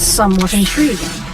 That's somewhat intriguing.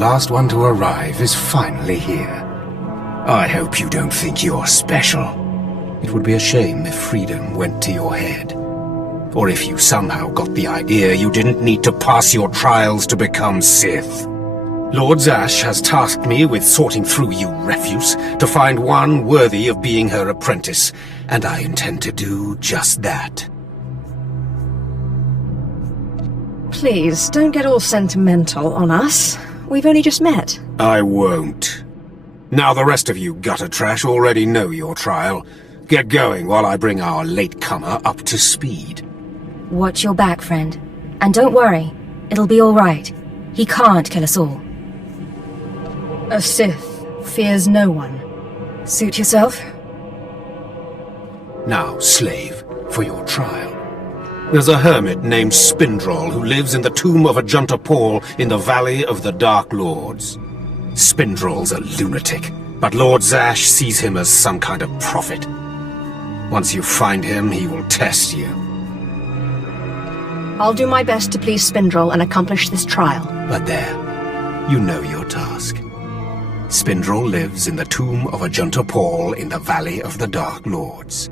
The last one to arrive is finally here. I hope you don't think you're special. It would be a shame if freedom went to your head. Or if you somehow got the idea you didn't need to pass your trials to become Sith. Lord Zash has tasked me with sorting through you refuse to find one worthy of being her apprentice, and I intend to do just that. Please, don't get all sentimental on us. We've only just met. I won't. Now the rest of you gutter trash already know your trial. Get going while I bring our latecomer up to speed. Watch your back, friend. And don't worry, it'll be all right. He can't kill us all. A Sith fears no one. Suit yourself? Now, slave, for your trial. There's a hermit named Spindrol who lives in the tomb of Ajunta Paul in the Valley of the Dark Lords. Spindrol's a lunatic, but Lord Zash sees him as some kind of prophet. Once you find him, he will test you. I'll do my best to please Spindrol and accomplish this trial. But there, you know your task. Spindrol lives in the tomb of Ajunta Paul in the Valley of the Dark Lords.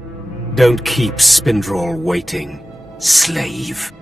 Don't keep Spindrol waiting, slave.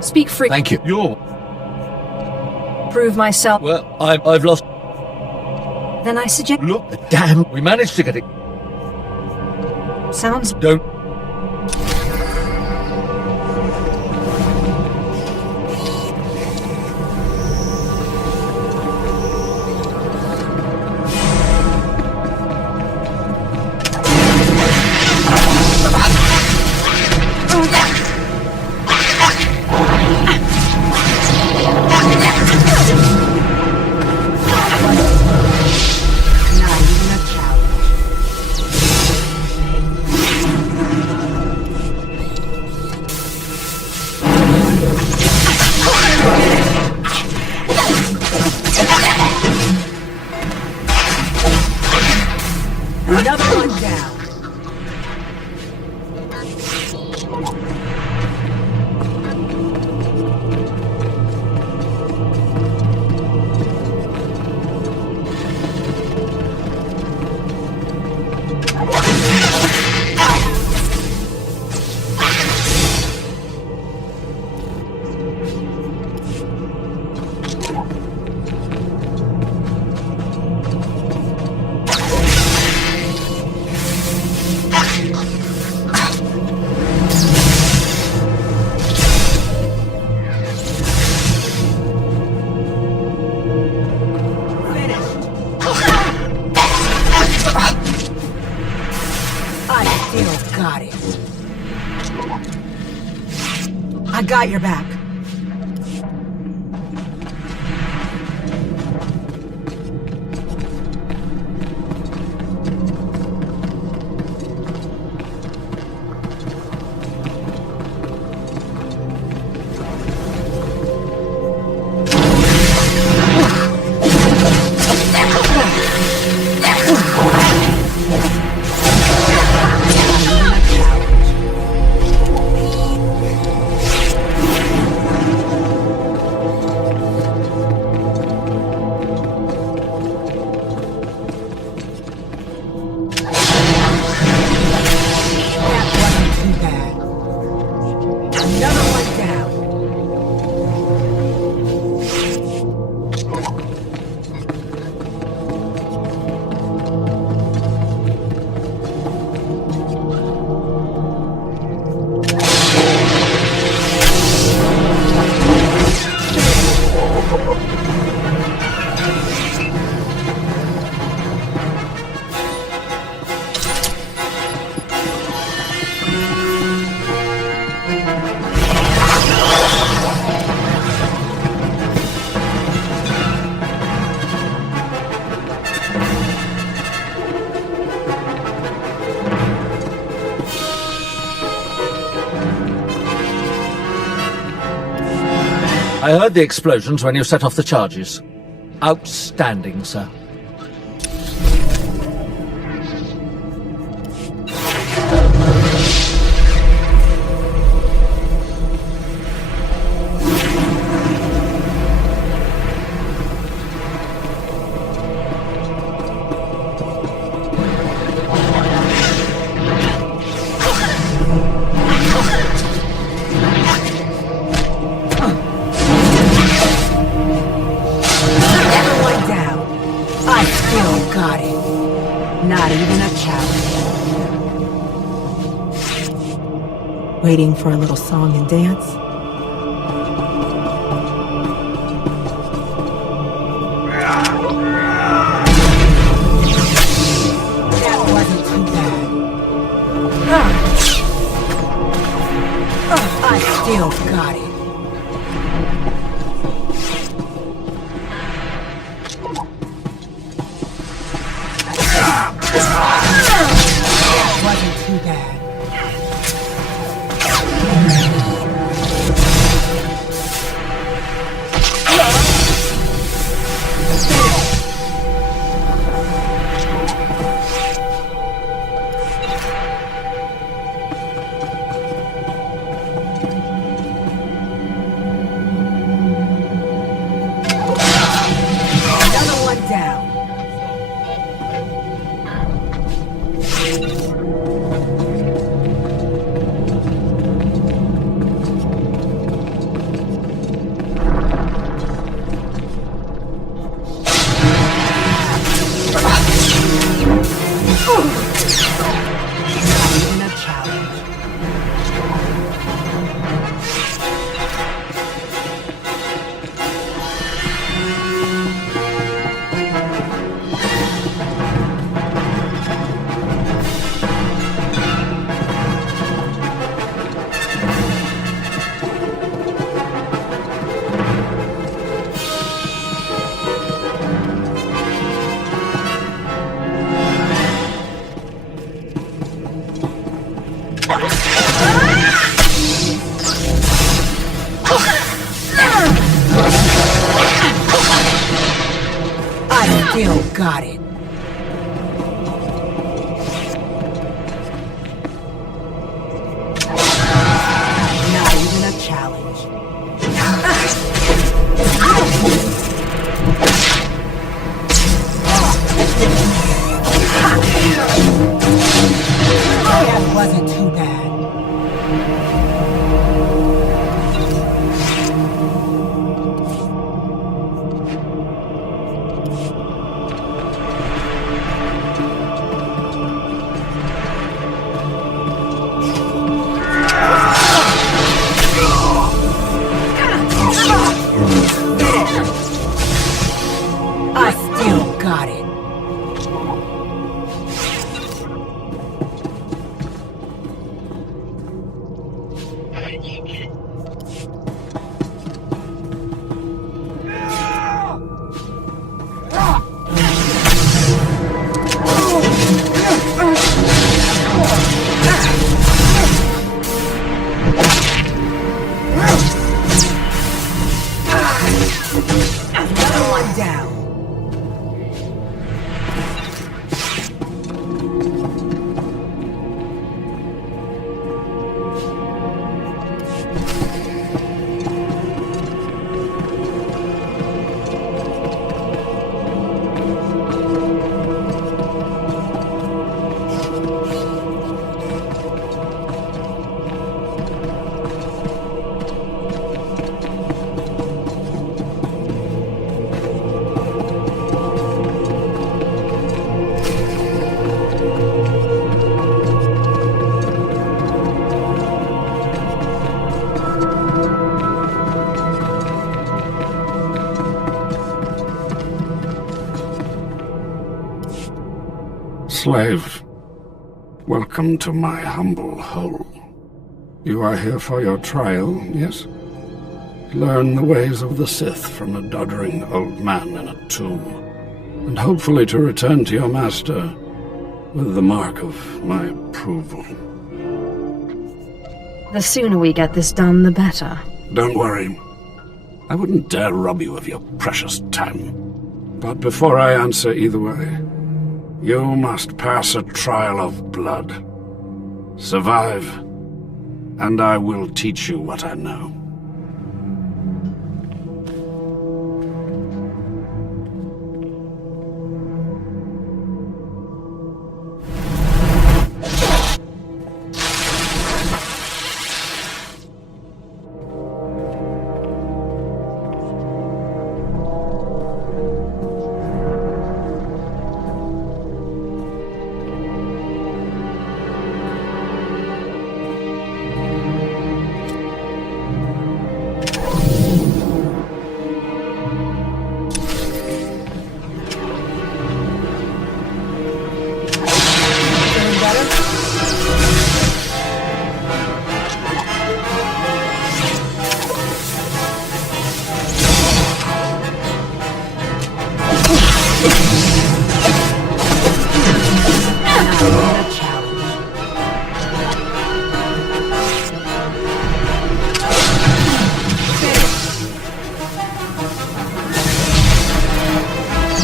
Speak free. Thank you. You're... Prove myself. Well, I've lost... Then I suggest... Look, damn, we managed to get it. Sounds... Don't... Another one down. Got it. I got your back. I heard the explosions when you set off the charges. Outstanding, sir. Waiting for a little song and dance? That wasn't too bad. I still got it. That wasn't too bad. Still got it. Not even a challenge. That wasn't too bad. Slave, welcome to my humble hole. You are here for your trial, yes? Learn the ways of the Sith from a doddering old man in a tomb, and hopefully to return to your master with the mark of my approval. The sooner we get this done, the better. Don't worry. I wouldn't dare rob you of your precious time. But before I answer either way, you must pass a trial of blood. Survive, and I will teach you what I know.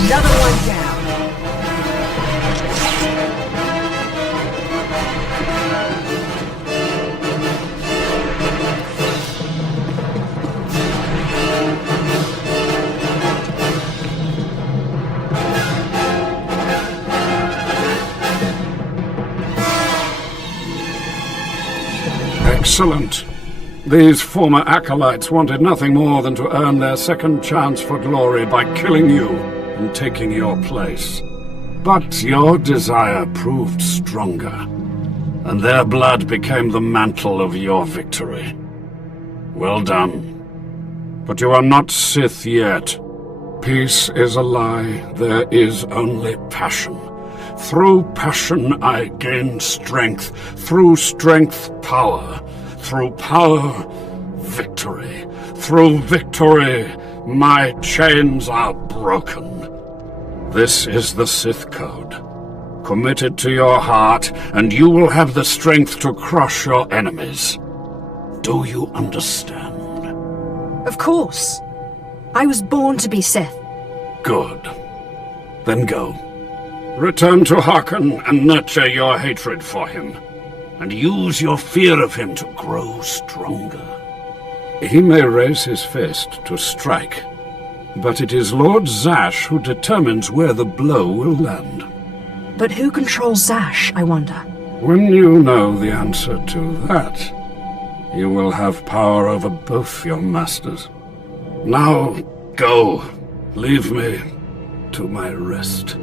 Another one down. Excellent. These former acolytes wanted nothing more than to earn their second chance for glory by killing you and taking your place. But your desire proved stronger, and their blood became the mantle of your victory. Well done. But you are not Sith yet. Peace is a lie. There is only passion. Through passion I gain strength. Through strength, power. Through power, victory. Through victory, my chains are broken. This is the Sith Code. Commit it to your heart, and you will have the strength to crush your enemies. Do you understand? Of course. I was born to be Sith. Good. Then go. Return to Harkon and nurture your hatred for him. And use your fear of him to grow stronger. He may raise his fist to strike, but it is Lord Zash who determines where the blow will land. But who controls Zash, I wonder? When you know the answer to that, you will have power over both your masters. Now, go. Leave me to my rest.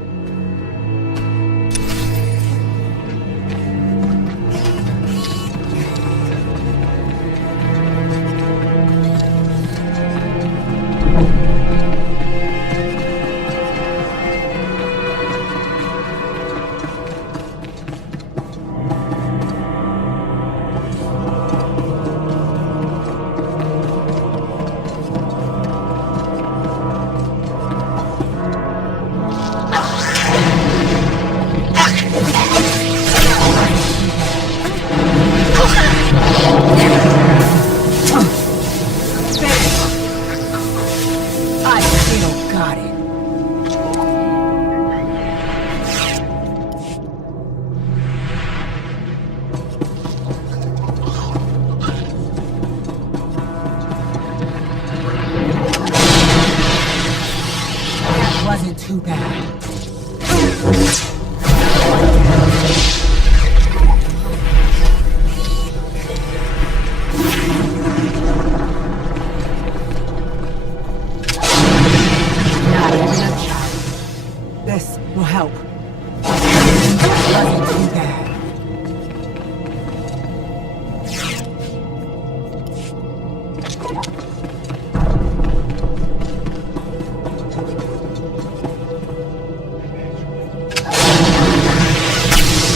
Wasn't too bad. Not even a challenge. This will help. Wasn't too bad.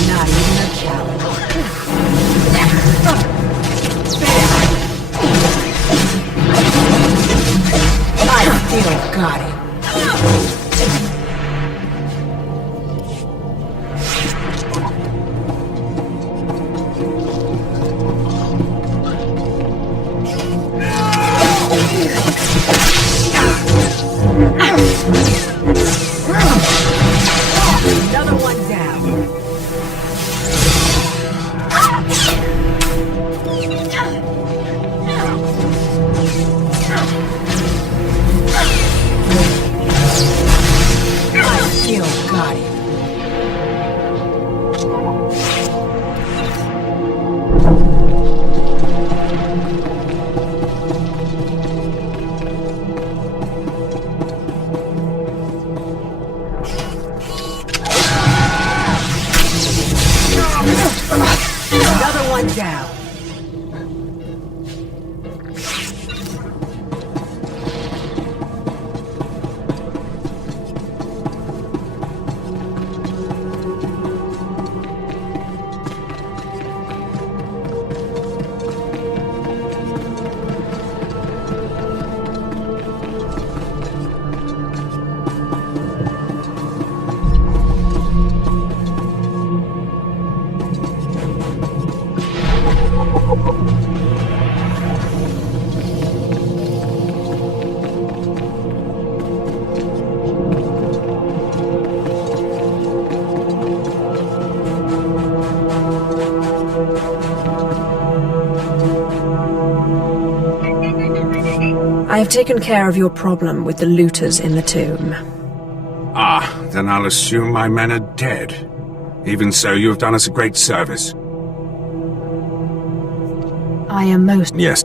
Not even a challenge. I still got it. down. I have taken care of your problem with the looters in the tomb. Ah, then I'll assume my men are dead. Even so, you have done us a great service. I am most... Yes.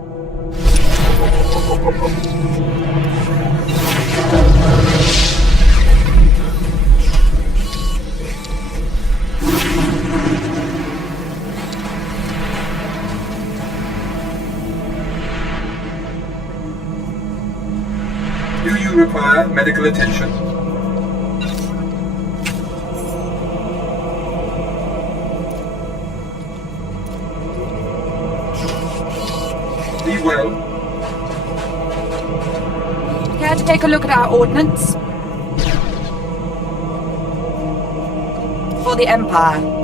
Do you require medical attention? Be well. Care to take a look at our ordnance? For the Empire.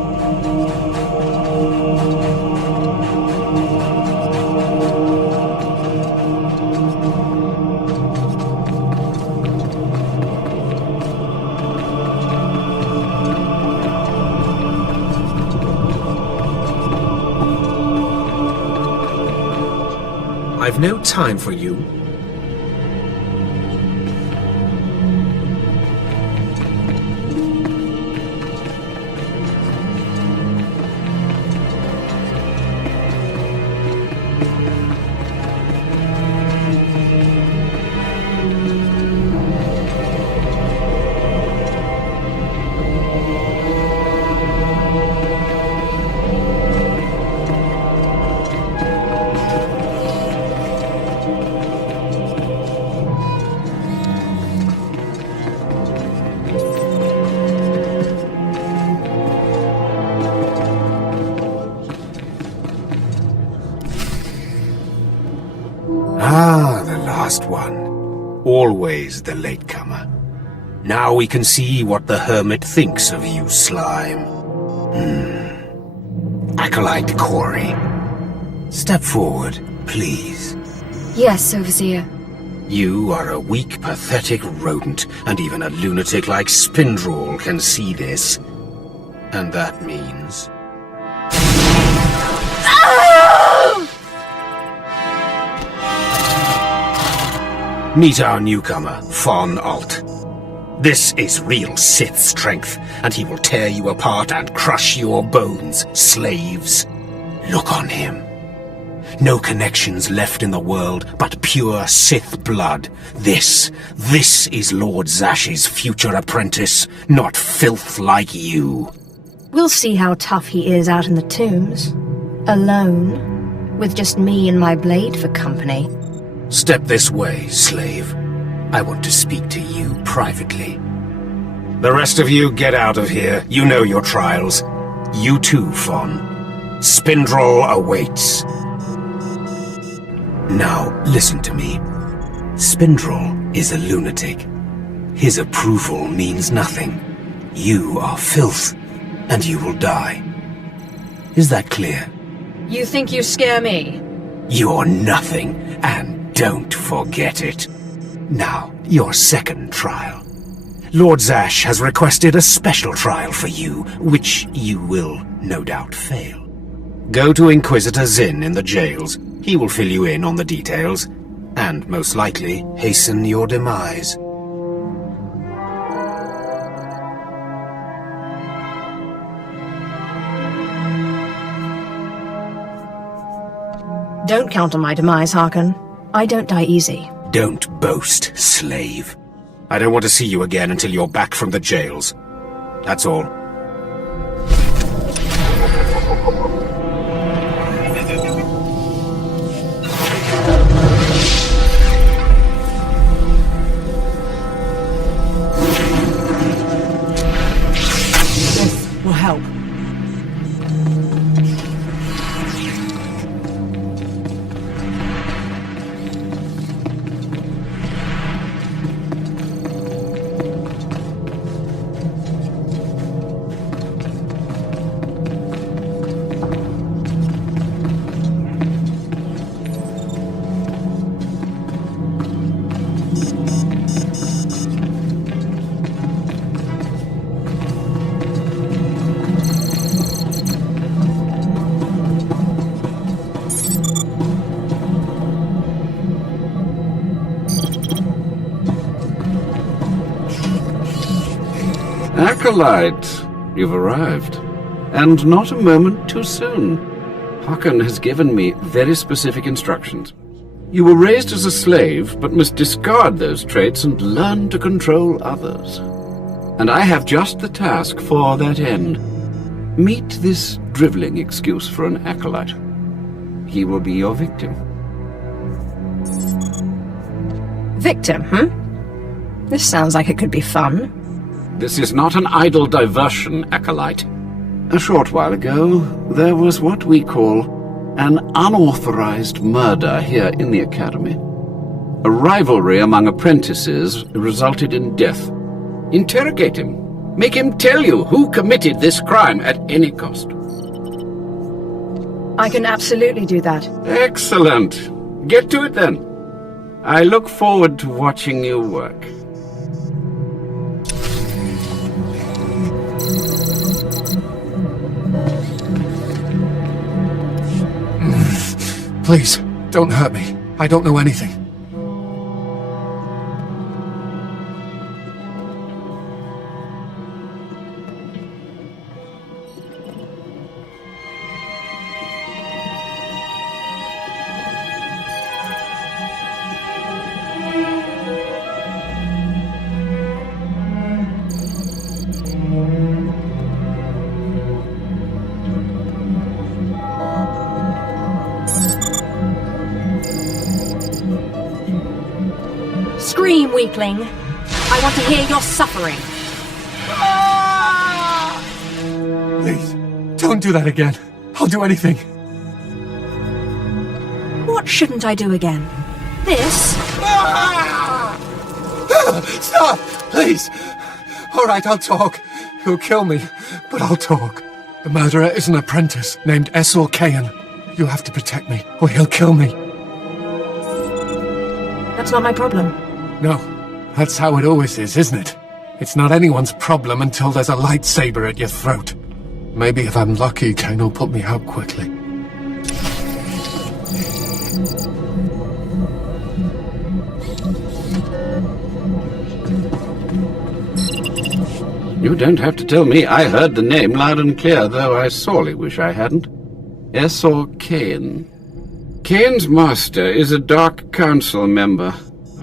I've no time for you. Ah, the last one. Always the latecomer. Now we can see what the Hermit thinks of you, Slime. Acolyte Corey. Step forward, please. Yes, Overseer. You are a weak, pathetic rodent, and even a lunatic like Spindrel can see this. And that means... Meet our newcomer, Von Alt. This is real Sith strength, and he will tear you apart and crush your bones, slaves. Look on him. No connections left in the world, but pure Sith blood. This is Lord Zash's future apprentice, not filth like you. We'll see how tough he is out in the tombs. Alone. With just me and my blade for company. Step this way, slave. I want to speak to you privately. The rest of you get out of here. You know your trials. You too, Von. Spindrel awaits. Now, listen to me. Spindrel is a lunatic. His approval means nothing. You are filth, and you will die. Is that clear? You think you scare me? You're nothing, and don't forget it. Now, your second trial. Lord Zash has requested a special trial for you, which you will no doubt fail. Go to Inquisitor Zin in the jails. He will fill you in on the details, and most likely hasten your demise. Don't count on my demise, Harkon. I don't die easy. Don't boast, slave. I don't want to see you again until you're back from the jails. That's all. will help. Acolyte, you've arrived. And not a moment too soon. Hakan has given me very specific instructions. You were raised as a slave, but must discard those traits and learn to control others. And I have just the task for that end. Meet this drivelling excuse for an acolyte. He will be your victim. Victim, hmm? This sounds like it could be fun. This is not an idle diversion, acolyte. A short while ago, there was what we call an unauthorized murder here in the Academy. A rivalry among apprentices resulted in death. Interrogate him. Make him tell you who committed this crime at any cost. I can absolutely do that. Excellent. Get to it then. I look forward to watching you work. Please, don't hurt me. I don't know anything. Scream, weakling! I want to hear your suffering. Please, don't do that again. I'll do anything. What shouldn't I do again? This? Stop! Please! Alright, I'll talk. He'll kill me, but I'll talk. The murderer is an apprentice named Esor Kayan. You have to protect me, or he'll kill me. That's not my problem. No, that's how it always is, isn't it? It's not anyone's problem until there's a lightsaber at your throat. Maybe if I'm lucky, Kane will put me out quickly. You don't have to tell me. I heard the name loud and clear, though I sorely wish I hadn't. Esor Kayan. Kayan's master is a Dark Council member.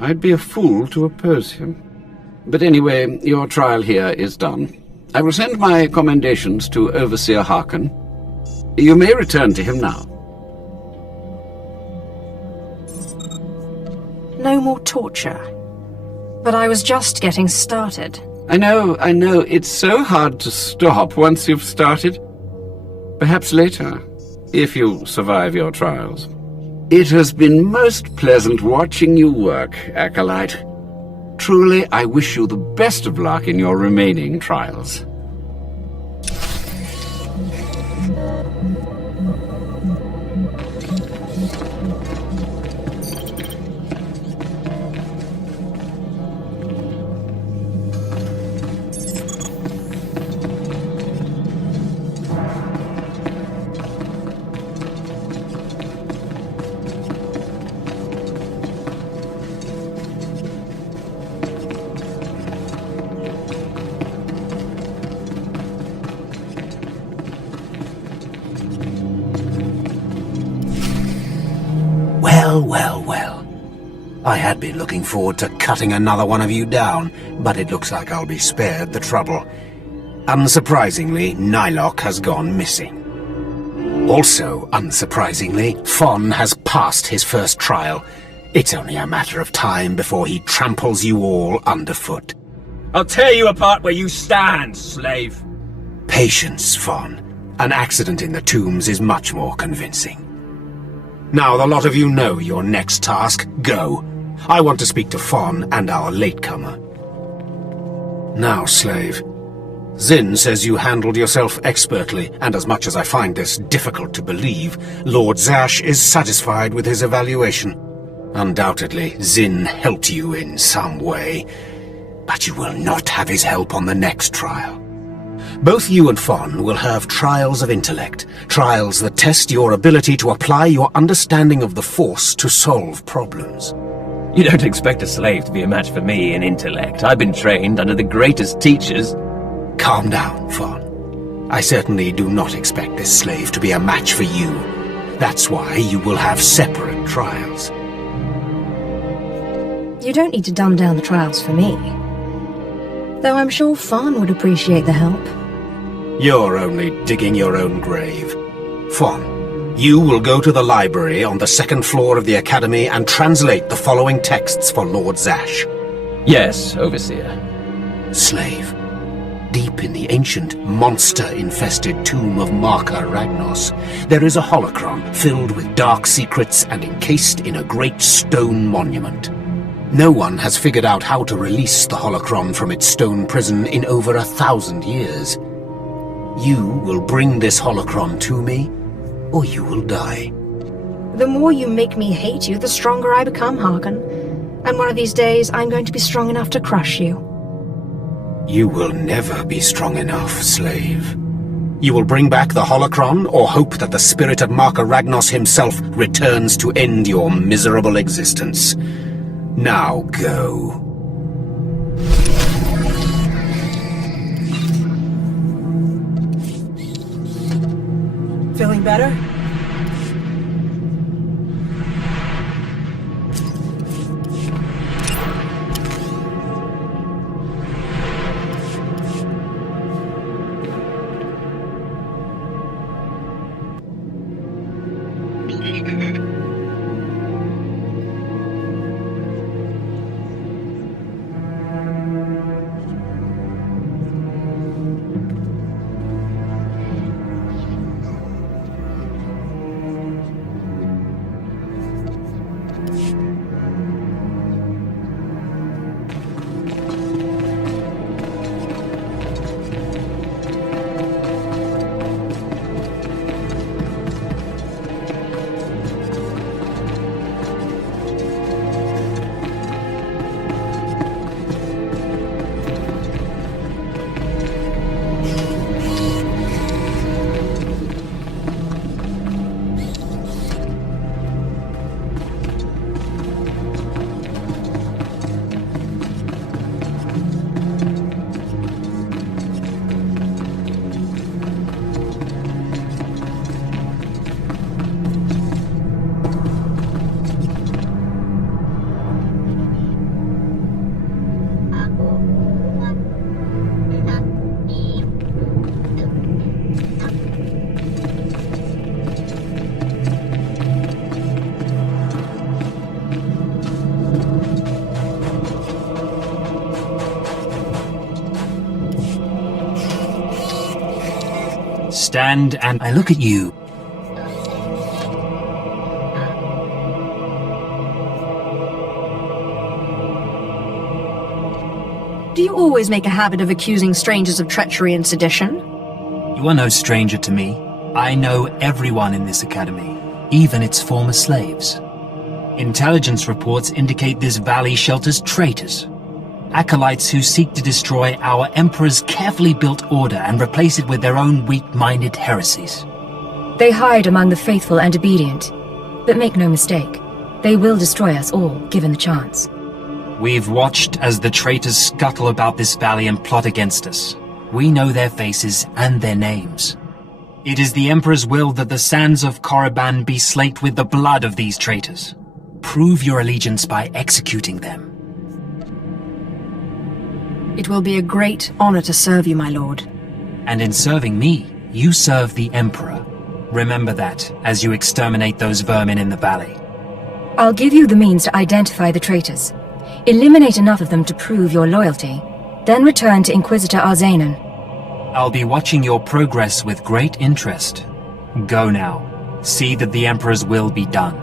I'd be a fool to oppose him. But anyway, your trial here is done. I will send my commendations to Overseer Hakan. You may return to him now. No more torture. But I was just getting started. I know. It's so hard to stop once you've started. Perhaps later, if you survive your trials. It has been most pleasant watching you work, Acolyte. Truly, I wish you the best of luck in your remaining trials. Well. I had been looking forward to cutting another one of you down, but it looks like I'll be spared the trouble. Unsurprisingly, Nylock has gone missing. Also, unsurprisingly, Fon has passed his first trial. It's only a matter of time before he tramples you all underfoot. I'll tear you apart where you stand, slave. Patience, Fawn. An accident in the tombs is much more convincing. Now the lot of you know your next task. Go. I want to speak to Fawn and our latecomer. Now, slave. Zin says you handled yourself expertly, and as much as I find this difficult to believe, Lord Zash is satisfied with his evaluation. Undoubtedly, Zin helped you in some way, but you will not have his help on the next trial. Both you and Fawn will have trials of intellect, trials that test your ability to apply your understanding of the Force to solve problems. You don't expect a slave to be a match for me in intellect. I've been trained under the greatest teachers. Calm down, Fawn. I certainly do not expect this slave to be a match for you. That's why you will have separate trials. You don't need to dumb down the trials for me. Though I'm sure Fawn would appreciate the help. You're only digging your own grave. Fawn, you will go to the library on the second floor of the Academy and translate the following texts for Lord Zash. Yes, Overseer. Slave, deep in the ancient, monster-infested tomb of Marka Ragnos, there is a holocron filled with dark secrets and encased in a great stone monument. No one has figured out how to release the holocron from its stone prison in over 1,000 years. You will bring this holocron to me, or you will die. The more you make me hate you, the stronger I become, Harkon. And one of these days, I'm going to be strong enough to crush you. You will never be strong enough, slave. You will bring back the holocron, or hope that the spirit of Marka Ragnos himself returns to end your miserable existence. Now go. Feeling better? Stand and I look at you. Do you always make a habit of accusing strangers of treachery and sedition? You are no stranger to me. I know everyone in this academy, even its former slaves. Intelligence reports indicate this valley shelters traitors. Acolytes who seek to destroy our Emperor's carefully built order and replace it with their own weak-minded heresies. They hide among the faithful and obedient. But make no mistake, they will destroy us all, given the chance. We've watched as the traitors scuttle about this valley and plot against us. We know their faces and their names. It is the Emperor's will that the sands of Korriban be slaked with the blood of these traitors. Prove your allegiance by executing them. It will be a great honor to serve you, my lord. And in serving me, you serve the Emperor. Remember that, as you exterminate those vermin in the valley. I'll give you the means to identify the traitors. Eliminate enough of them to prove your loyalty. Then return to Inquisitor Arzanan. I'll be watching your progress with great interest. Go now. See that the Emperor's will be done.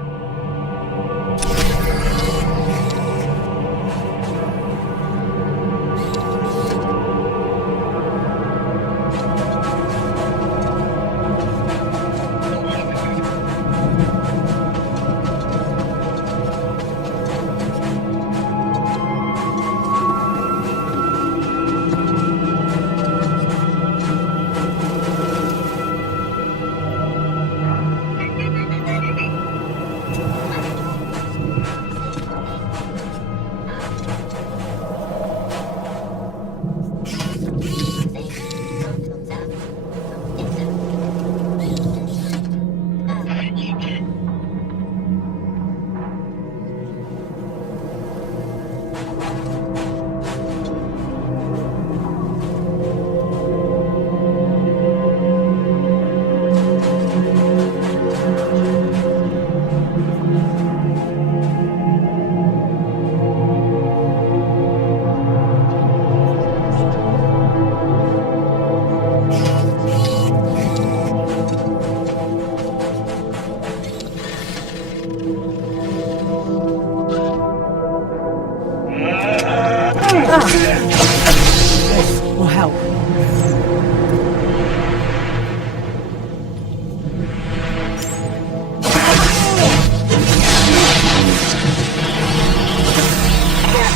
This will help.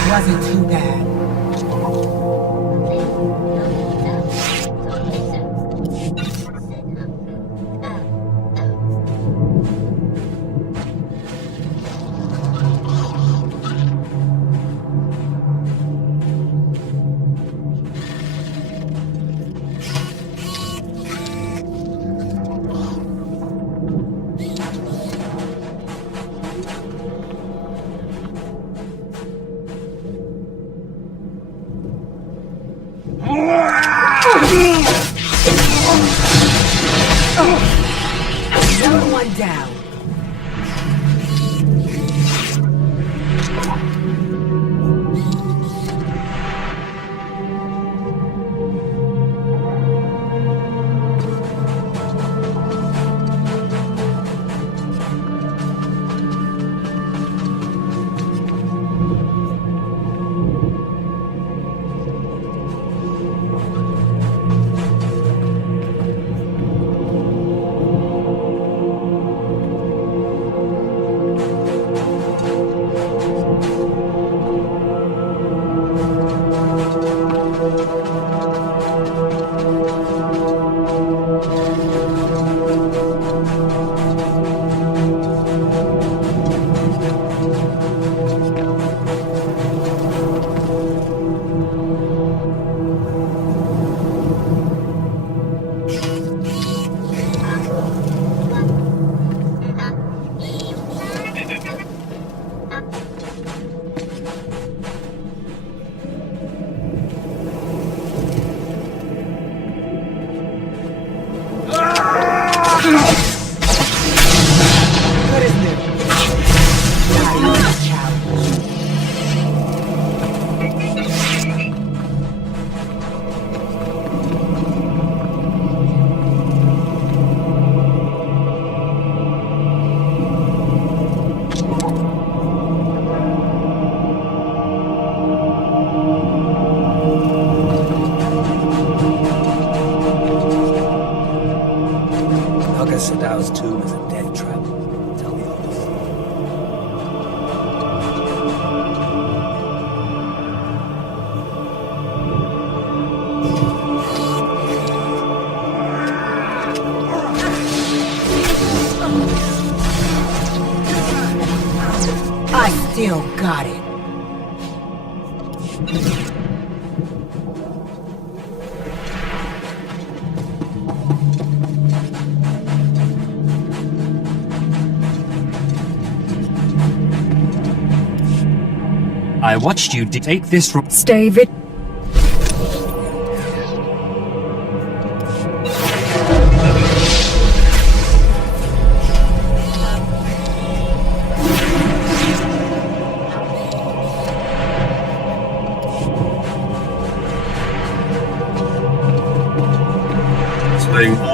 Wasn't too bad. Another one down. Good, isn't it? Not even a challenge. Sadow's tomb is a death trap. Tell the others. I still got it. I watched you take this Stay vid-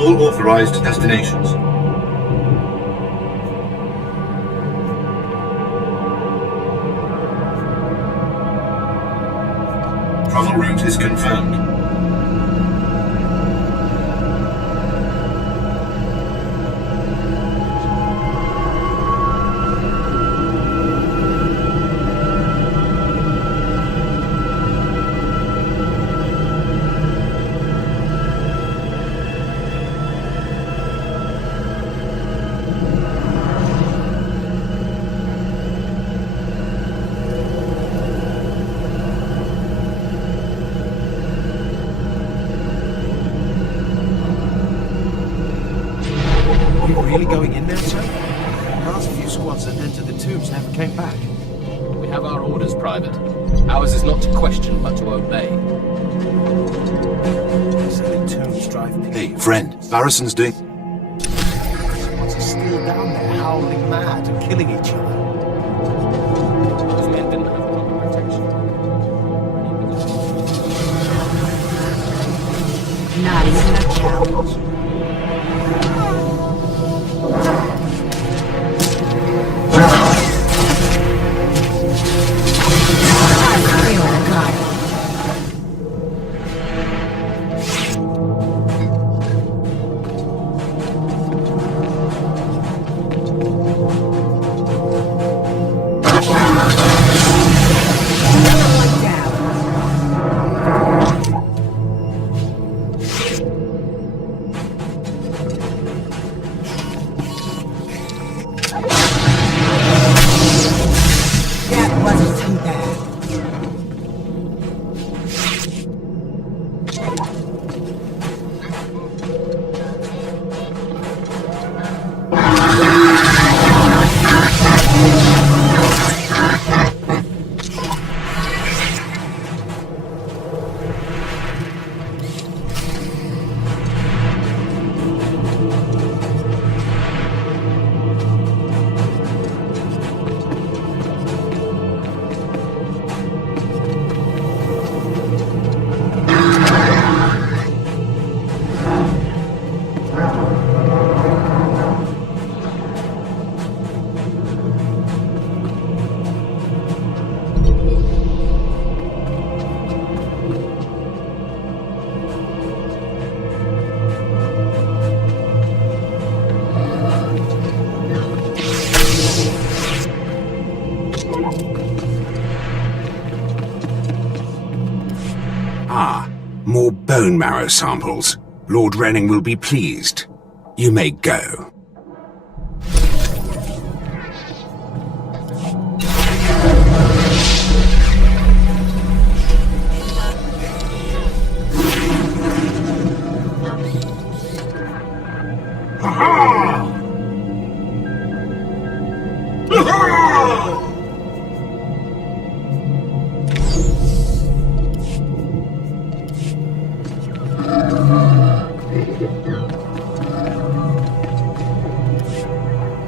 all authorized destinations. Travel route is confirmed. Really going in there, sir? The last few squads that entered the tombs never came back. We have our orders, Private. Ours is not to question, but to obey. Selling tombs drive me. Hey, friend. Barrison's doing... Squads are still down there, howling mad and killing each other. Those men didn't have proper protection. Not even a challenge. More bone marrow samples. Lord Renning will be pleased. You may go.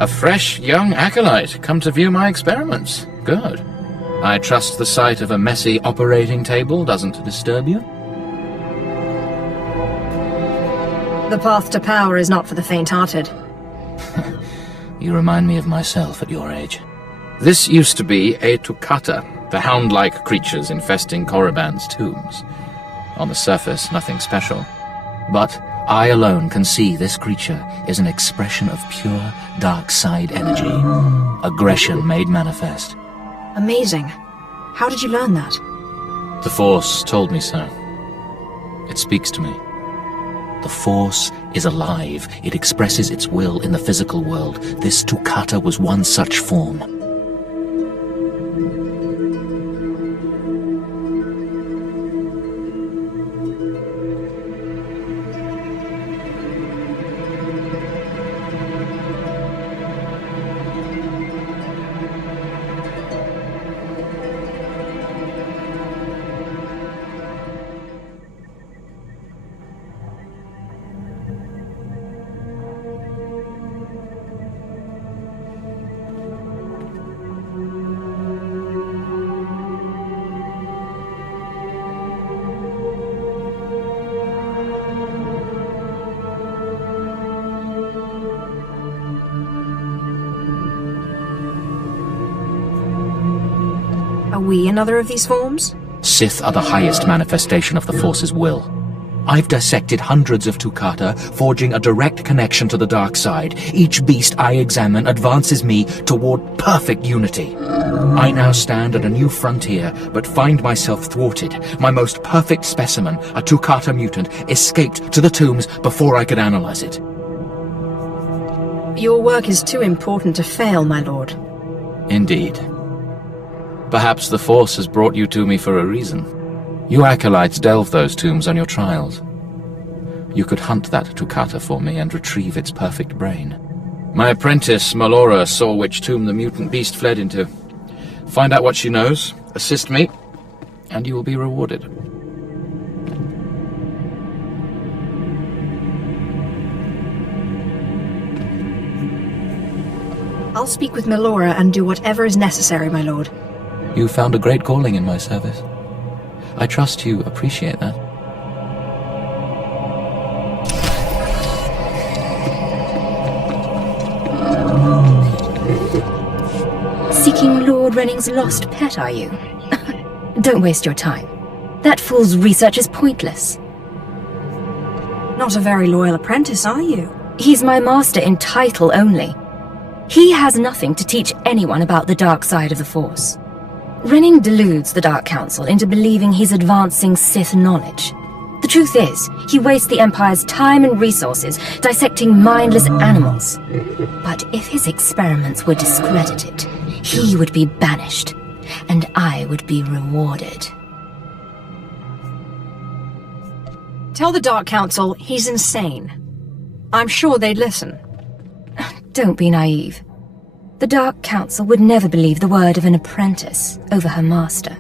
A fresh young acolyte, come to view my experiments. Good. I trust the sight of a messy operating table doesn't disturb you? The path to power is not for the faint-hearted. You remind me of myself at your age. This used to be a Toccata, the hound-like creatures infesting Korriban's tombs. On the surface, nothing special. But I alone can see this creature is an expression of pure dark side energy. Aggression made manifest. Amazing. How did you learn that? The Force told me so. It speaks to me. The Force is alive. It expresses its will in the physical world. This Toccata was one such form. Are we another of these forms? Sith are the highest manifestation of the Force's will. I've dissected hundreds of Tukata, forging a direct connection to the dark side. Each beast I examine advances me toward perfect unity. I now stand at a new frontier, but find myself thwarted. My most perfect specimen, a Tukata mutant, escaped to the tombs before I could analyze it. Your work is too important to fail, my lord. Indeed. Perhaps the Force has brought you to me for a reason. You acolytes delve those tombs on your trials. You could hunt that Tukata for me and retrieve its perfect brain. My apprentice, Melora, saw which tomb the mutant beast fled into. Find out what she knows, assist me, and you will be rewarded. I'll speak with Melora and do whatever is necessary, my lord. You found a great calling in my service. I trust you appreciate that. Seeking Lord Renning's lost pet, are you? Don't waste your time. That fool's research is pointless. Not a very loyal apprentice, are you? He's my master in title only. He has nothing to teach anyone about the dark side of the Force. Renning deludes the Dark Council into believing he's advancing Sith knowledge. The truth is, he wastes the Empire's time and resources dissecting mindless animals. But if his experiments were discredited, he would be banished, and I would be rewarded. Tell the Dark Council he's insane. I'm sure they'd listen. Don't be naive. The Dark Council would never believe the word of an apprentice over her master.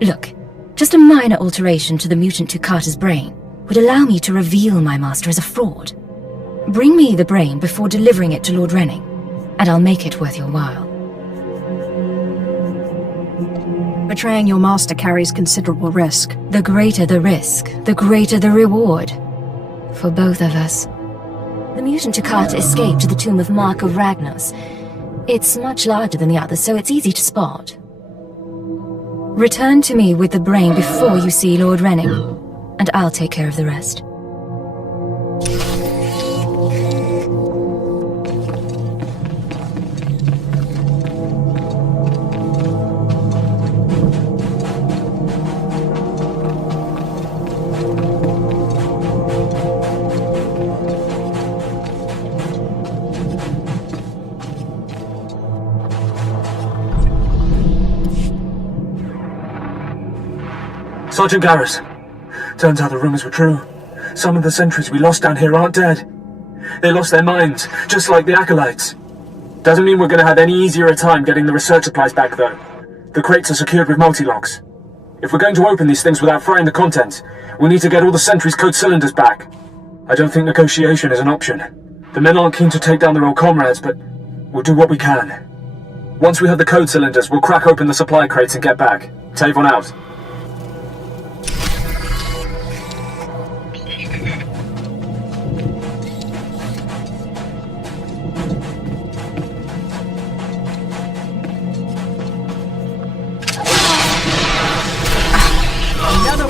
Look, just a minor alteration to the mutant Tukata's brain would allow me to reveal my master as a fraud. Bring me the brain before delivering it to Lord Renning, and I'll make it worth your while. Betraying your master carries considerable risk. The greater the risk, the greater the reward. For both of us. The mutant Tukata escaped to the tomb of Mark of Ragnos. It's much larger than the others, so it's easy to spot. Return to me with the brain before you see Lord Renning, and I'll take care of the rest. Sergeant Garrus, turns out the rumors were true. Some of the sentries we lost down here aren't dead. They lost their minds, just like the Acolytes. Doesn't mean we're going to have any easier a time getting the research supplies back, though. The crates are secured with multi-locks. If we're going to open these things without frying the contents, we'll need to get all the sentries' code cylinders back. I don't think negotiation is an option. The men aren't keen to take down their old comrades, but we'll do what we can. Once we have the code cylinders, we'll crack open the supply crates and get back. Tavon out.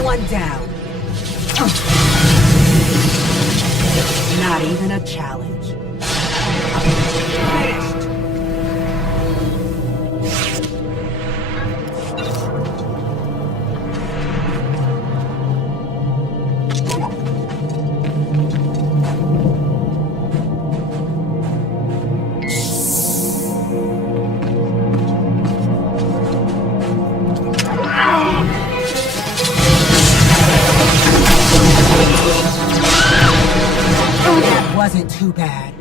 One down. Not even a challenge. Finished. Wasn't too bad.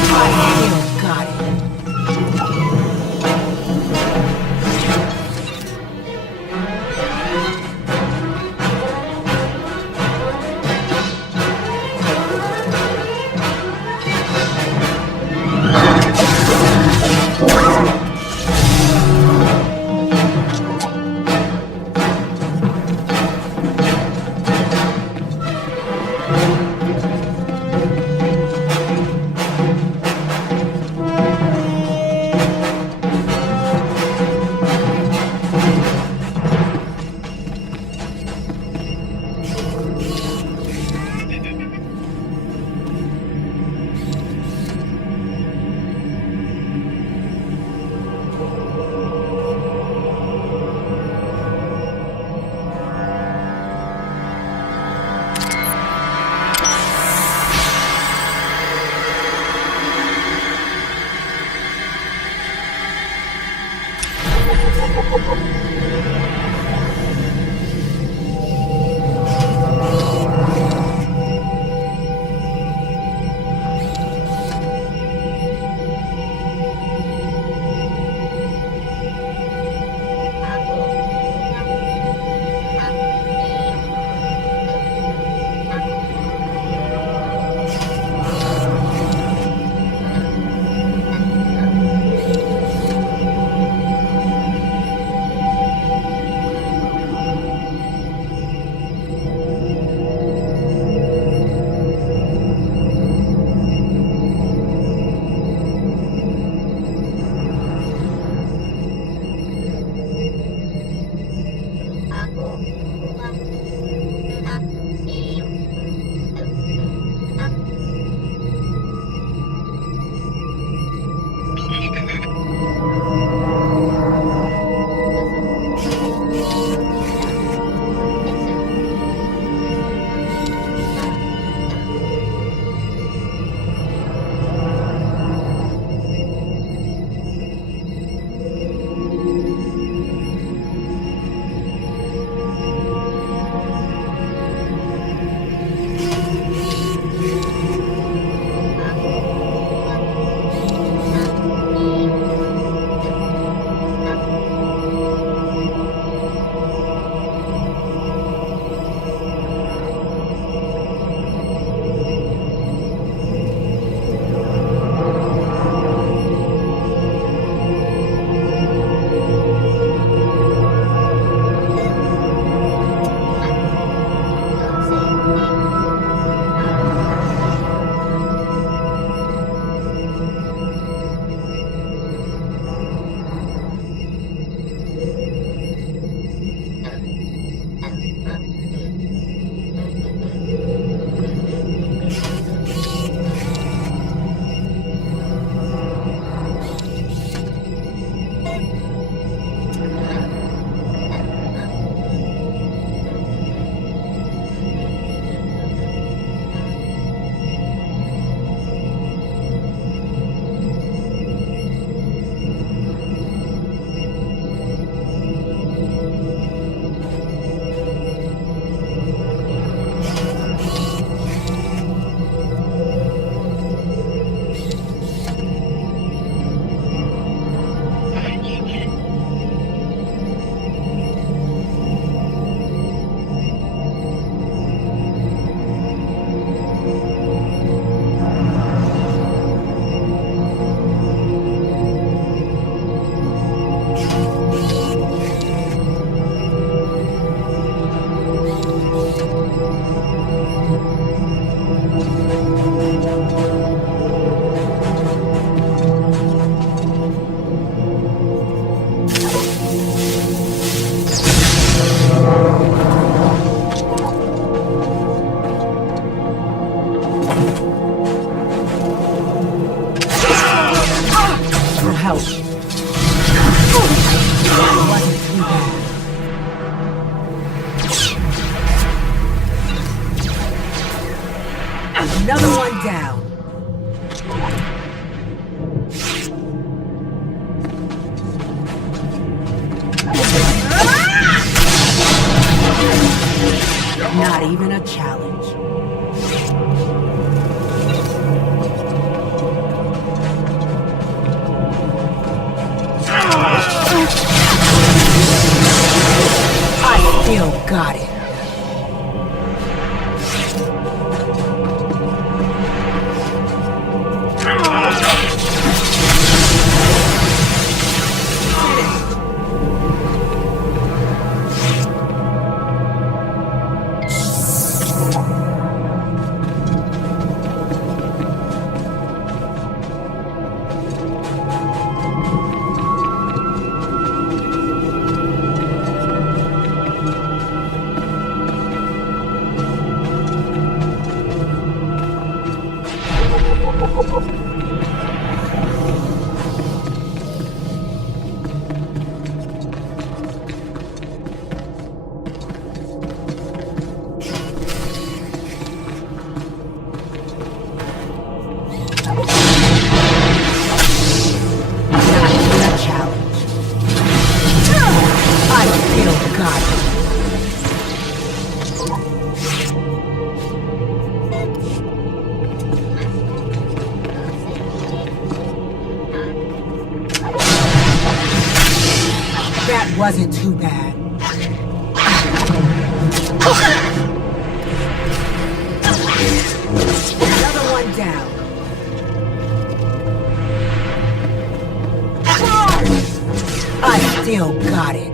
I still got it. Another one down. Not even a challenge. I still got it. That wasn't too bad. Another one down. I still got it.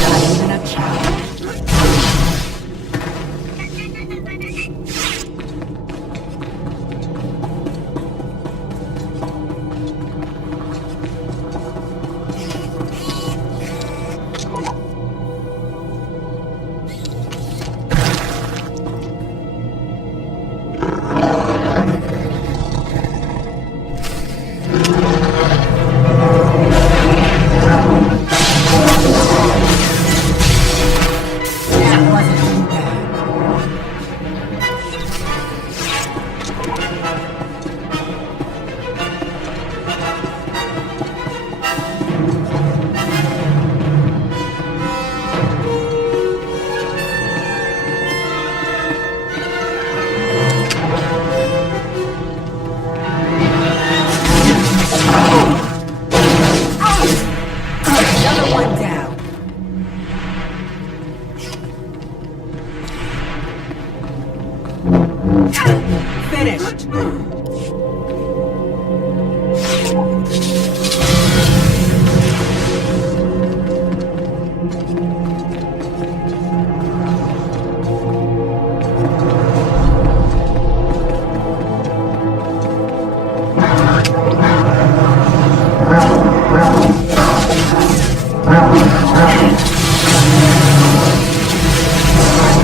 Not even a challenge. Finished.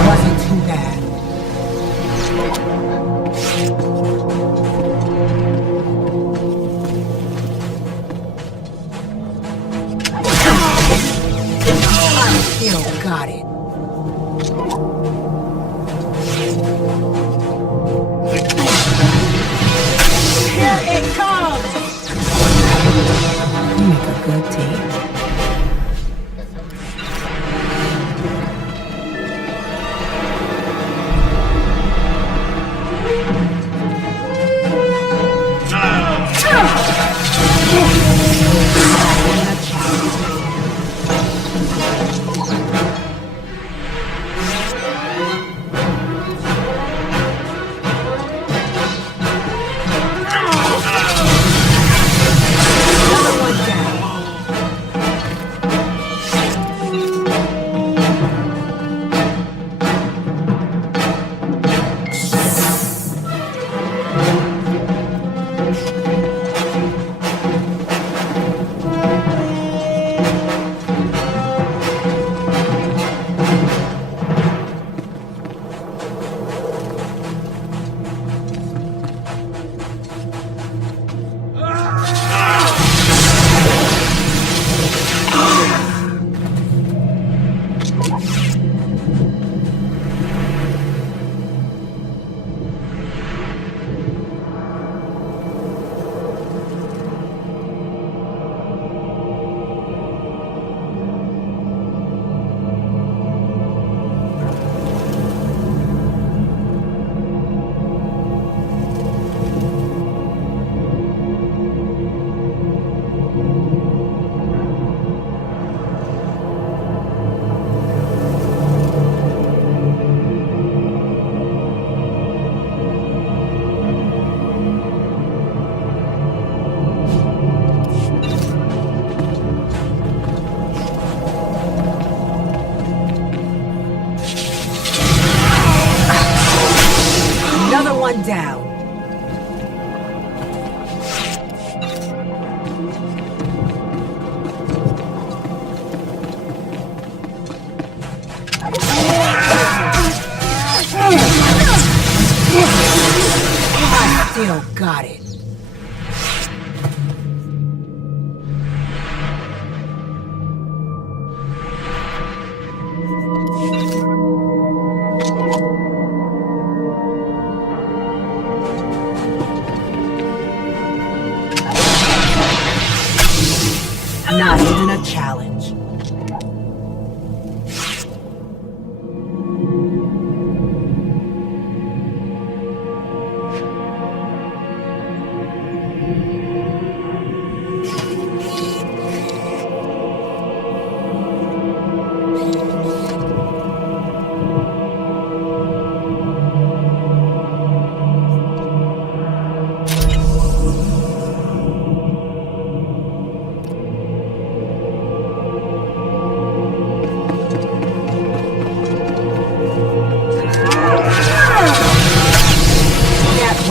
Wasn't too bad. I still got it. Here it comes! You make a good team. One down. I still got it. Not even a challenge.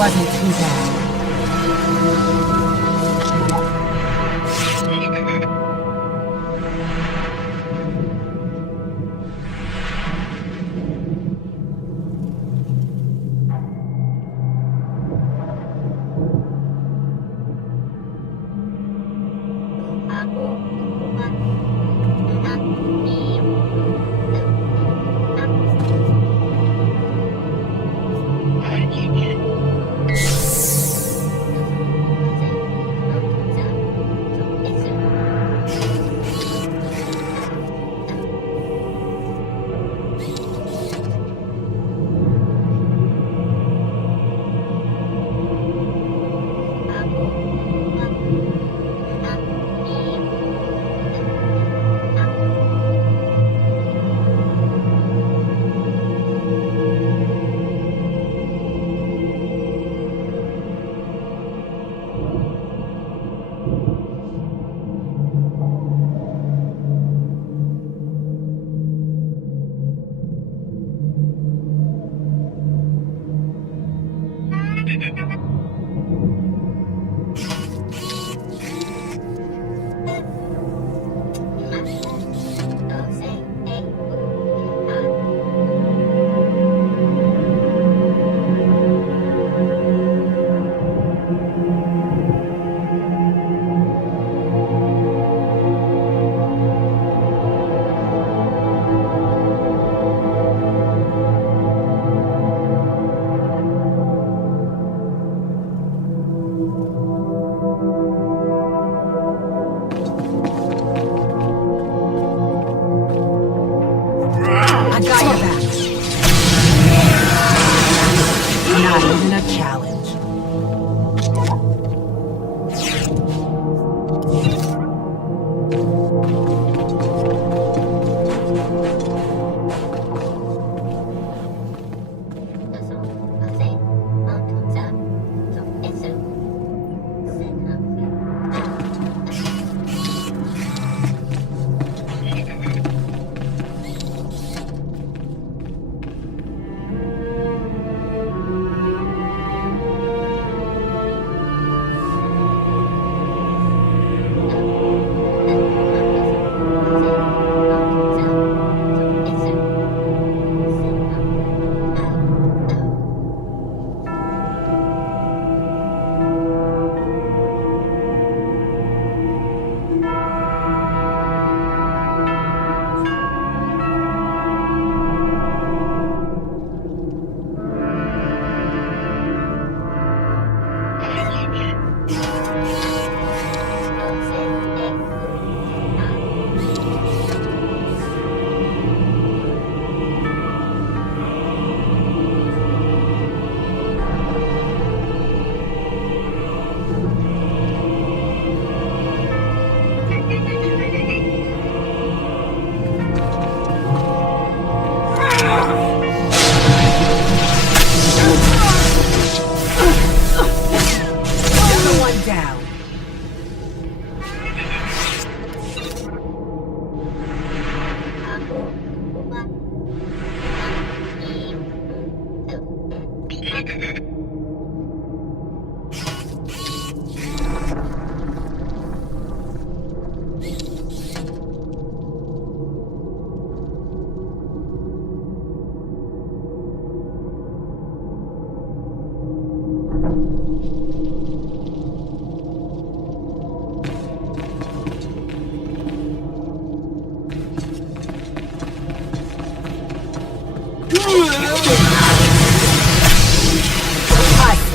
wasn't too bad.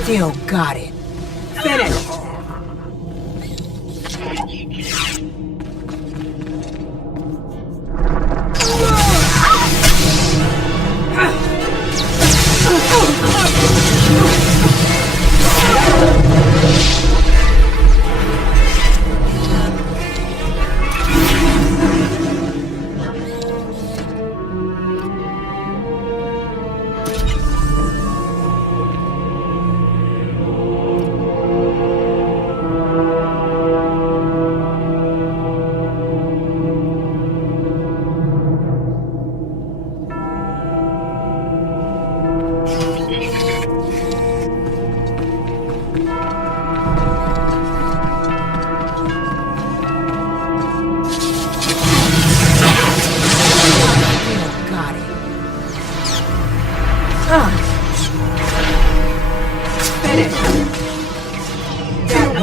Still got it. Finish!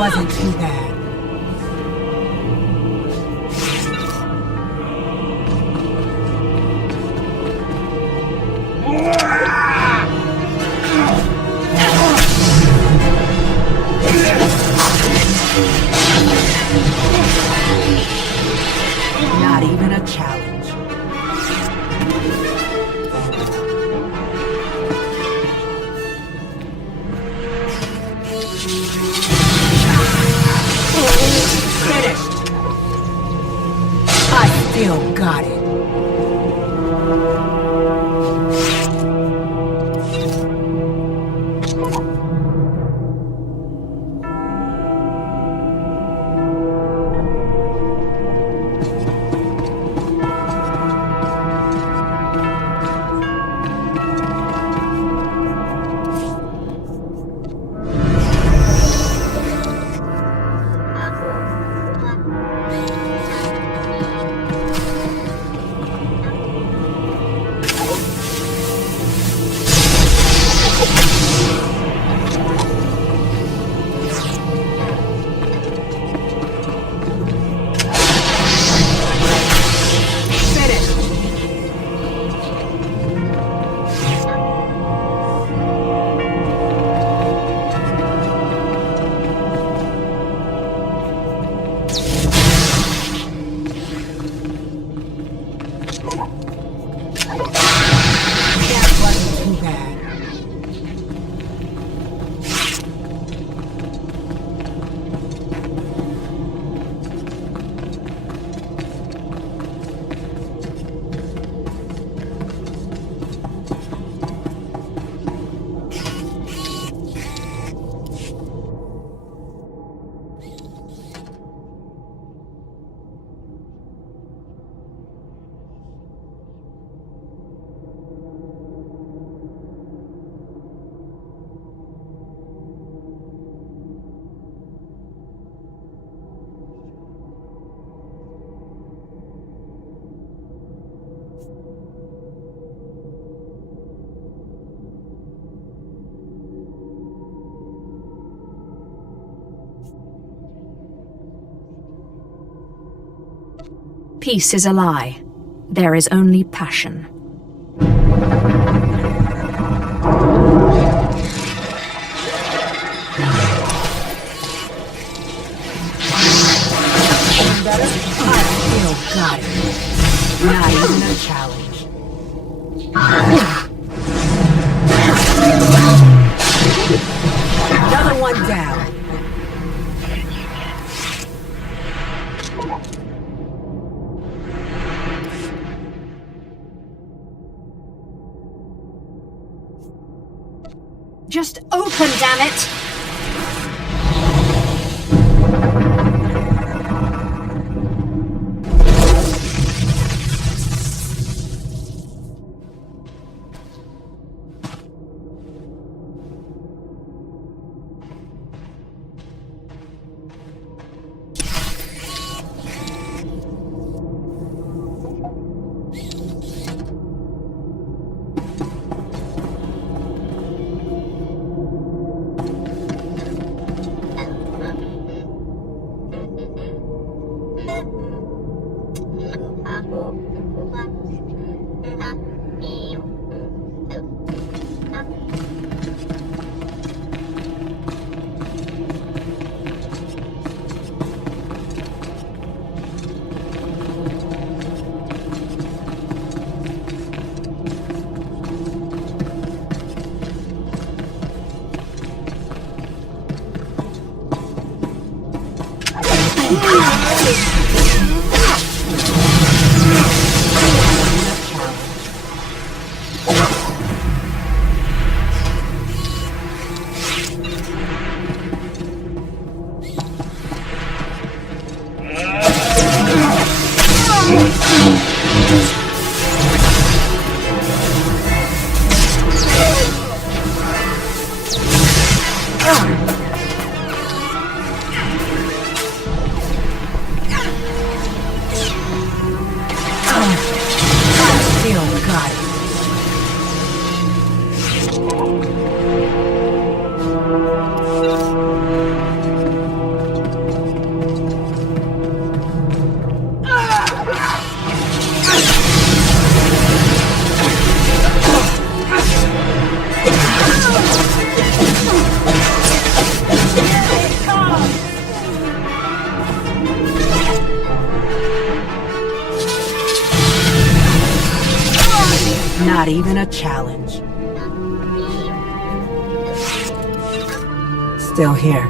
wasn't too bad. Not even a challenge. Finished. I still got it. Peace is a lie. There is only passion. I still got it. Not even a challenge. Another one down. Just open, damn it! Not even a challenge. Still here.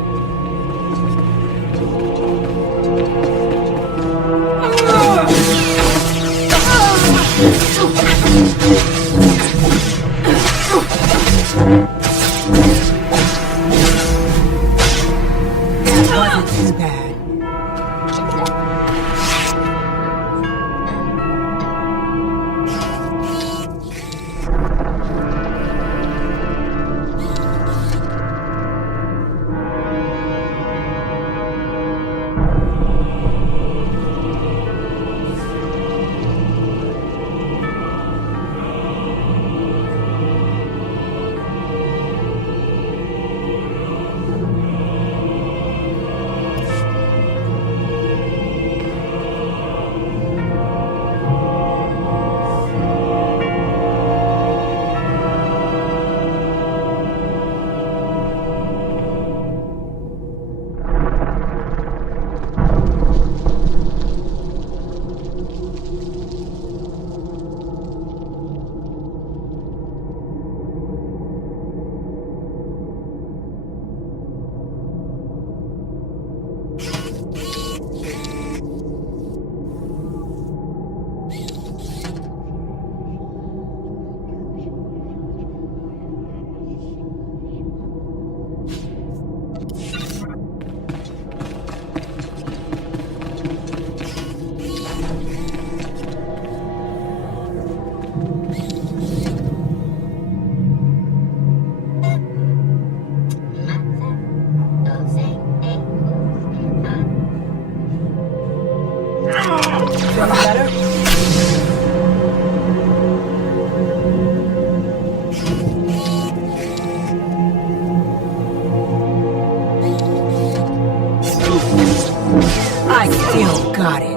Wasn't too bad. I still got it.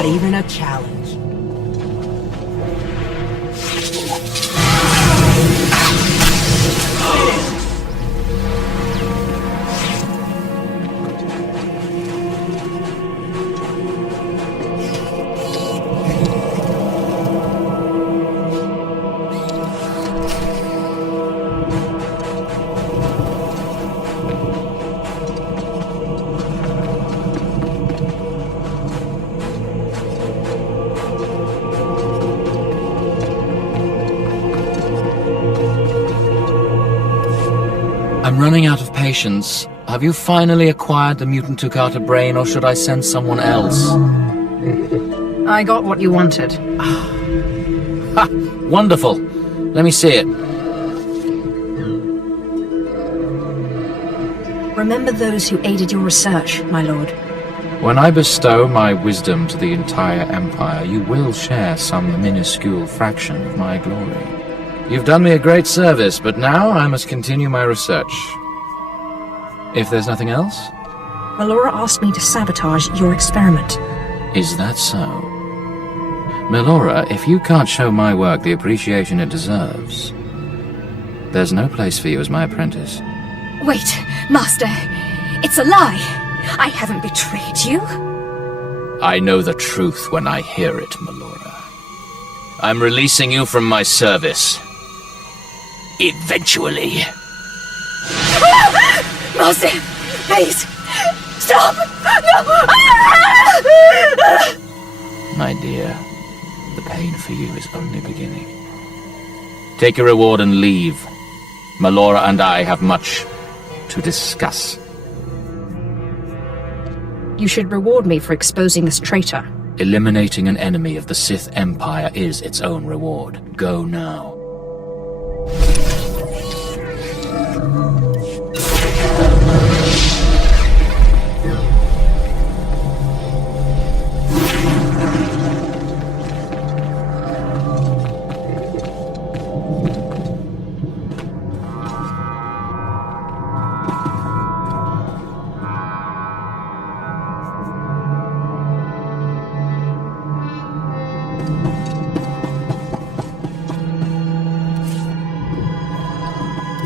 Not even a challenge. I'm running out of patience. Have you finally acquired the mutant Tukata brain, or should I send someone else? I got what you wanted. Ha! Wonderful. Let me see it. Remember those who aided your research, my lord. When I bestow my wisdom to the entire Empire, you will share some minuscule fraction of my glory. You've done me a great service, but now I must continue my research. If there's nothing else? Melora asked me to sabotage your experiment. Is that so? Melora, if you can't show my work the appreciation it deserves, there's no place for you as my apprentice. Wait, Master. It's a lie. I haven't betrayed you. I know the truth when I hear it, Melora. I'm releasing you from my service. Eventually. Master, please, stop! No! My dear, the pain for you is only beginning. Take your reward and leave. Melora and I have much to discuss. You should reward me for exposing this traitor. Eliminating an enemy of the Sith Empire is its own reward. Go now.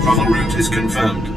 Travel route is confirmed.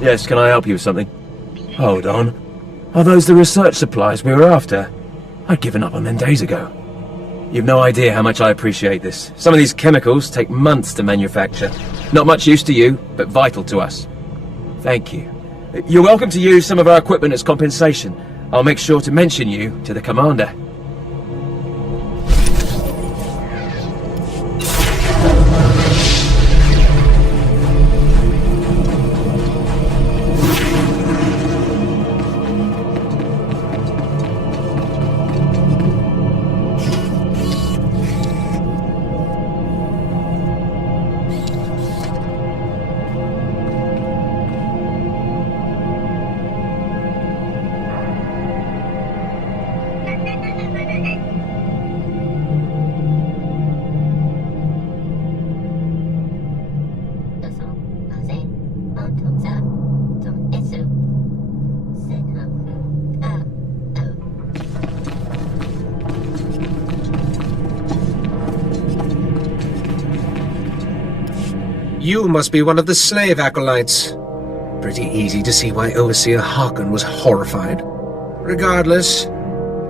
Yes, can I help you with something? Hold on. Are those the research supplies we were after? I'd given up on them days ago. You've no idea how much I appreciate this. Some of these chemicals take months to manufacture. Not much use to you, but vital to us. Thank you. You're welcome to use some of our equipment as compensation. I'll make sure to mention you to the commander. You must be one of the slave acolytes. Pretty easy to see why Overseer Harkon was horrified. Regardless,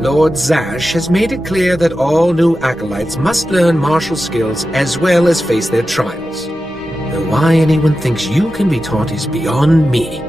Lord Zash has made it clear that all new acolytes must learn martial skills as well as face their trials. Though why anyone thinks you can be taught is beyond me.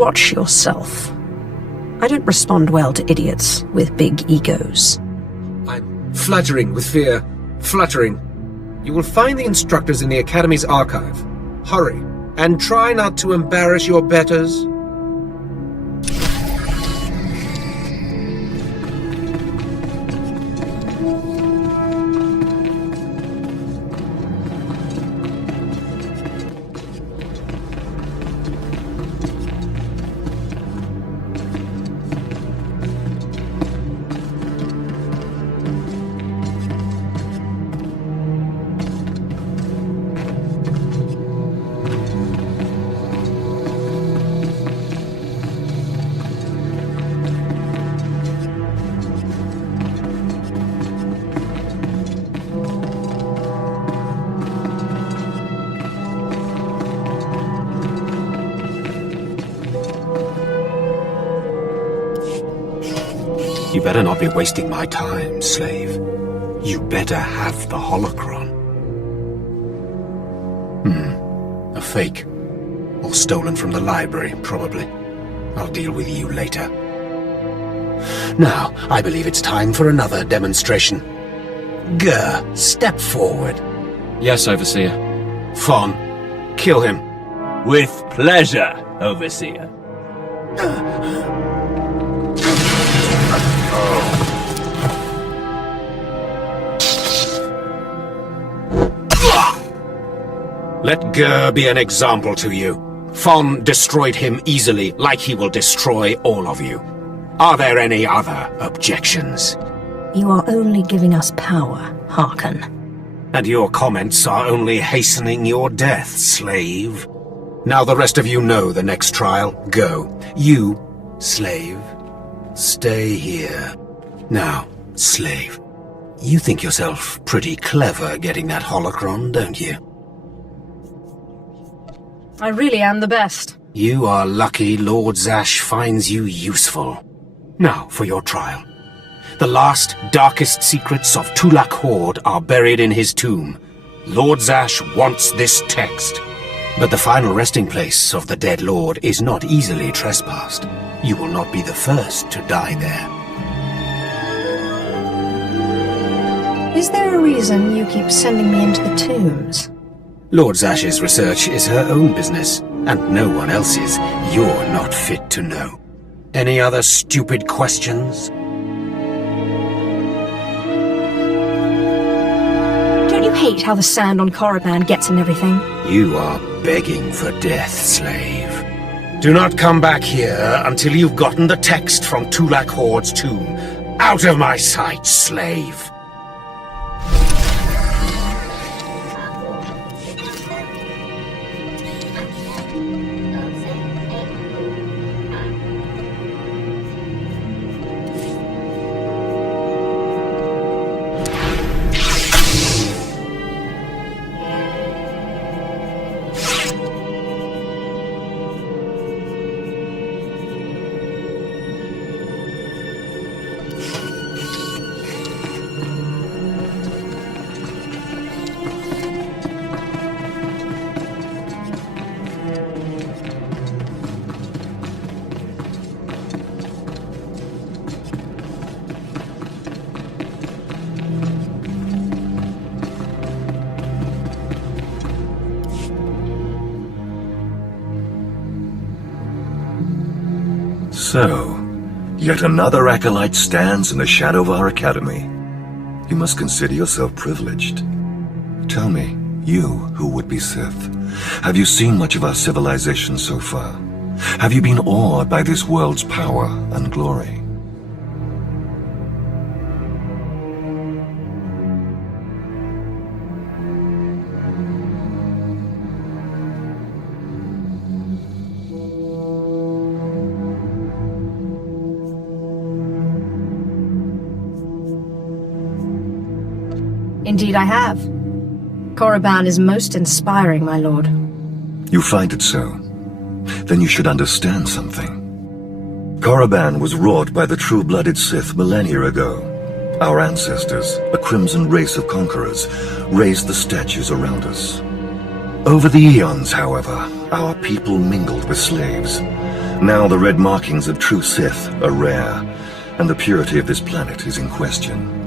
Watch yourself. I don't respond well to idiots with big egos. I'm fluttering with fear. Fluttering. You will find the instructors in the Academy's archive. Hurry, and try not to embarrass your betters. You better not be wasting my time, slave. You better have the holocron. A fake. Or stolen from the library, probably. I'll deal with you later. Now, I believe it's time for another demonstration. Gur, step forward. Yes, Overseer. Fon, kill him. With pleasure, Overseer. Let Gur be an example to you. Fon destroyed him easily, like he will destroy all of you. Are there any other objections? You are only giving us power, Harkon. And your comments are only hastening your death, slave. Now the rest of you know the next trial. Go. You, slave, stay here. Now, slave, you think yourself pretty clever getting that holocron, don't you? I really am the best. You are lucky Lord Zash finds you useful. Now for your trial. The last, darkest secrets of Tulak Horde are buried in his tomb. Lord Zash wants this text. But the final resting place of the dead lord is not easily trespassed. You will not be the first to die there. Is there a reason you keep sending me into the tombs? Lord Zash's research is her own business, and no one else's. You're not fit to know. Any other stupid questions? Don't you hate how the sand on Korriban gets in everything? You are begging for death, slave. Do not come back here until you've gotten the text from Tulak Horde's tomb. Out of my sight, slave! So, yet another acolyte stands in the shadow of our academy. You must consider yourself privileged. Tell me, you who would be Sith, have you seen much of our civilization so far? Have you been awed by this world's power and glory? Indeed I have. Korriban is most inspiring, my lord. You find it so? Then you should understand something. Korriban was wrought by the true-blooded Sith millennia ago. Our ancestors, a crimson race of conquerors, raised the statues around us. Over the eons, however, our people mingled with slaves. Now the red markings of true Sith are rare, and the purity of this planet is in question.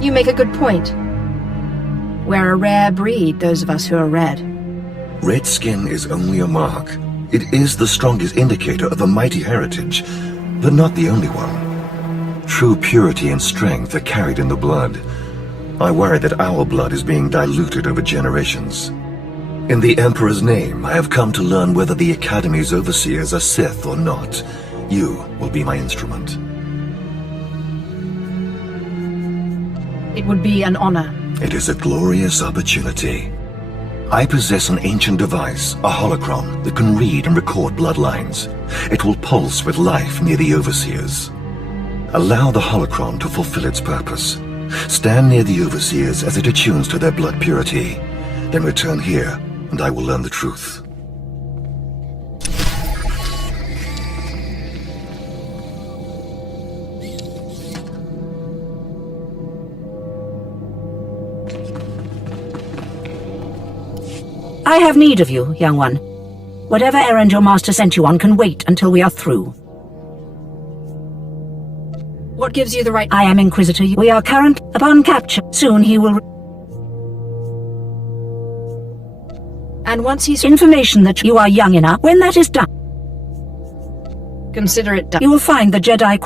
You make a good point. We're a rare breed, those of us who are red. Red skin is only a mark. It is the strongest indicator of a mighty heritage, but not the only one. True purity and strength are carried in the blood. I worry that our blood is being diluted over generations. In the Emperor's name, I have come to learn whether the Academy's overseers are Sith or not. You will be my instrument. It would be an honor. It is a glorious opportunity. I possess an ancient device, a holocron, that can read and record bloodlines. It will pulse with life near the overseers. Allow the holocron to fulfill its purpose. Stand near the overseers as it attunes to their blood purity. Then return here, and I will learn the truth. I have need of you, young one. Whatever errand your master sent you on can wait until we are through. What gives you the right— I am Inquisitor. We are current upon capture. Soon he will— And once he's— Information that you are young enough. When that is done— Consider it done. You will find the Jedi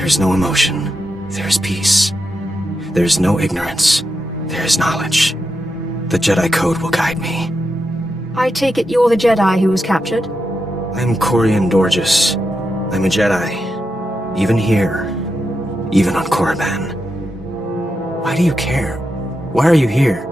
There is no emotion. There is peace. There is no ignorance. There is knowledge. The Jedi Code will guide me. I take it you're the Jedi who was captured? I'm Corian Dorjus. I'm a Jedi. Even here. Even on Korriban. Why do you care? Why are you here?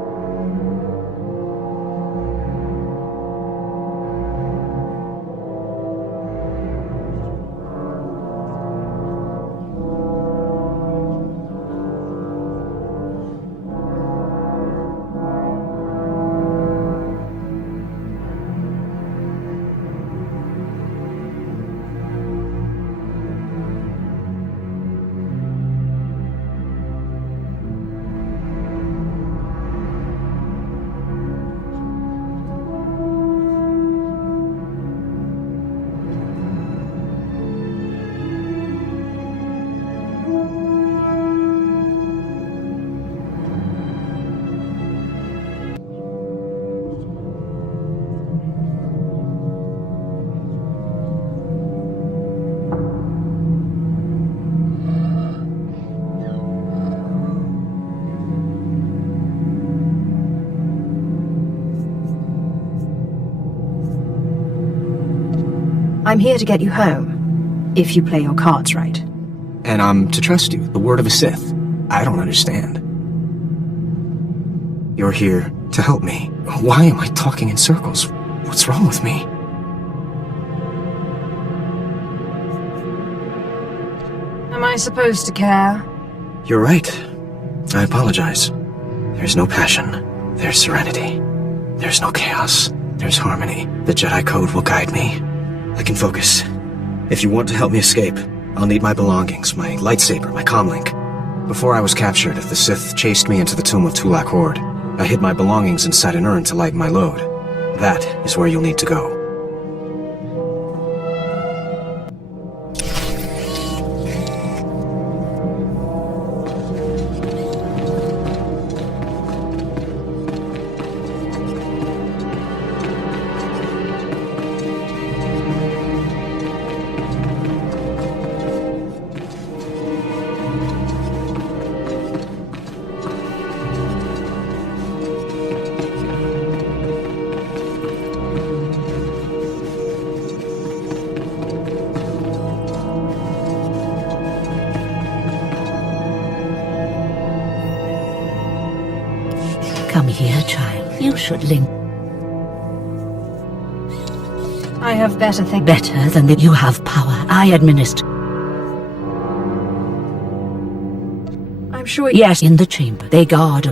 I'm here to get you home, if you play your cards right. And I'm to trust you, the word of a Sith. I don't understand. You're here to help me. Why am I talking in circles? What's wrong with me? I supposed to care? You're right. I apologize. There's no passion. There's serenity. There's no chaos. There's harmony. The Jedi Code will guide me. I can focus. If you want to help me escape, I'll need my belongings, my lightsaber, my comlink. Before I was captured, the Sith chased me into the tomb of Tulak Horde. I hid my belongings inside an urn to lighten my load. That is where you'll need to go. Come here, child. You should link. I have better things. Better than that you have power. I administer. I'm sure. Yes, in the chamber. They guard.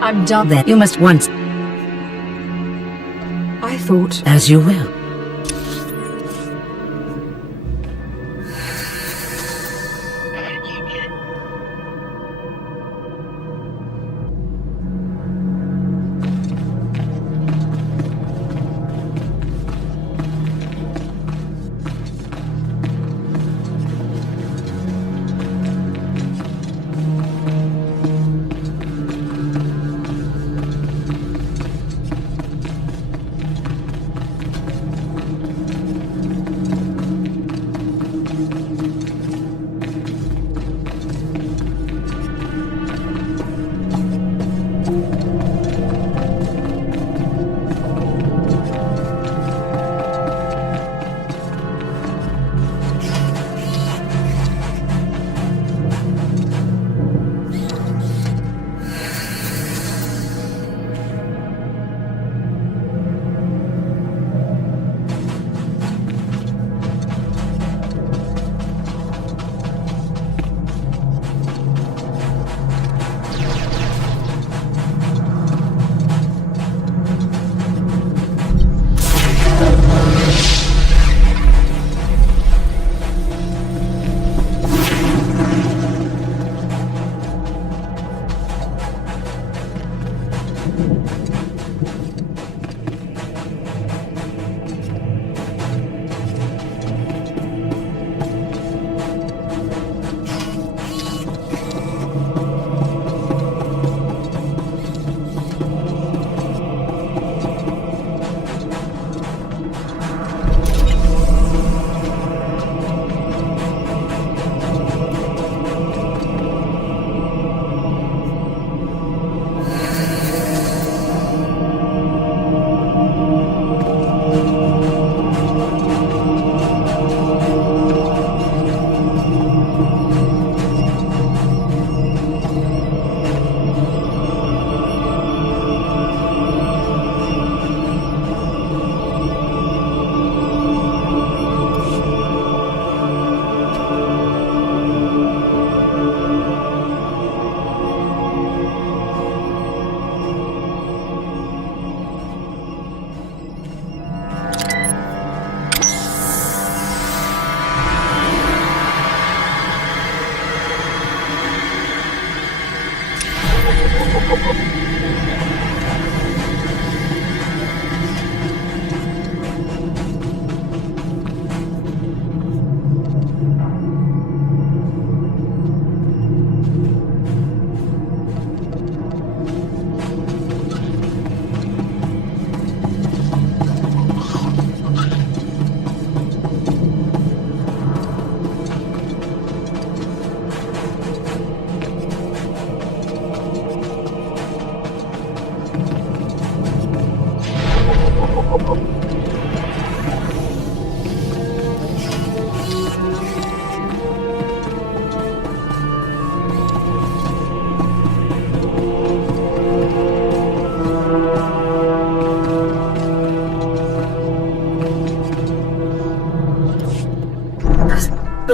I'm done. There. You must once. I thought. As you will.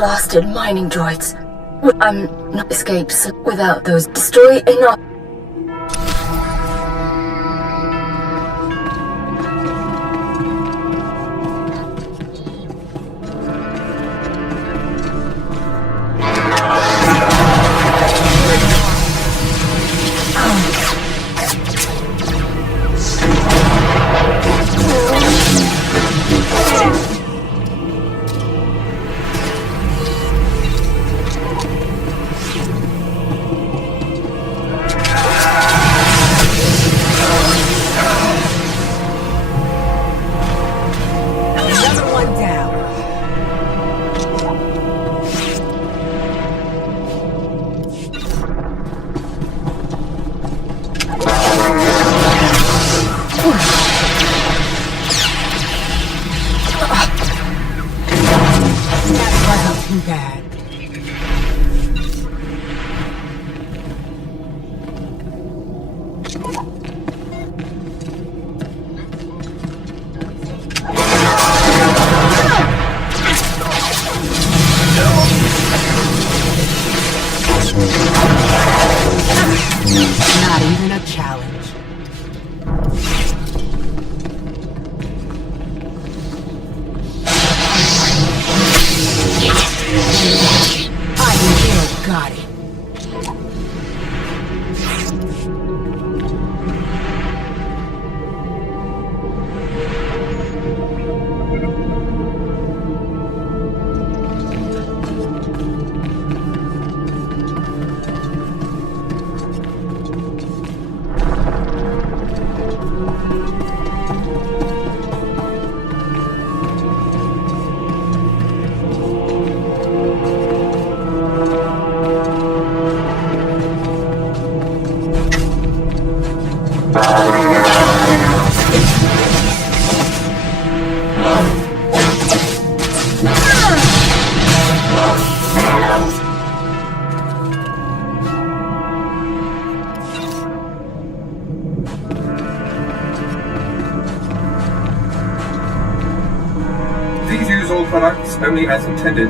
blasted mining droids. I'm not escaped without those destroying our... Not even a challenge. I still got it. Please use all products only as intended.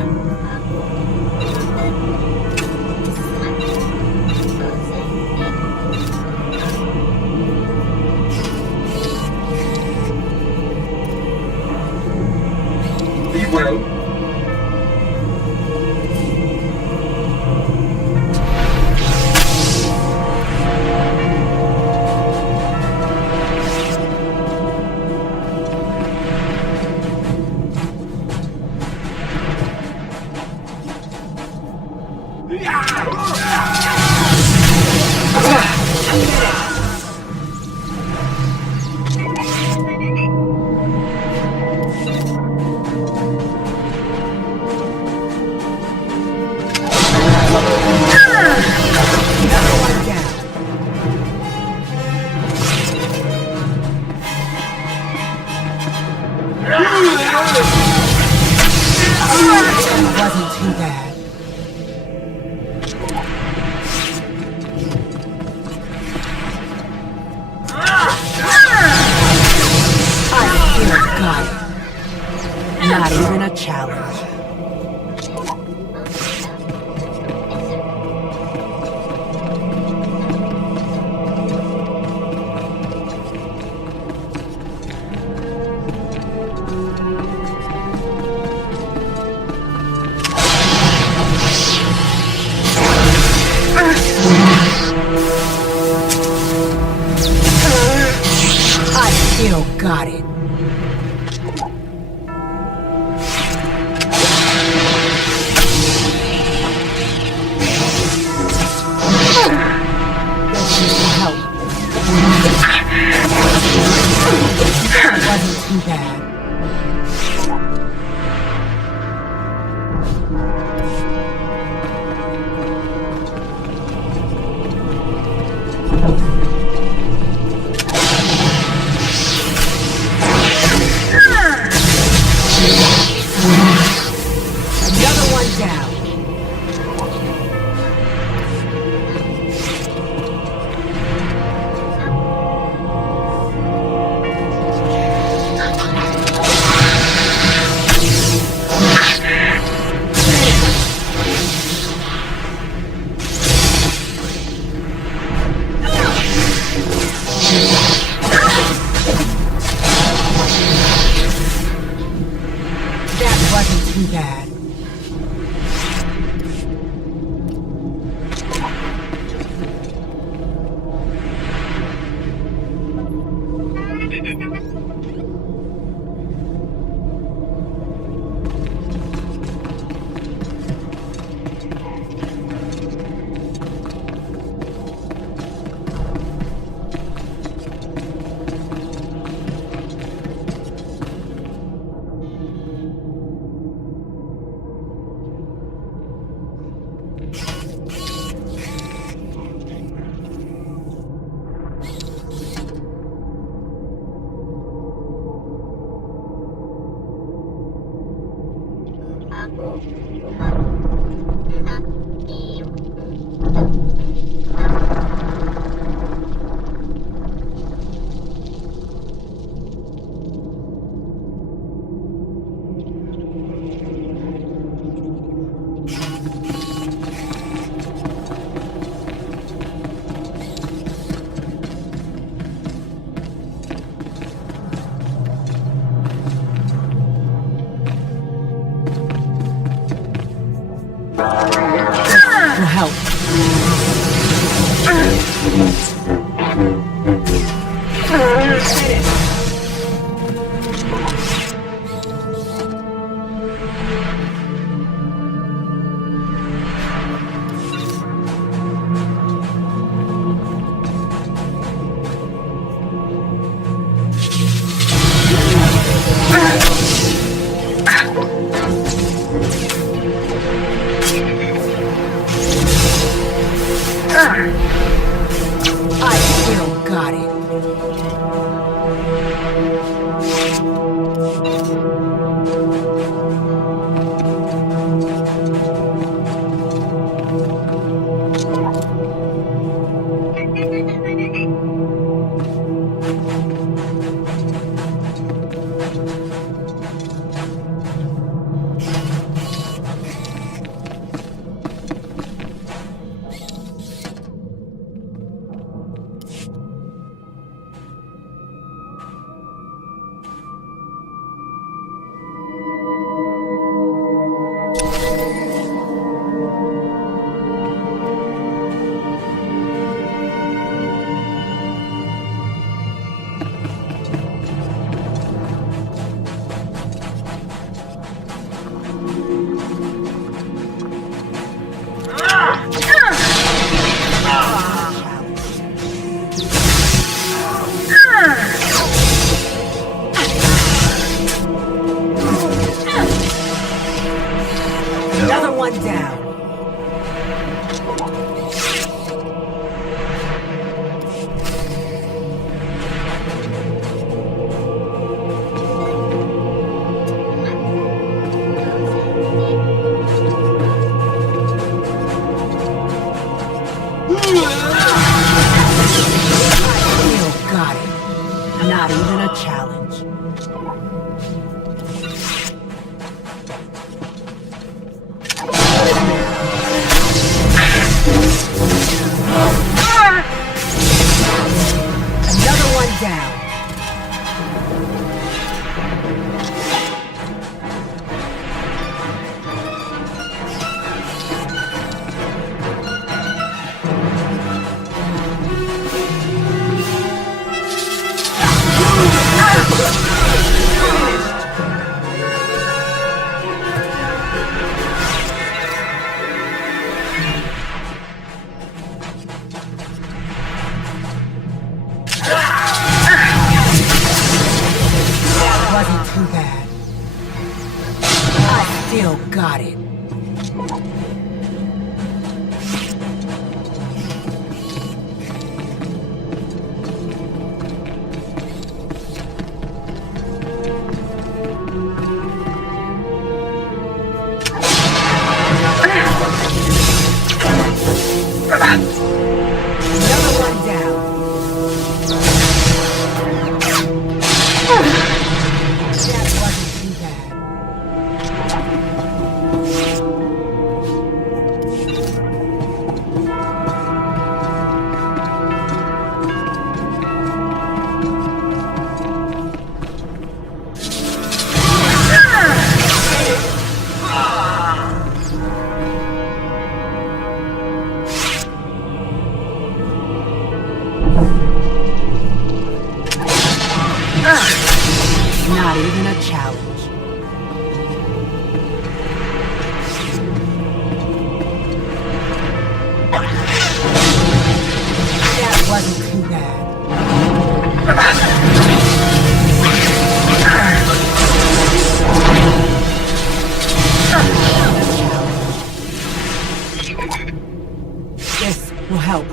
Be well. Wasn't too bad. I still got it. Not even a challenge. I still got it. Help. Wasn't too bad. Another one down. For help. I still got it. Another one down. Still got it. Not even a challenge. Another one down. Wasn't too bad. I still got it. Another one down. That wasn't too bad. Not even a challenge. That wasn't too bad. This will help.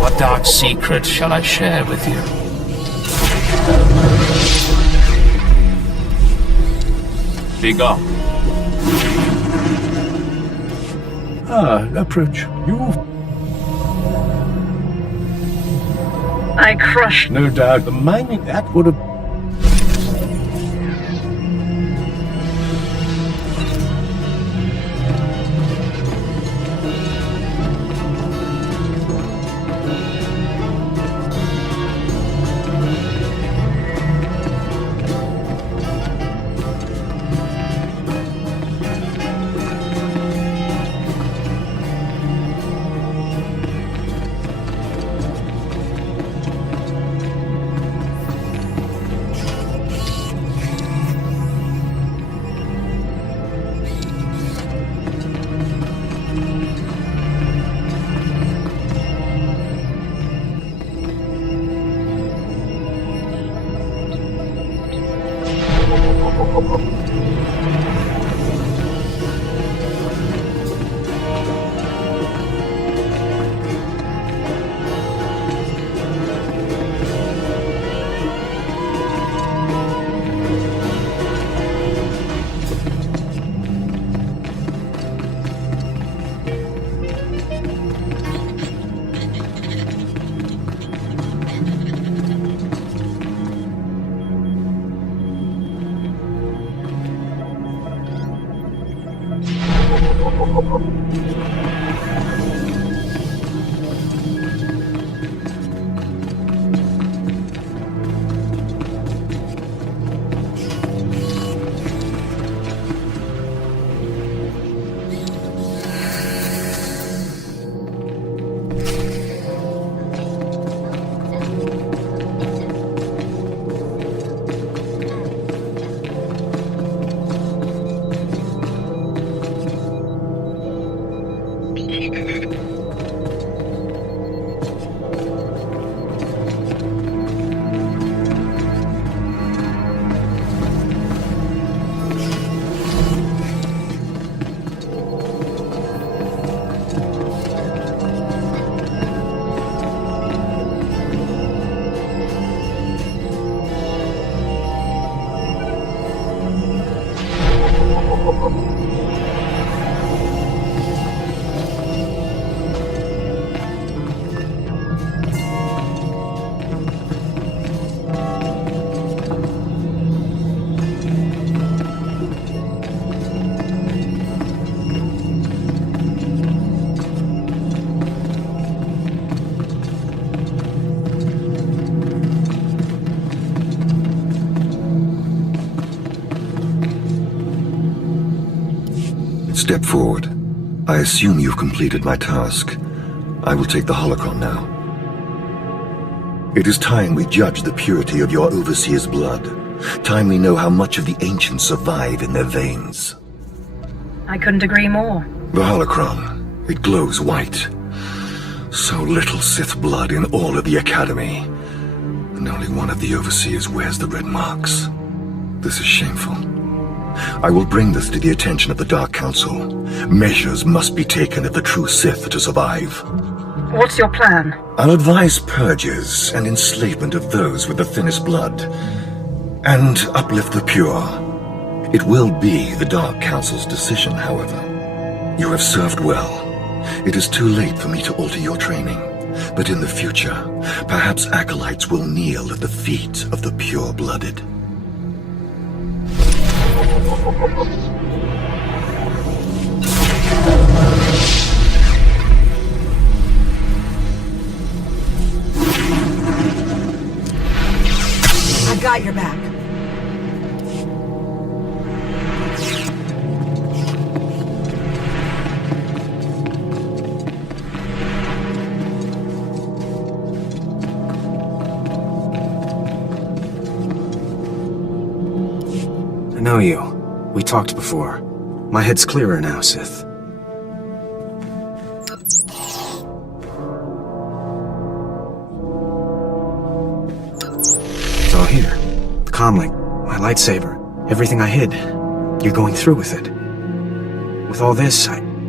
What dark secret shall I share with you? Be gone. Approach. You... I crushed... No doubt the mining, that would have... Step forward. I assume you've completed my task. I will take the holocron now. It is time we judge the purity of your overseer's blood. Time we know how much of the ancients survive in their veins. I couldn't agree more. The holocron, it glows white. So little Sith blood in all of the Academy. And only one of the overseers wears the red marks. This is shameful. I will bring this to the attention of the Dark Council. Measures must be taken if the true Sith are to survive. What's your plan? I'll advise purges and enslavement of those with the thinnest blood. And uplift the pure. It will be the Dark Council's decision, however. You have served well. It is too late for me to alter your training. But in the future, perhaps acolytes will kneel at the feet of the pure-blooded. I got your back. I know you. We talked before. My head's clearer now, Sith. It's all here. The comlink, my lightsaber, everything I hid. You're going through with it. With all this,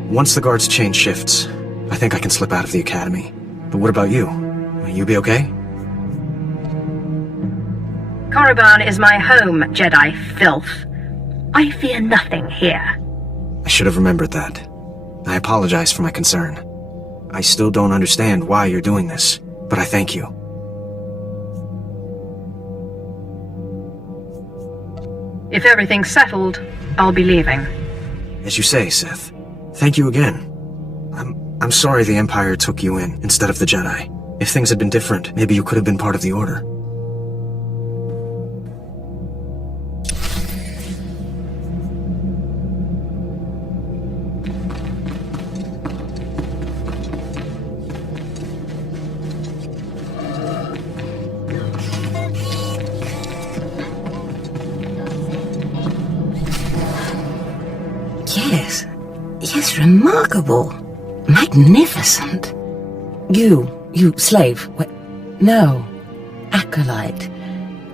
once the guards change shifts, I think I can slip out of the Academy. But what about you? Will you be okay? Korriban is my home, Jedi filth. I fear nothing here. I should have remembered that. I apologize for my concern. I still don't understand why you're doing this, but I thank you. If everything's settled, I'll be leaving. As you say, Sith. Thank you again. I'm sorry the Empire took you in instead of the Jedi. If things had been different, maybe you could have been part of the Order. Yes, remarkable. Magnificent. You slave. No. Acolyte.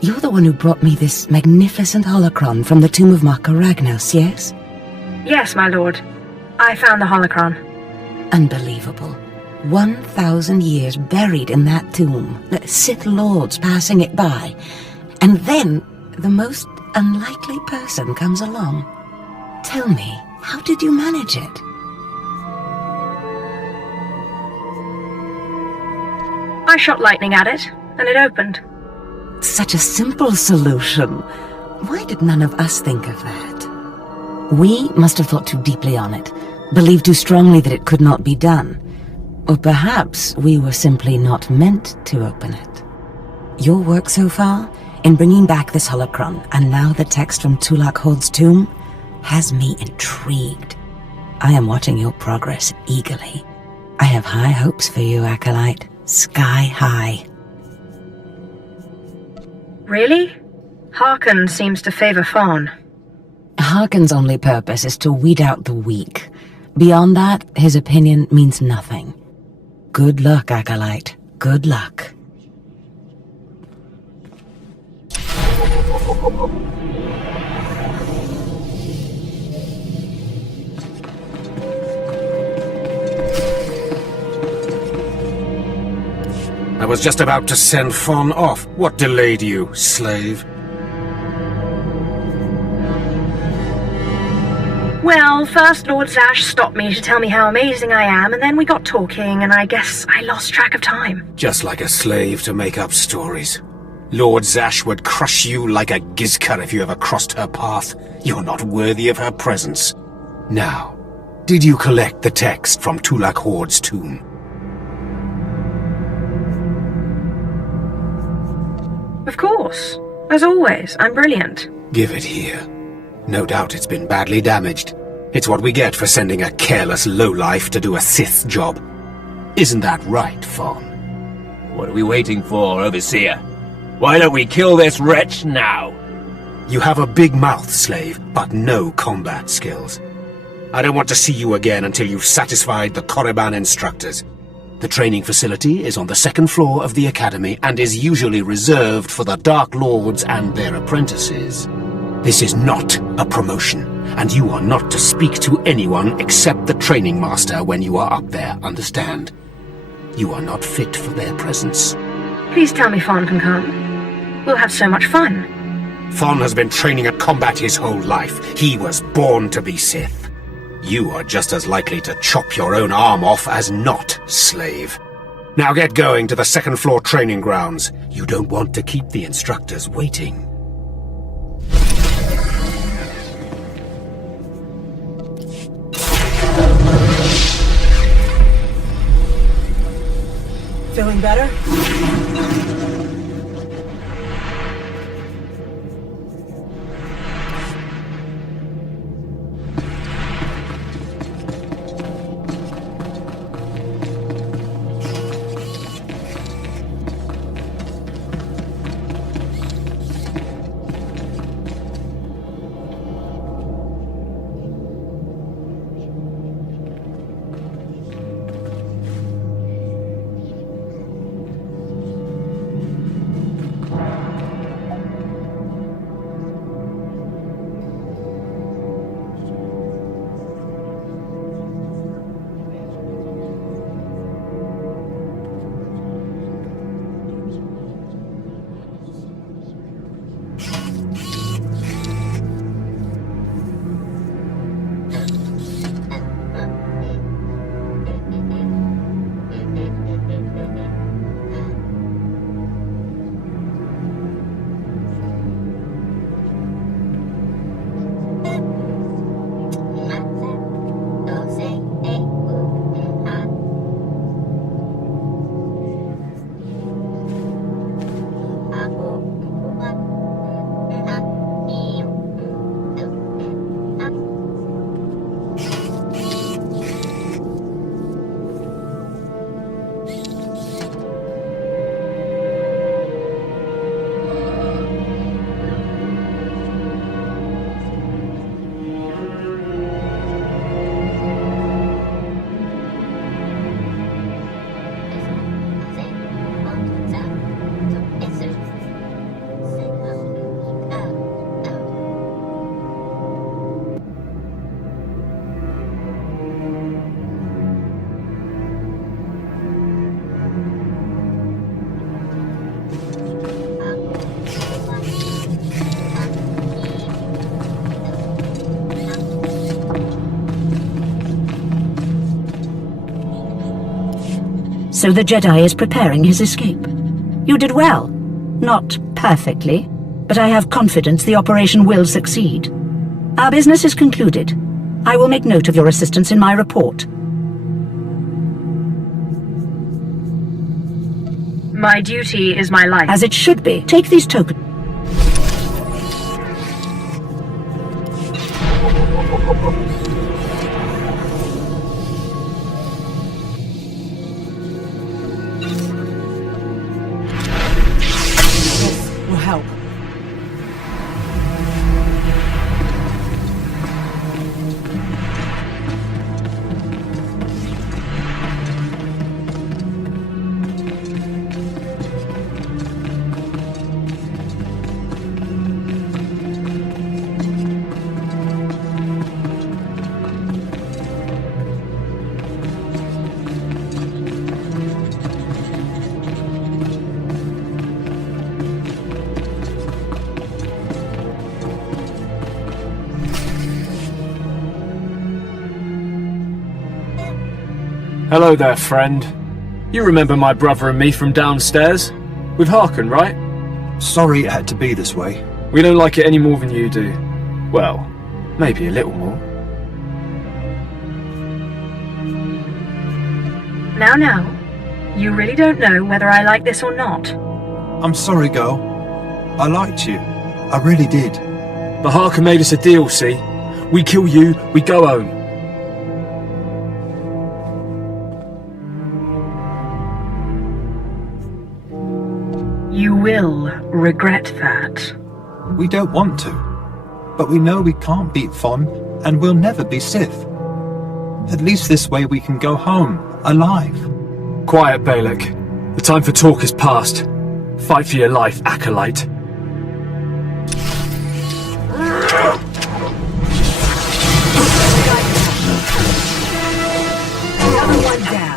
You're the one who brought me this magnificent holocron from the tomb of Marka Ragnos, yes? Yes, my lord. I found the holocron. Unbelievable. 1,000 years buried in that tomb. The Sith Lords passing it by. And then the most unlikely person comes along. Tell me, how did you manage it? I shot lightning at it, and it opened. Such a simple solution. Why did none of us think of that? We must have thought too deeply on it, believed too strongly that it could not be done. Or perhaps we were simply not meant to open it. Your work so far, in bringing back this holocron, and now the text from Tulak Hord's tomb, has me intrigued. I am watching your progress eagerly. I have high hopes for you, Acolyte. Sky high. Really? Harkon seems to favor Fawn. Harkon's only purpose is to weed out the weak. Beyond that, his opinion means nothing. Good luck, Acolyte. Good luck. I was just about to send Fawn off. What delayed you, slave? Well, first Lord Zash stopped me to tell me how amazing I am, and then we got talking, and I guess I lost track of time. Just like a slave to make up stories. Lord Zash would crush you like a Gizka if you ever crossed her path. You're not worthy of her presence. Now, did you collect the text from Tulak Hord's tomb? Of course. As always, I'm brilliant. Give it here. No doubt it's been badly damaged. It's what we get for sending a careless lowlife to do a Sith job. Isn't that right, Fawn? What are we waiting for, Overseer? Why don't we kill this wretch now? You have a big mouth, slave, but no combat skills. I don't want to see you again until you've satisfied the Korriban instructors. The training facility is on the second floor of the Academy and is usually reserved for the Dark Lords and their apprentices. This is not a promotion, and you are not to speak to anyone except the training master when you are up there, understand? You are not fit for their presence. Please tell me Fawn can come. We'll have so much fun. Fawn has been training at combat his whole life. He was born to be Sith. You are just as likely to chop your own arm off as not, slave. Now get going to the second floor training grounds. You don't want to keep the instructors waiting. Feeling better? So the Jedi is preparing his escape. You did well. Not perfectly, but I have confidence the operation will succeed. Our business is concluded. I will make note of your assistance in my report. My duty is my life. As it should be. Take these tokens. Will help. Hello there, friend. You remember my brother and me from downstairs? With Harkon, right? Sorry it had to be this way. We don't like it any more than you do. Well, maybe a little more. Now, you really don't know whether I like this or not. I'm sorry, girl. I liked you. I really did. But Harkon made us a deal, see? We kill you, we go home. You will regret that. We don't want to, but we know we can't beat Fon, and we'll never be Sith. At least this way we can go home, alive. Quiet, Balak. The time for talk is past. Fight for your life, Acolyte. Another one down.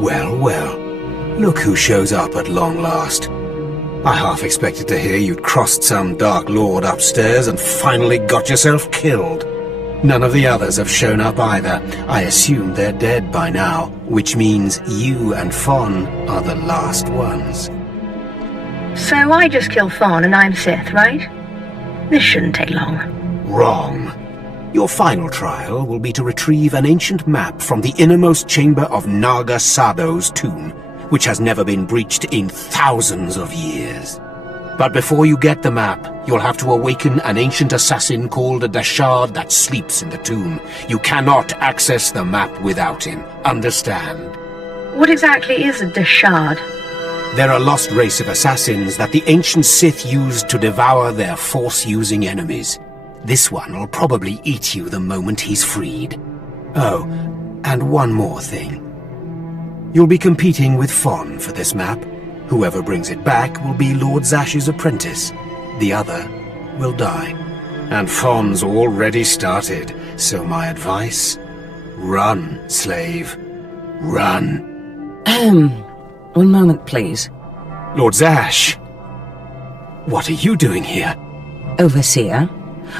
Well, well. Look who shows up at long last. I half expected to hear you'd crossed some Dark Lord upstairs and finally got yourself killed. None of the others have shown up either. I assume they're dead by now, which means you and Fon are the last ones. So I just kill Fawn and I'm Sith, right? This shouldn't take long. Wrong. Your final trial will be to retrieve an ancient map from the innermost chamber of Naga Sado's tomb, which has never been breached in thousands of years. But before you get the map, you'll have to awaken an ancient assassin called a Dashard that sleeps in the tomb. You cannot access the map without him. Understand? What exactly is a Dashard? They're a lost race of assassins that the ancient Sith used to devour their Force-using enemies. This one will probably eat you the moment he's freed. Oh, and one more thing. You'll be competing with Fon for this map. Whoever brings it back will be Lord Zash's apprentice. The other will die. And Fon's already started, so my advice? Run, slave. Run. One moment, please. Lord Zash! What are you doing here? Overseer,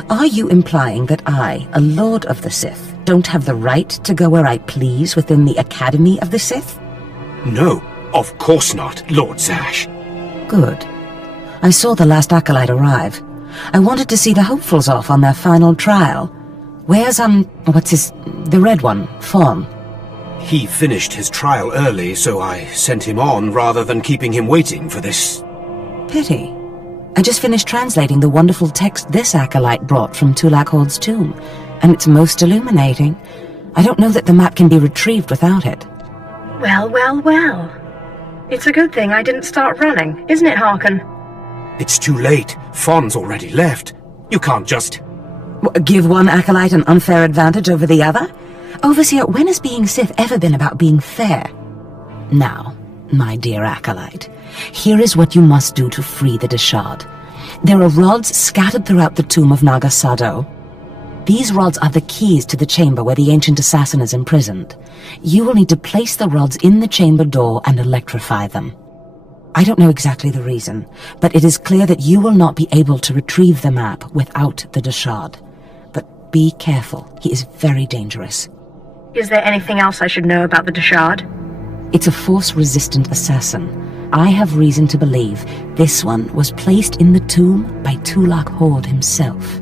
are you implying that I, a Lord of the Sith, don't have the right to go where I please within the Academy of the Sith? No, of course not, Lord Zash. Good. I saw the last Acolyte arrive. I wanted to see the hopefuls off on their final trial. Where's, the red one, Fon? He finished his trial early, so I sent him on rather than keeping him waiting for this. Pity. I just finished translating the wonderful text this Acolyte brought from Tulak Horde's tomb, and it's most illuminating. I don't know that the map can be retrieved without it. Well, well, well. It's a good thing I didn't start running, isn't it, Harkin? It's too late. Fon's already left. You can't just... Give one Acolyte an unfair advantage over the other? Overseer, when has being Sith ever been about being fair? Now, my dear Acolyte, here is what you must do to free the Dashard. There are rods scattered throughout the tomb of Naga Sado. These rods are the keys to the chamber where the ancient assassin is imprisoned. You will need to place the rods in the chamber door and electrify them. I don't know exactly the reason, but it is clear that you will not be able to retrieve the map without the Dashard. But be careful, he is very dangerous. Is there anything else I should know about the Dashard? It's a Force-resistant assassin. I have reason to believe this one was placed in the tomb by Tulak Horde himself.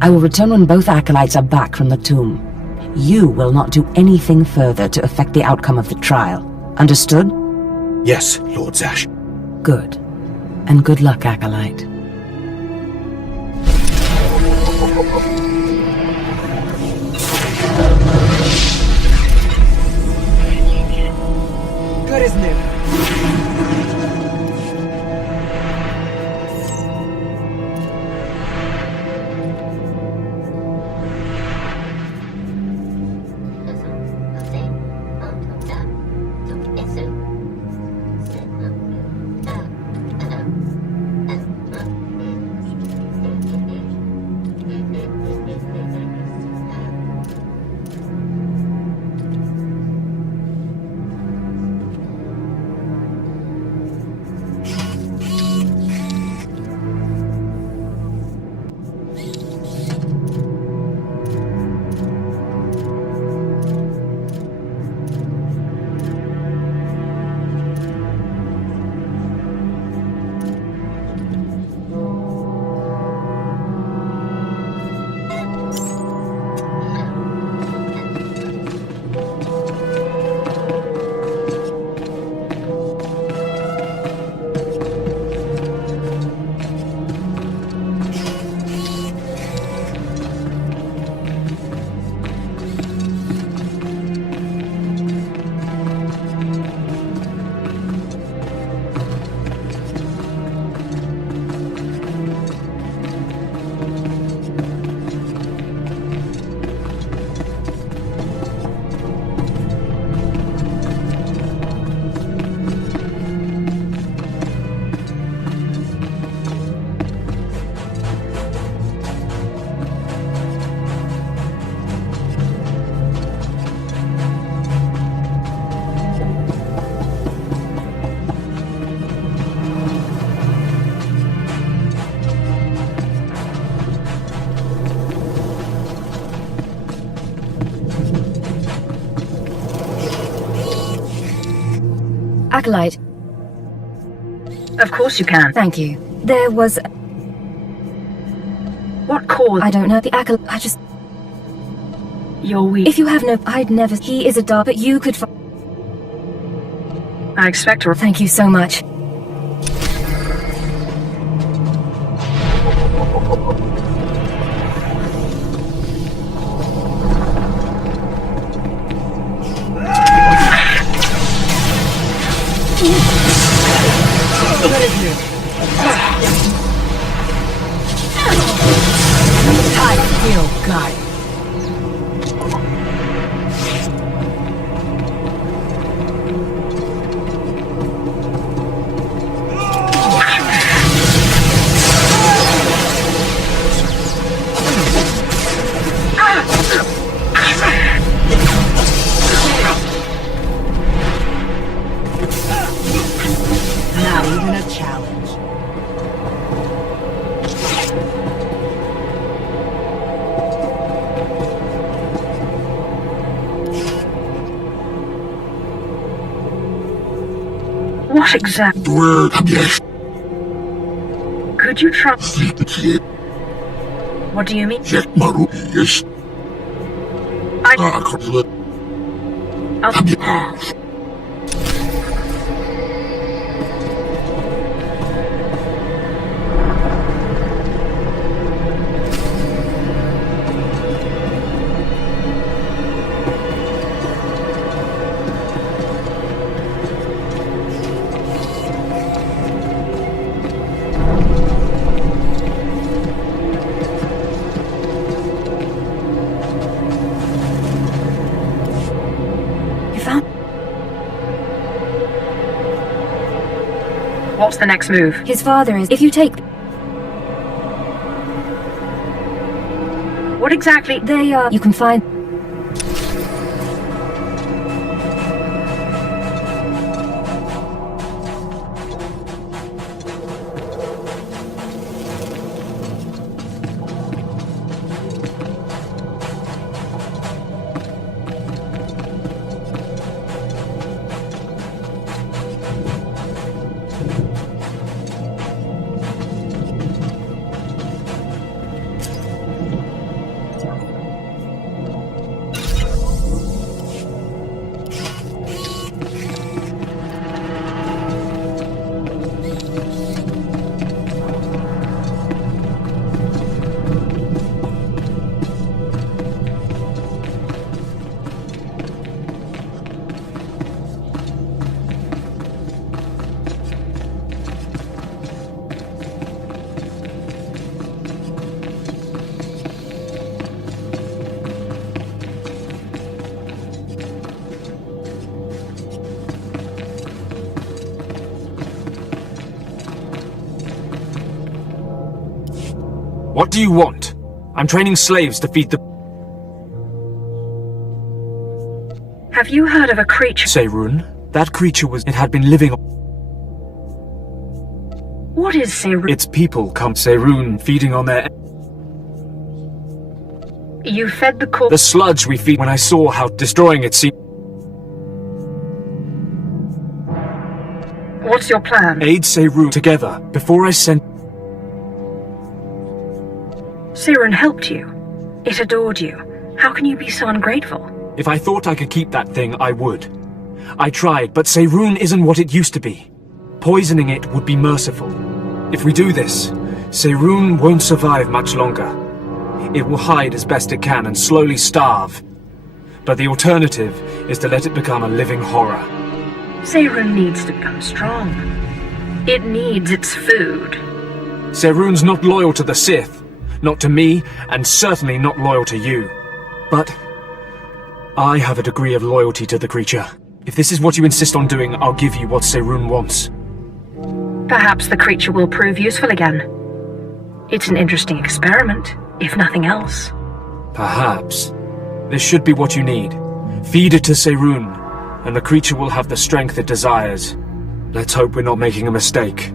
I will return when both Acolytes are back from the tomb. You will not do anything further to affect the outcome of the trial. Understood? Yes, Lord Zash. Good. And good luck, Acolyte. Good as new. acolyte. Of course you can. Thank you. There was... What caused... I don't know. The acolyte... I just... You're weak. If you have no... I'd never... He is a dark, but you could... I expect her... Thank you so much. Oh, God. Not even a challenge. What exactly? Could you try? What do you mean? What's the next move? His father is... If you take... What exactly? They are... You can find... What do you want? I'm training slaves to feed the... Have you heard of a creature? Seirun? That creature was... It had been living... What is Seirun? Its people come Seirun, feeding on their... You fed the corpse... The sludge we feed when I saw how destroying it seemed... What's your plan? Aid Seirun together, before I send... Seirun helped you. It adored you. How can you be so ungrateful? If I thought I could keep that thing, I would. I tried, but Seirun isn't what it used to be. Poisoning it would be merciful. If we do this, Seirun won't survive much longer. It will hide as best it can and slowly starve. But the alternative is to let it become a living horror. Seirun needs to become strong. It needs its food. Seirun's not loyal to the Sith. Not to me, and certainly not loyal to you. But I have a degree of loyalty to the creature. If this is what you insist on doing, I'll give you what Seirun wants. Perhaps the creature will prove useful again. It's an interesting experiment, if nothing else. Perhaps. This should be what you need. Feed it to Seirun, and the creature will have the strength it desires. Let's hope we're not making a mistake.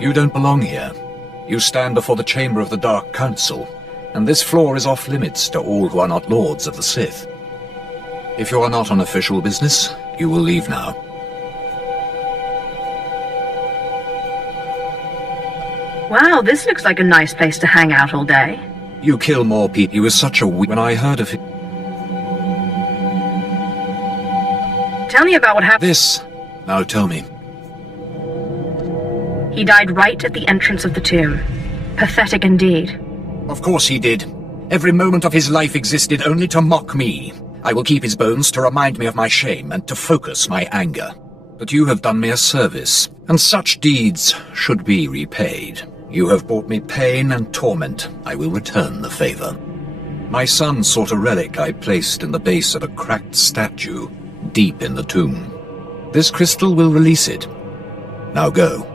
You don't belong here. You stand before the chamber of the Dark Council, and this floor is off-limits to all who are not lords of the Sith. If you are not on official business, you will leave now. Wow, this looks like a nice place to hang out all day. You kill more people. He was such a when I heard of him. Tell me about what happened. This. Now tell me. He died right at the entrance of the tomb. Pathetic indeed. Of course he did. Every moment of his life existed only to mock me. I will keep his bones to remind me of my shame and to focus my anger. But you have done me a service, and such deeds should be repaid. You have brought me pain and torment. I will return the favor. My son sought a relic I placed in the base of a cracked statue, deep in the tomb. This crystal will release it. Now go.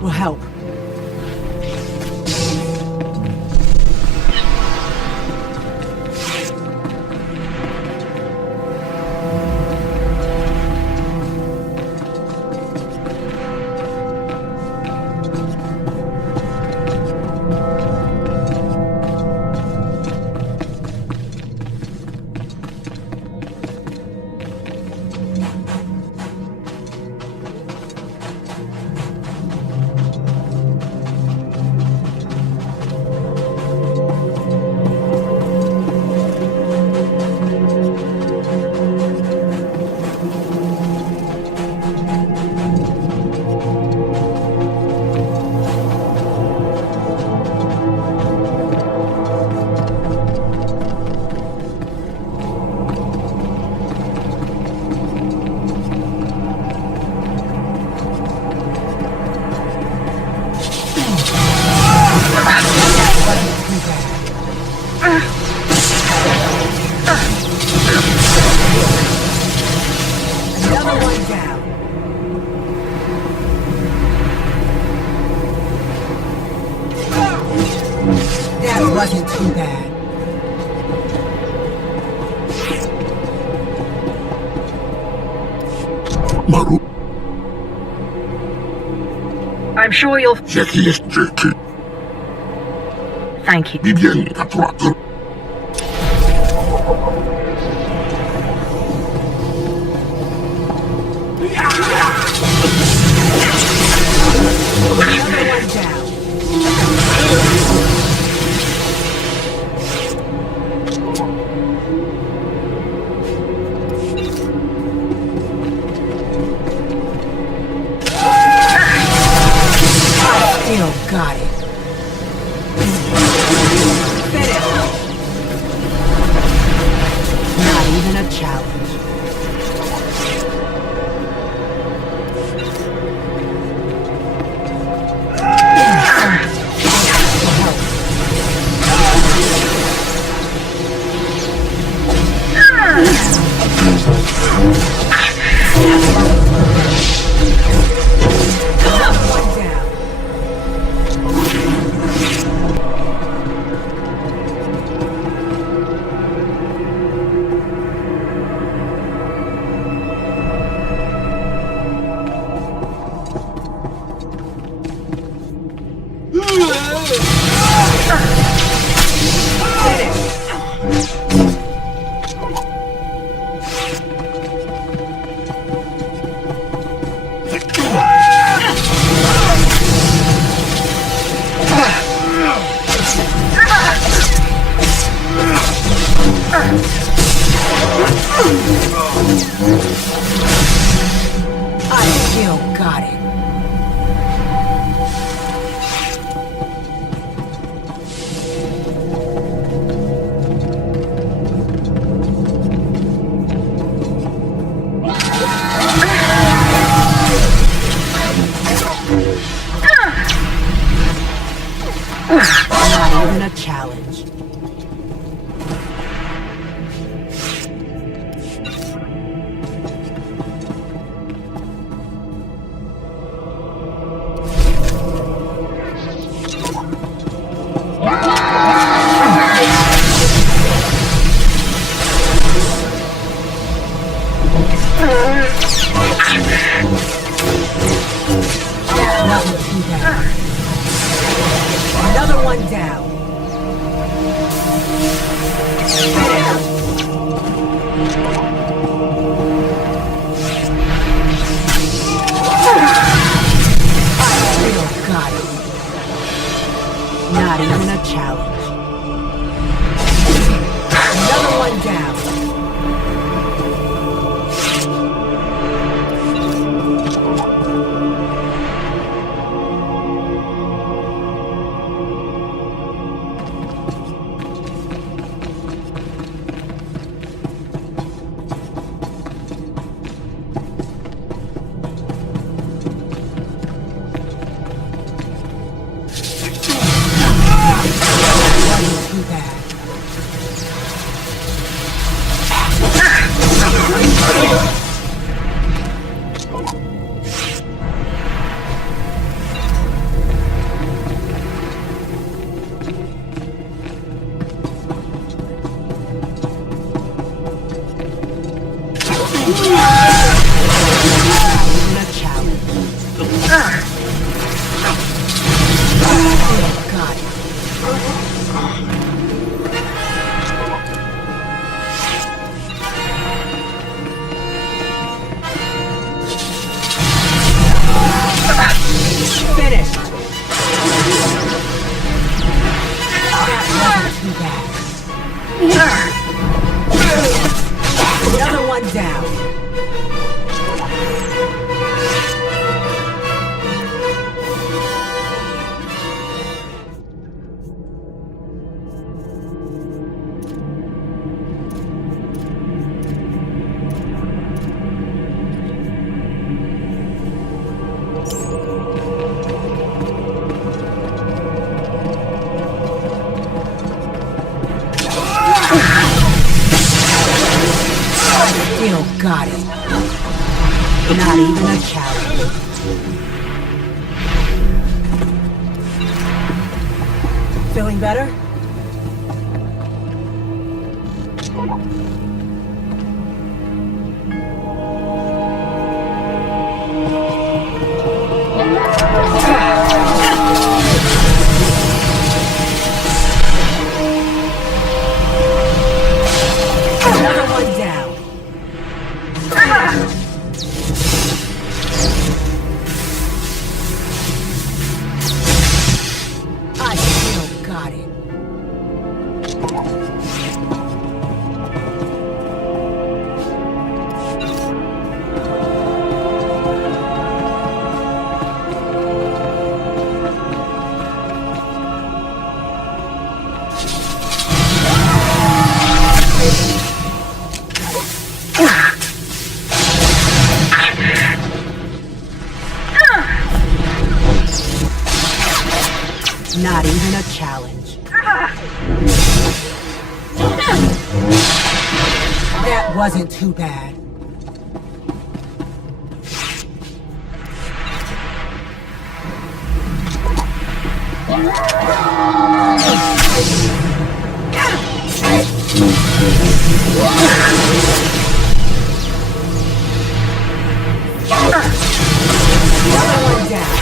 Will help. Wasn't too bad. I'm sure you'll... Thank you. Still got it. Not even a challenge. Not even a challenge. Another one down. Got it. Not even a challenge. Another one down. Another one down. Still got it. Not even a challenge. Feeling better? Another one down. I still got it. Not even a challenge. That wasn't too bad. Another one down.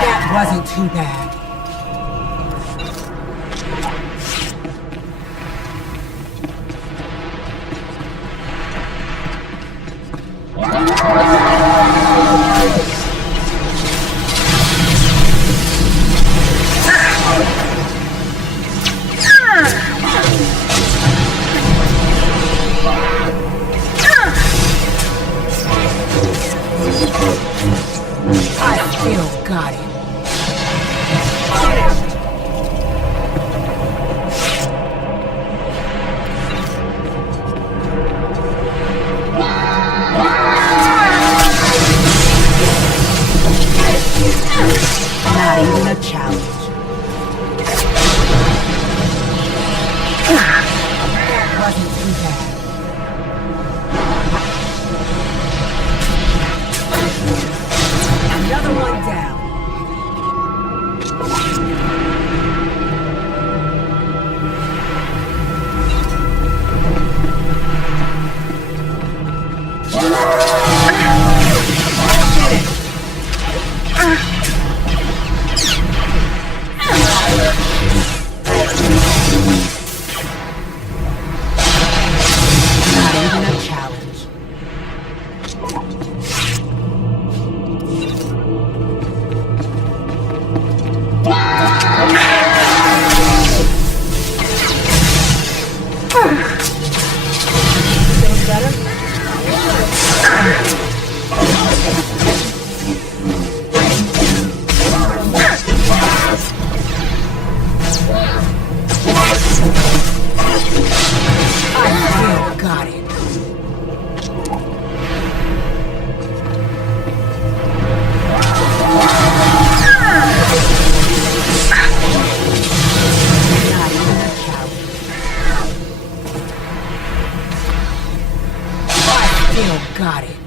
That wasn't too bad. I still got it. Not even a challenge. That wasn't too bad. Another one down. Not even a challenge. Feeling better? I still got it. Not even a challenge. I still got it.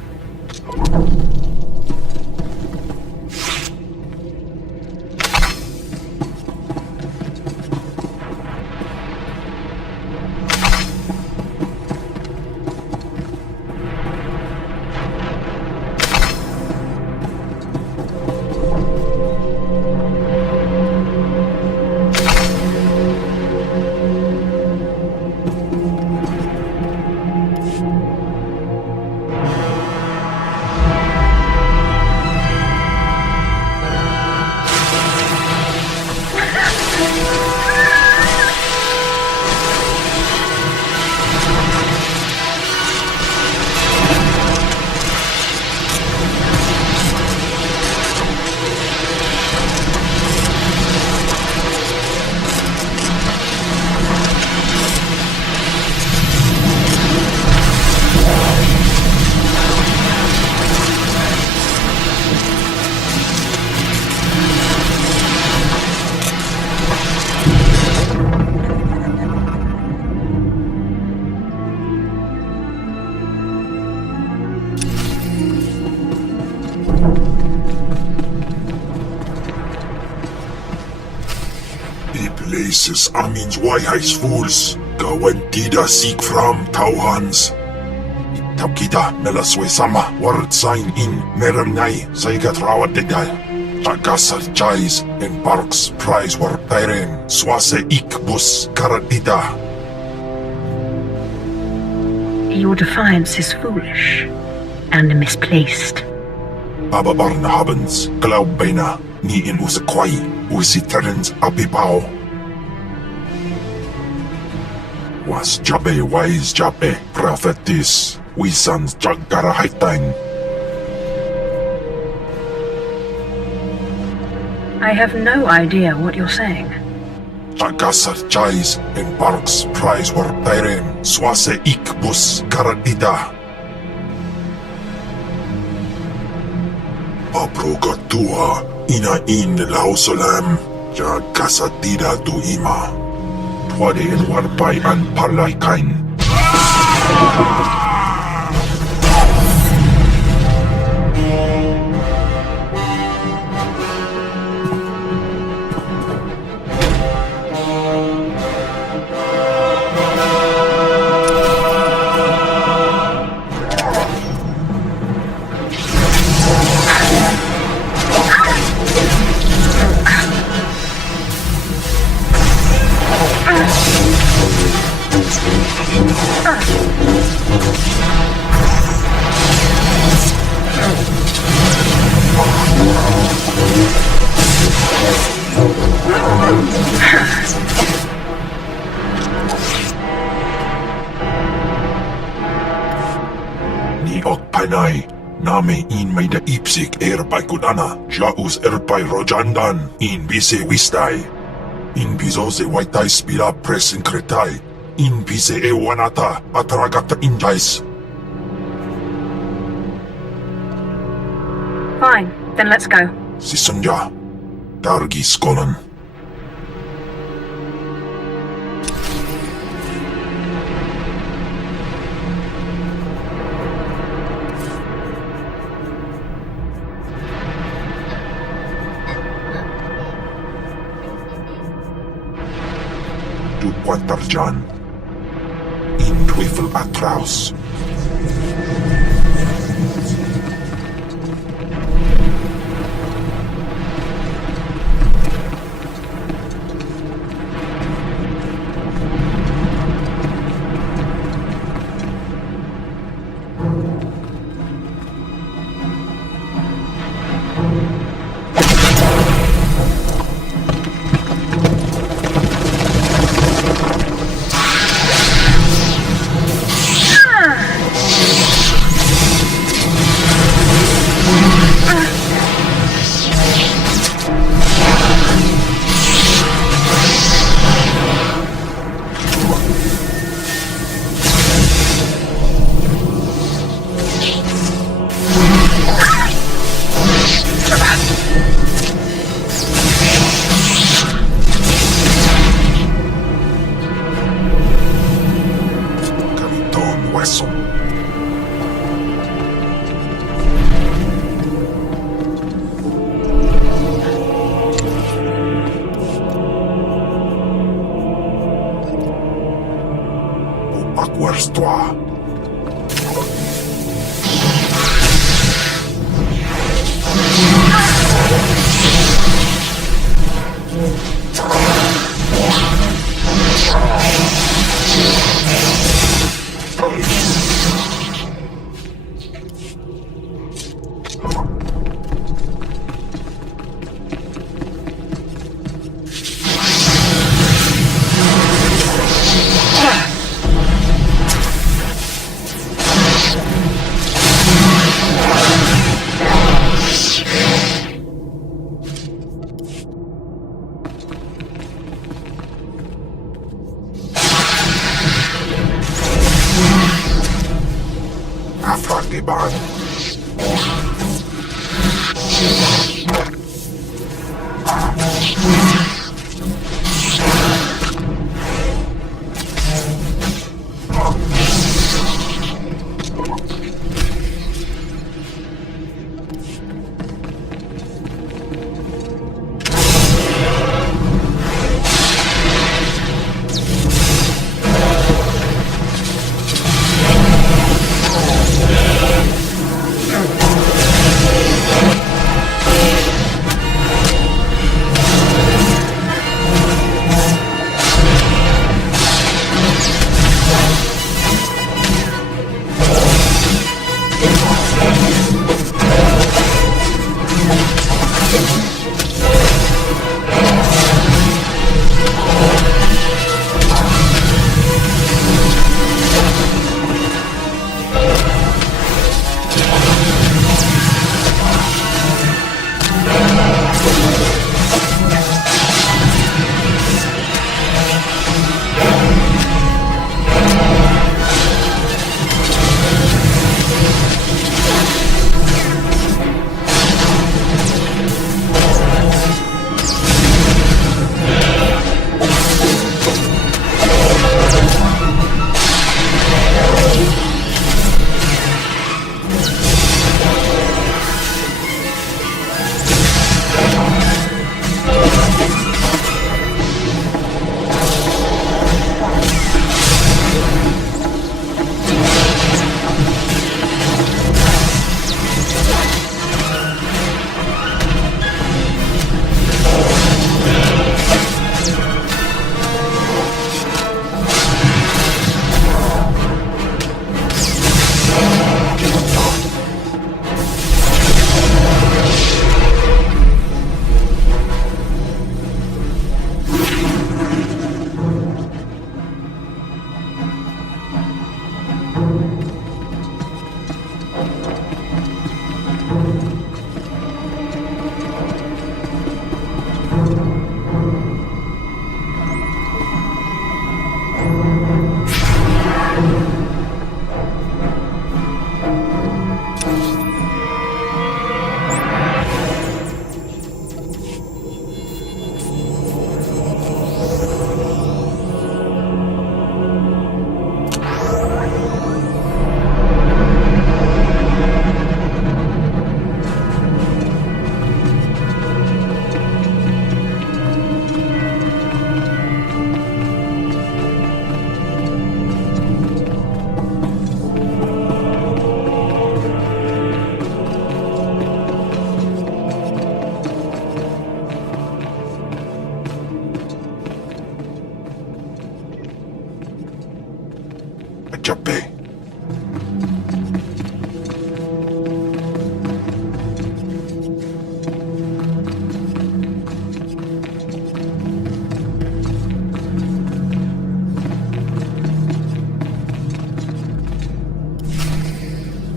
Places amins wayhais fools, kawan tidak seek from tauhans. Tapkita nalaswe sama word sign in meramnay saigat rawat degal. Agasar chais and parks prize war peren swase ikbus karatita. Your defiance is foolish and misplaced. Bababar na habens, glaub bena, ni in usakwai, usiterens abibao. Was Jabe wise Jabe, prophetess, we sons Jagara Haitang. I have no idea what you're saying. Agasar chais and parks prize war peren swase ikbus karatida. Abrogatua ina in lausolam jagasatida tu ima. Twade and warpai and parlaikain. Renai, Name in may da ipsik by kudana, Jaus by rojandan, in bise wistai. In bizose waitai spira press in kretai, in bise ewanata, atragata injais. Fine, then let's go. Sisunja, Dargi Skolan. Quatarjan in Twyfel Atraus. Toi.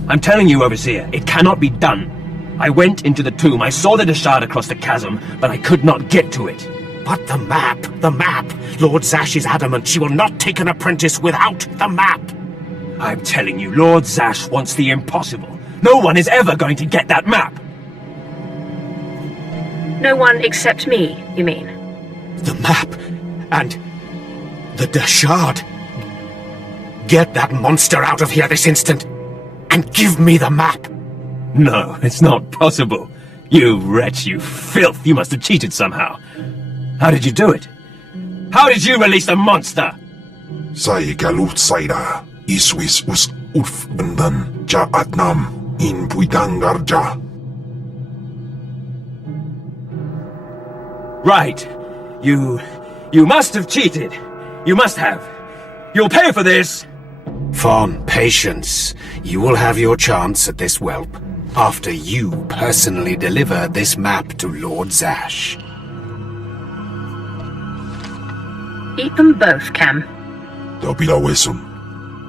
I'm telling you, Overseer, it cannot be done. I went into the tomb, I saw the Deshard across the chasm, but I could not get to it. But the map! The map! Lord Zash is adamant she will not take an apprentice without the map! I'm telling you, Lord Zash wants the impossible. No one is ever going to get that map! No one except me, you mean? The map! And the Deshard! Get that monster out of here this instant! And give me the map! No, it's not possible. You wretch, you filth, you must have cheated somehow. How did you do it? How did you release the monster? Sai galut saira, iswis us urf bendan, ja atnam, in puidangarja. Right. You must have cheated. You must have. You'll pay for this! Fawn, patience. You will have your chance at this whelp, after you personally deliver this map to Lord Zash. Eat them both, Cam.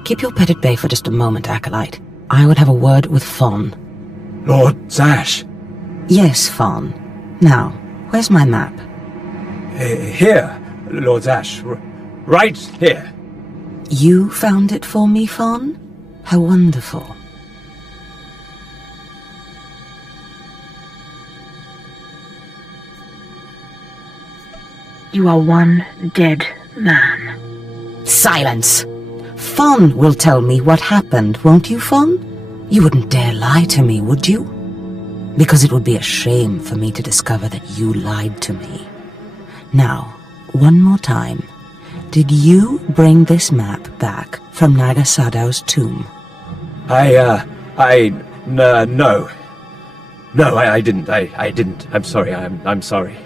Keep your pet at bay for just a moment, Acolyte. I would have a word with Fawn. Lord Zash? Yes, Fawn. Now, where's my map? Here, Lord Zash. Right here. You found it for me, Fawn? How wonderful. You are one dead man. Silence! Fawn will tell me what happened, won't you, Fawn? You wouldn't dare lie to me, would you? Because it would be a shame for me to discover that you lied to me. Now, one more time. Did you bring this map back from Nagasadow's tomb? No. No, I didn't. I didn't. I'm sorry. I'm sorry.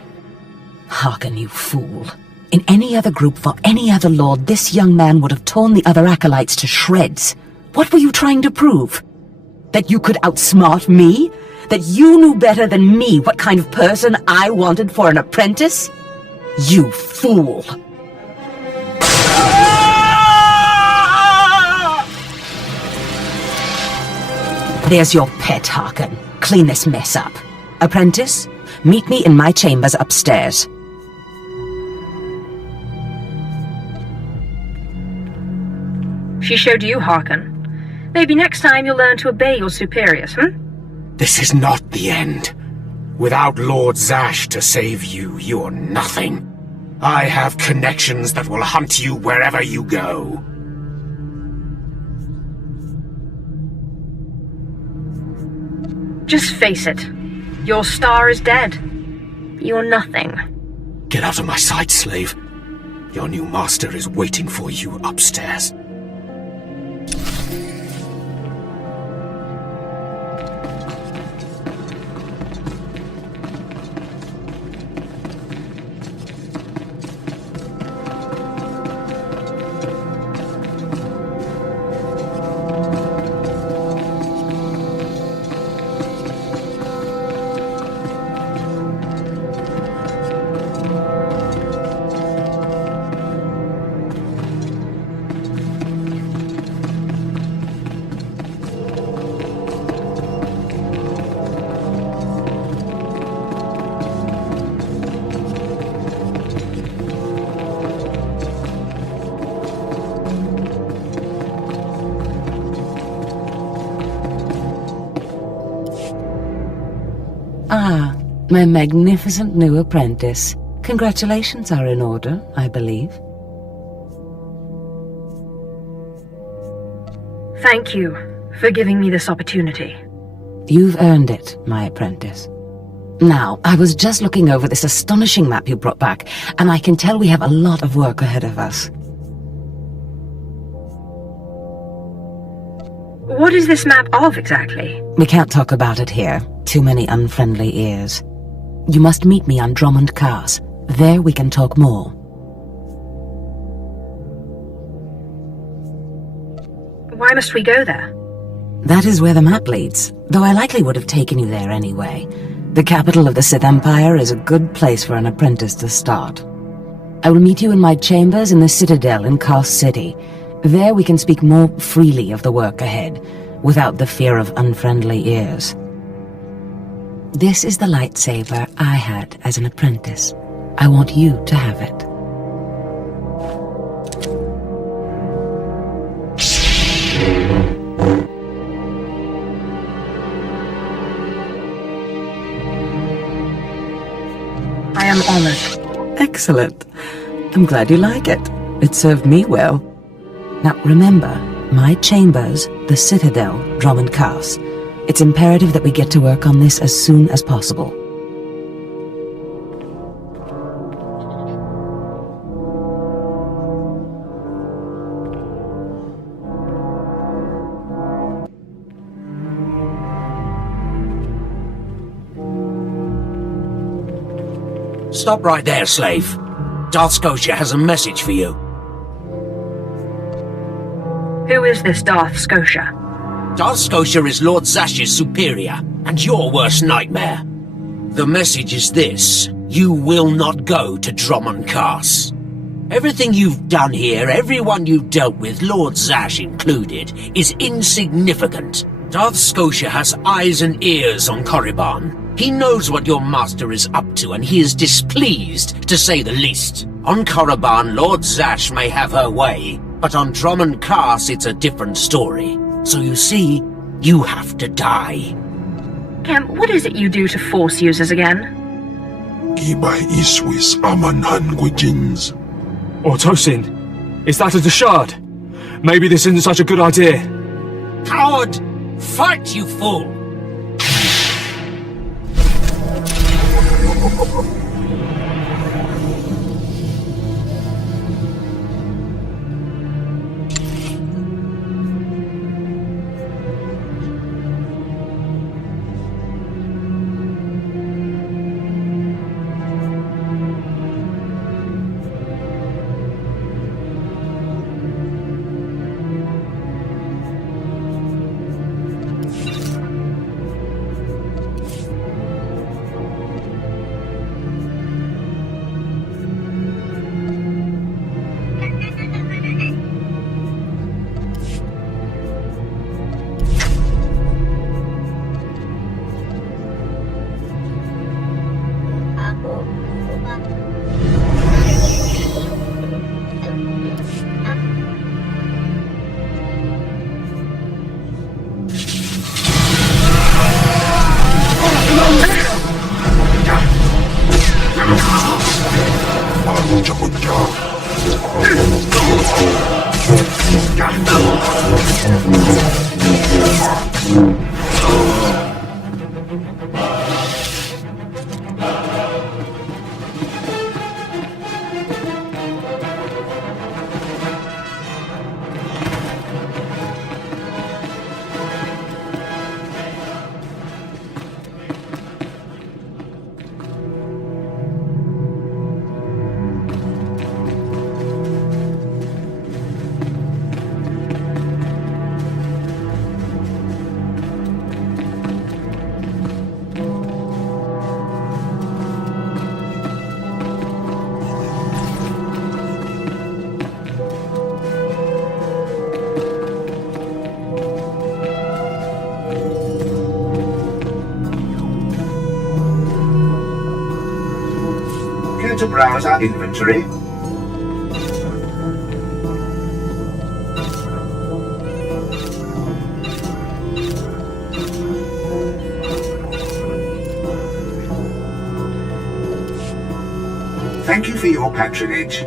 Hearken, you fool. In any other group for any other lord, this young man would have torn the other acolytes to shreds. What were you trying to prove? That you could outsmart me? That you knew better than me what kind of person I wanted for an apprentice? You fool! There's your pet, Harkin. Clean this mess up. Apprentice, meet me in my chambers upstairs. She showed you, Harkin. Maybe next time you'll learn to obey your superiors, This is not the end. Without Lord Zash to save you, you're nothing. I have connections that will hunt you wherever you go. Just face it. Your star is dead. You're nothing. Get out of my sight, slave. Your new master is waiting for you upstairs. Ah, my magnificent new apprentice. Congratulations are in order, I believe. Thank you for giving me this opportunity. You've earned it, my apprentice. Now, I was just looking over this astonishing map you brought back, and I can tell we have a lot of work ahead of us. What is this map of, exactly? We can't talk about it here. Too many unfriendly ears. You must meet me on Drummond Cars. There we can talk more. Why must we go there? That is where the map leads, though I likely would have taken you there anyway. The capital of the Sith Empire is a good place for an apprentice to start. I will meet you in my chambers in the Citadel in Kars City. There we can speak more freely of the work ahead. without the fear of unfriendly ears. This is the lightsaber I had as an apprentice. I want you to have it. I am honored. Excellent. I'm glad you like it. It served me well. Now remember, my chambers, the Citadel, Drummond Cass. It's imperative that we get to work on this as soon as possible. Stop right there, slave. Darth Scotia has a message for you. Who is this Darth Scotia? Darth Scotia is Lord Zash's superior, and your worst nightmare. The message is this: you will not go to Drummond Cass. Everything you've done here, everyone you've dealt with, Lord Zash included, is insignificant. Darth Scotia has eyes and ears on Korriban. He knows what your master is up to, and he is displeased, to say the least. On Korriban, Lord Zash may have her way, but on Drummond Cass it's a different story. So you see, you have to die. Kemp, what is it you do to Force users again? Gibai Iswis Amanhan Gwejins. Or Tosin, is that a Dashard? Maybe this isn't such a good idea. Coward! Fight, you fool! To browse our inventory. Thank you for your patronage.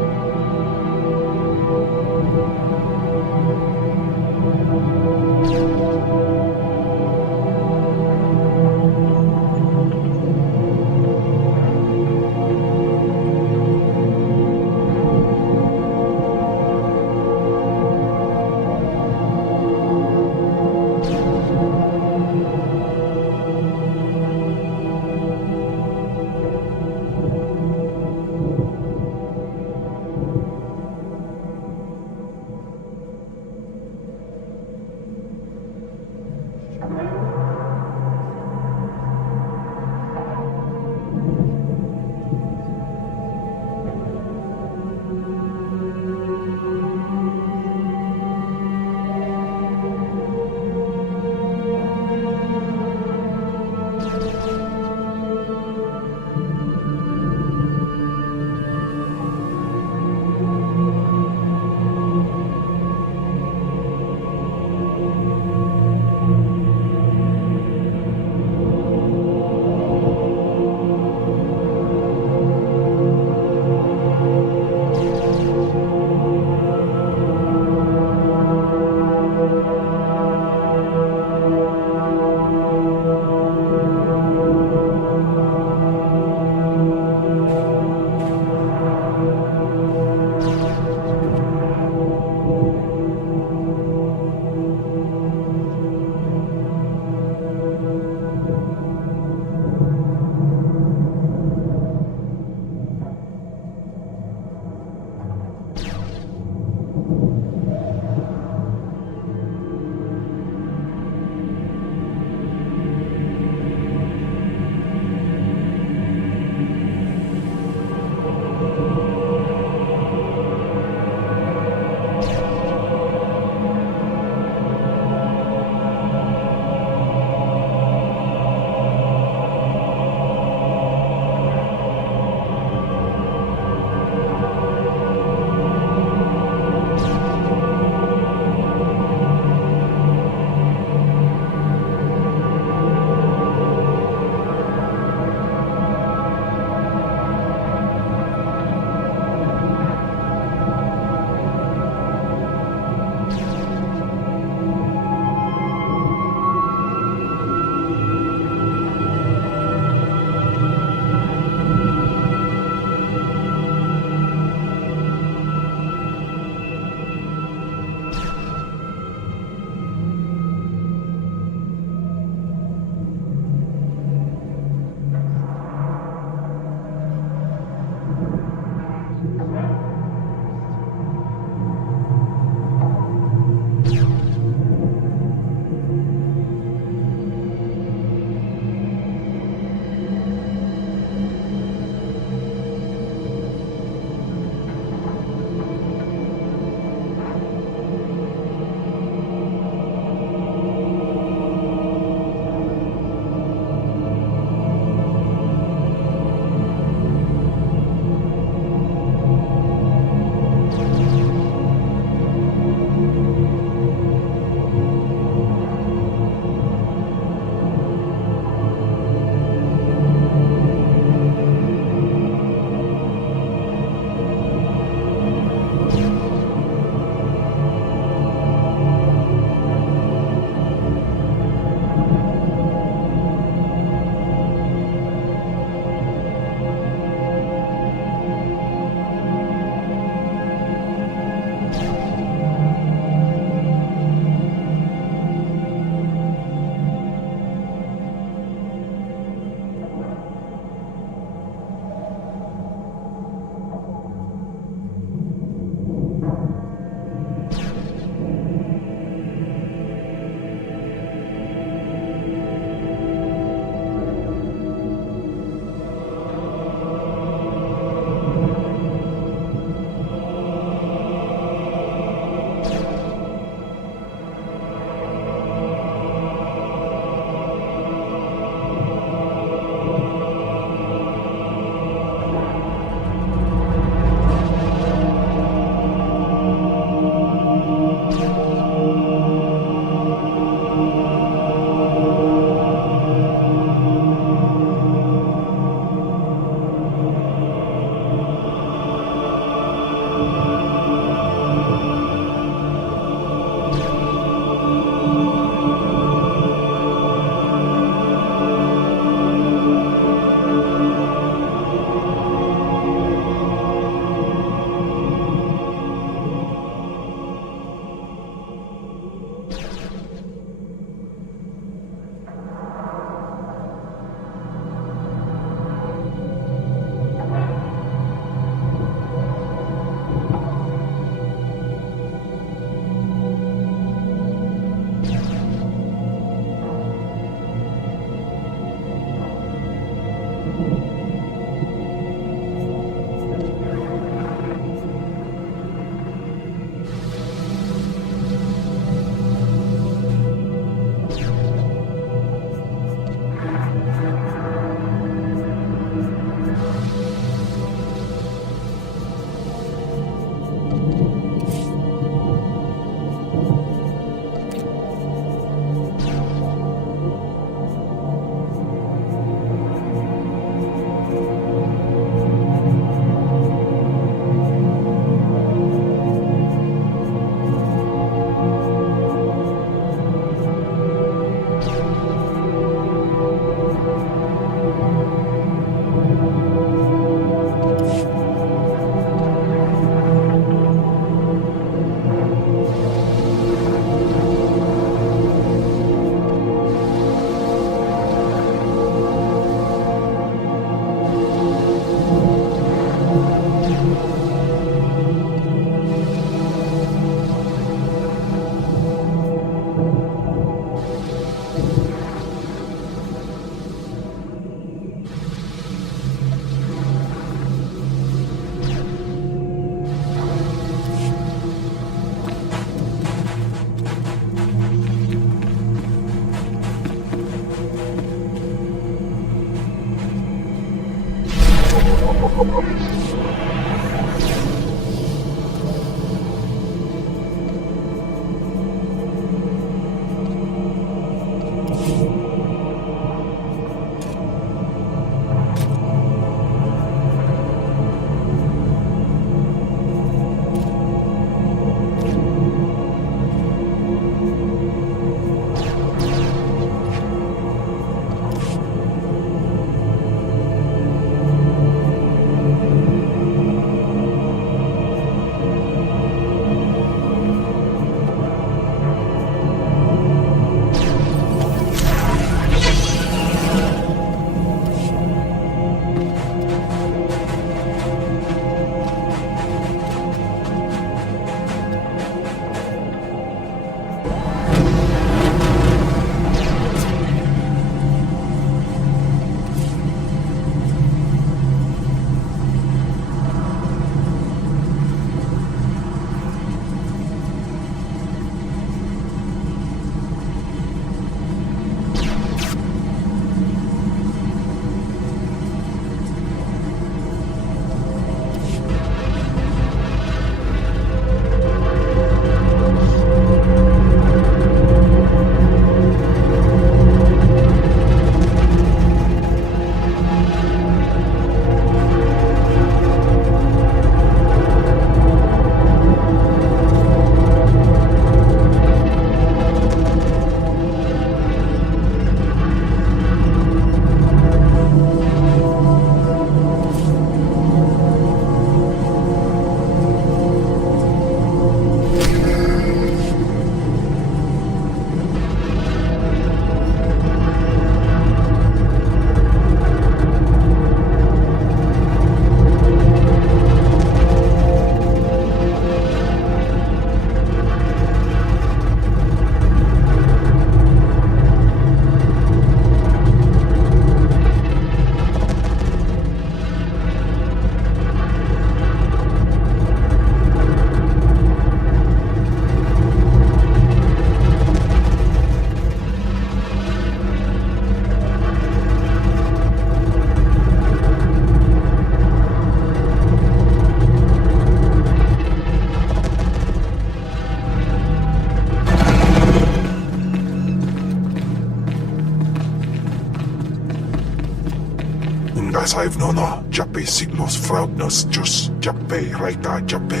As I've known, Jappe siglos fraudnos jus Jappe raita Jappe.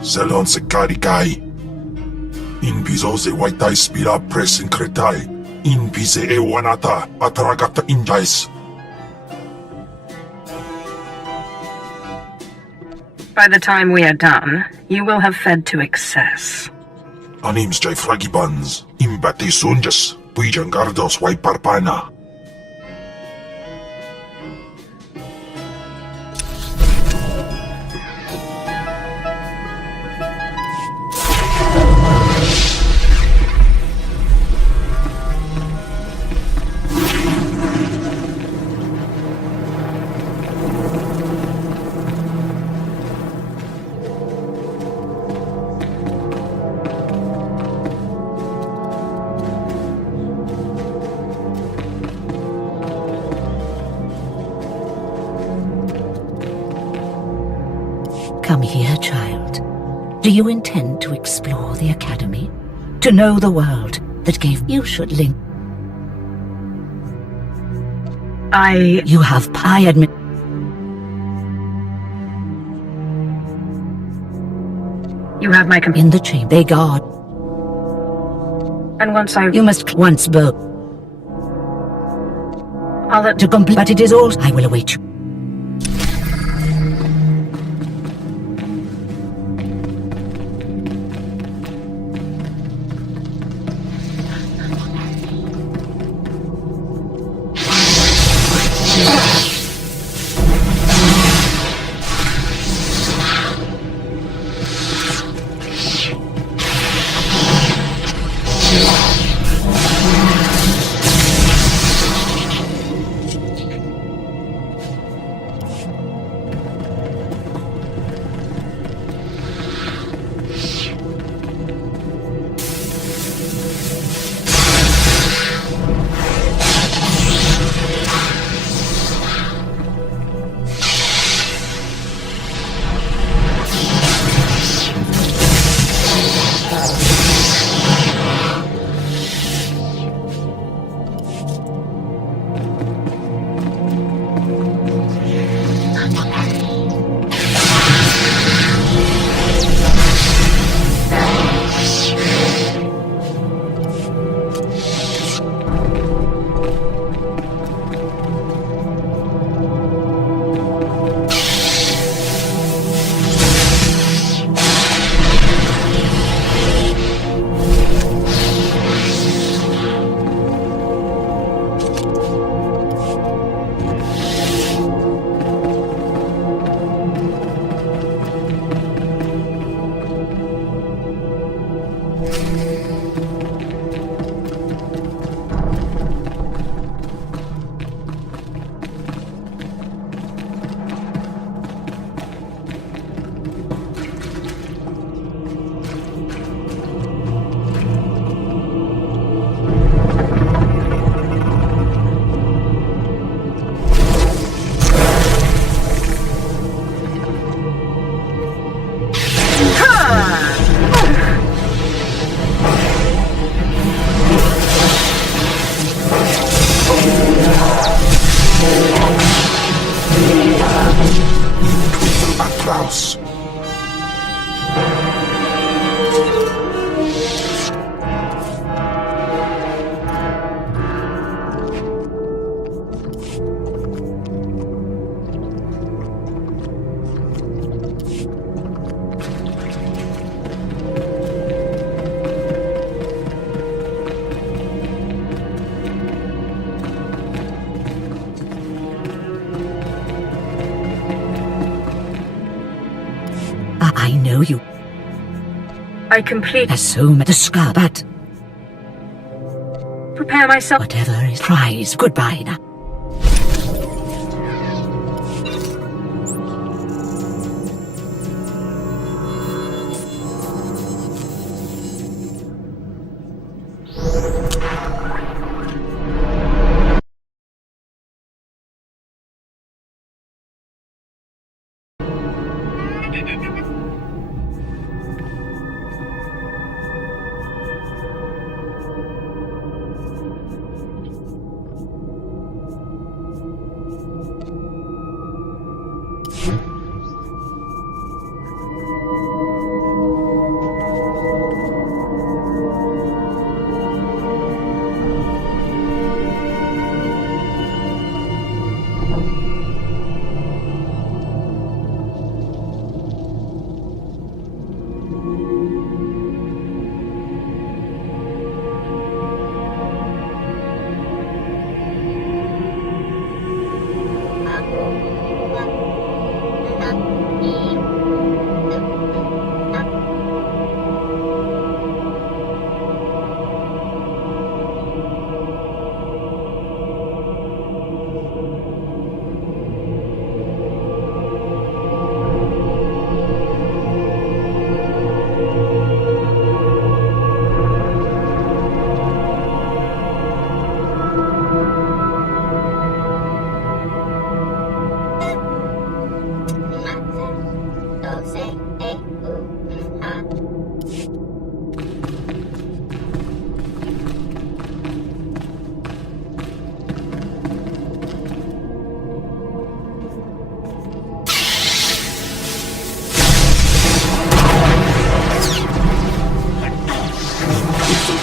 Selon se caricai. In piso se waitai spira pres incretai. In pise e wanata atragata injais. By the time we are done, you will have fed to excess. Anims jai fragibans, imbate sunjas, puijangardos wai parpana. Come here, child. Do you intend to explore the Academy? To know the world that gave you should link? You have I admit. You have my In the chamber, they guard. And once You must once both. To complete, but it is all. I will await you. Atlas. I know you. I complete. Assume the scar, but Prepare myself. whatever is prize. Goodbye now.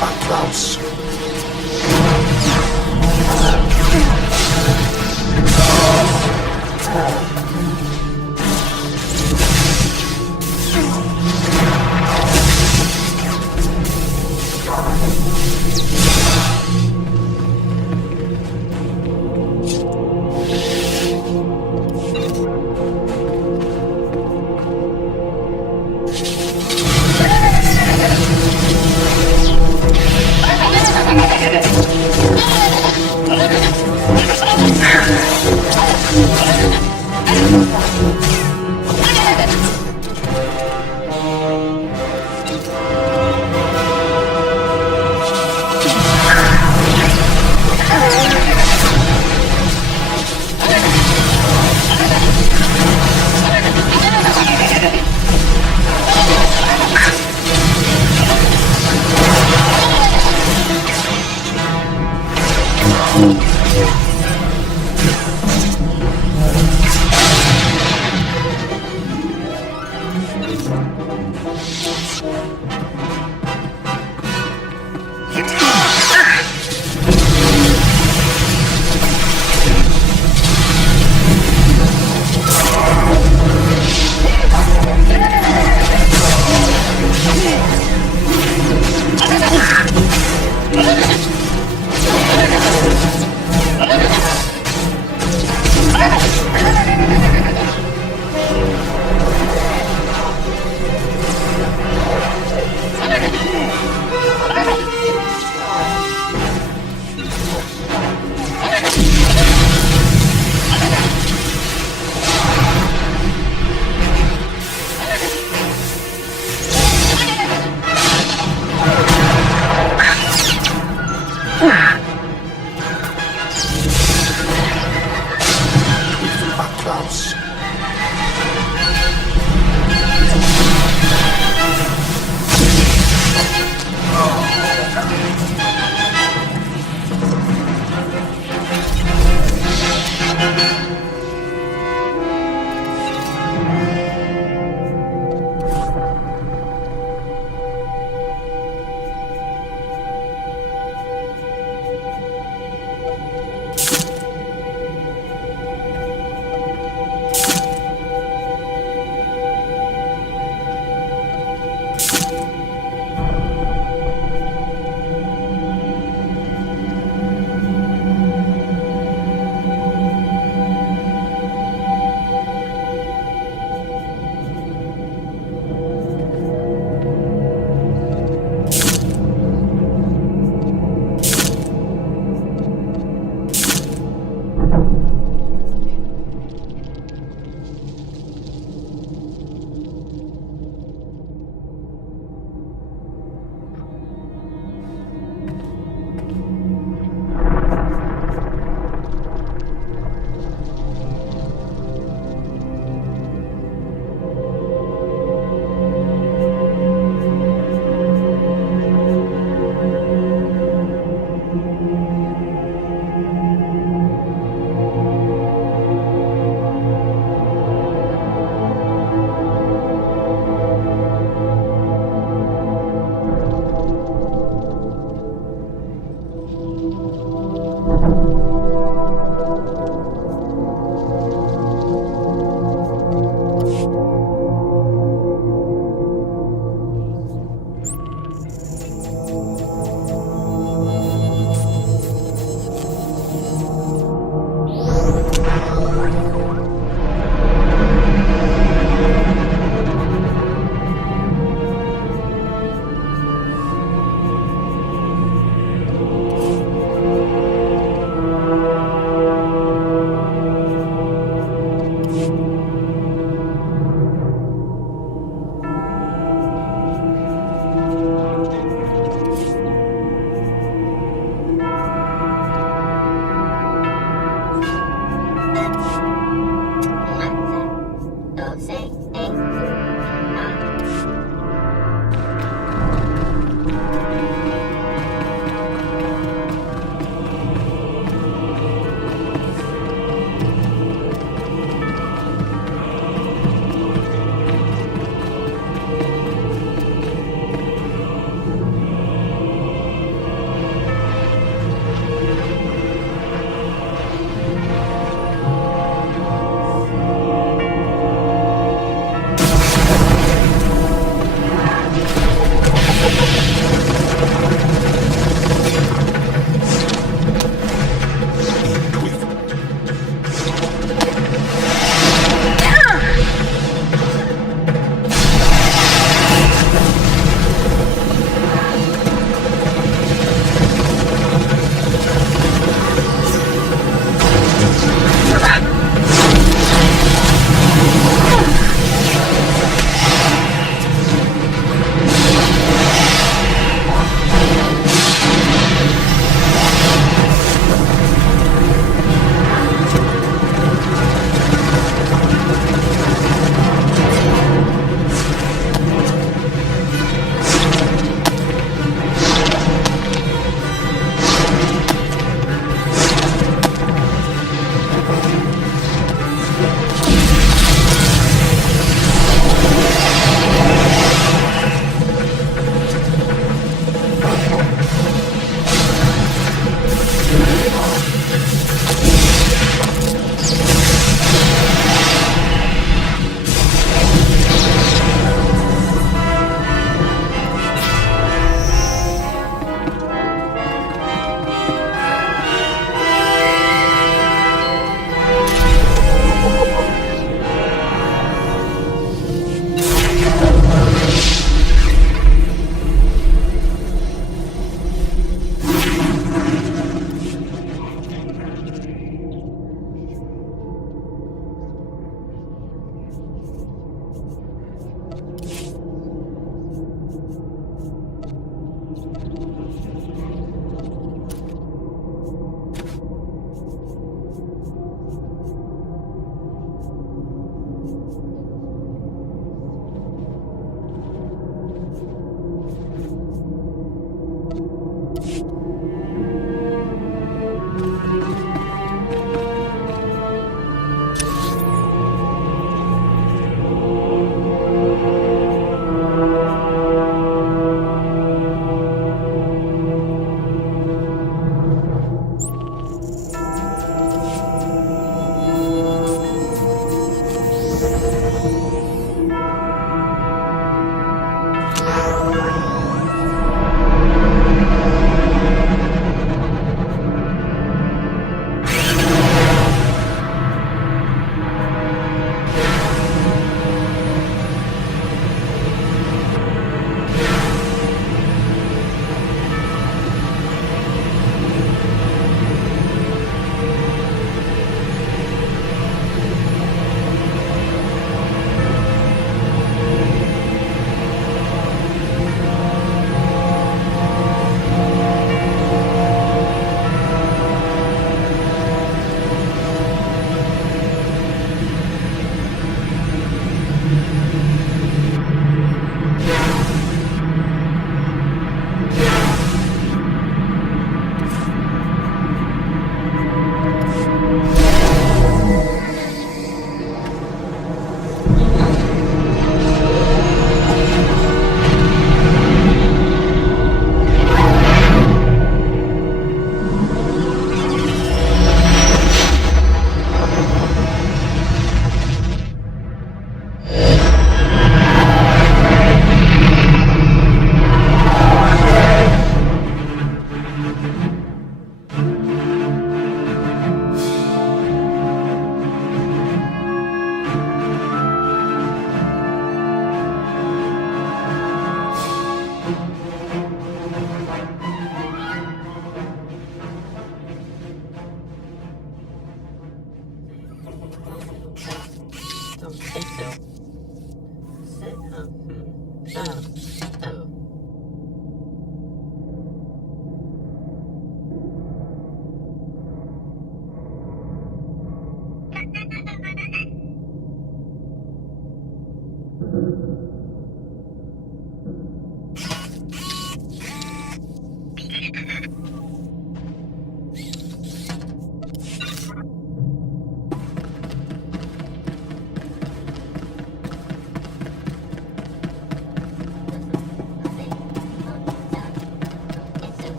Atlas.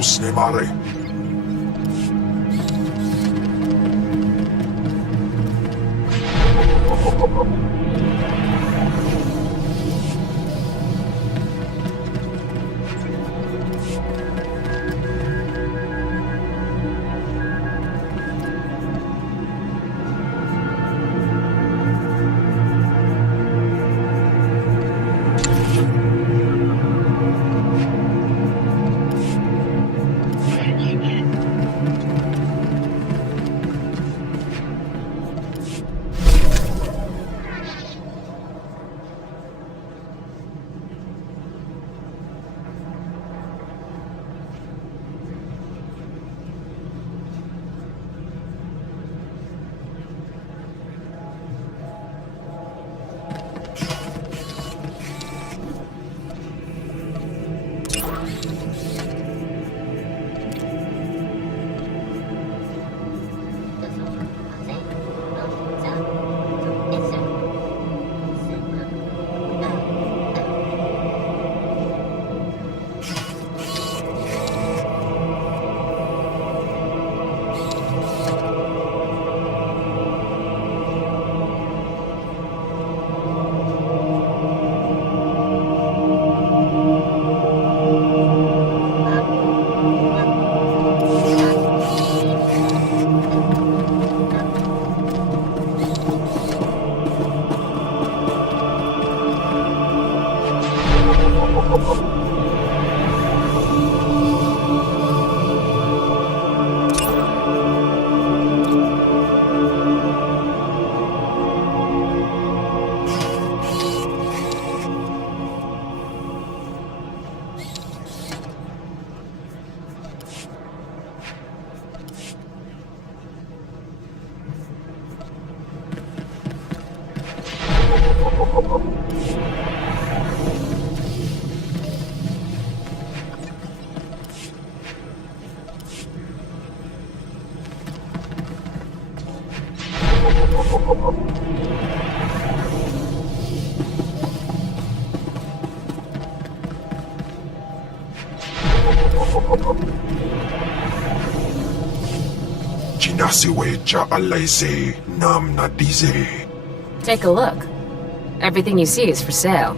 Usne mare. Chinasiwe cha alaise nam na dize. Take a look. Everything you see is for sale.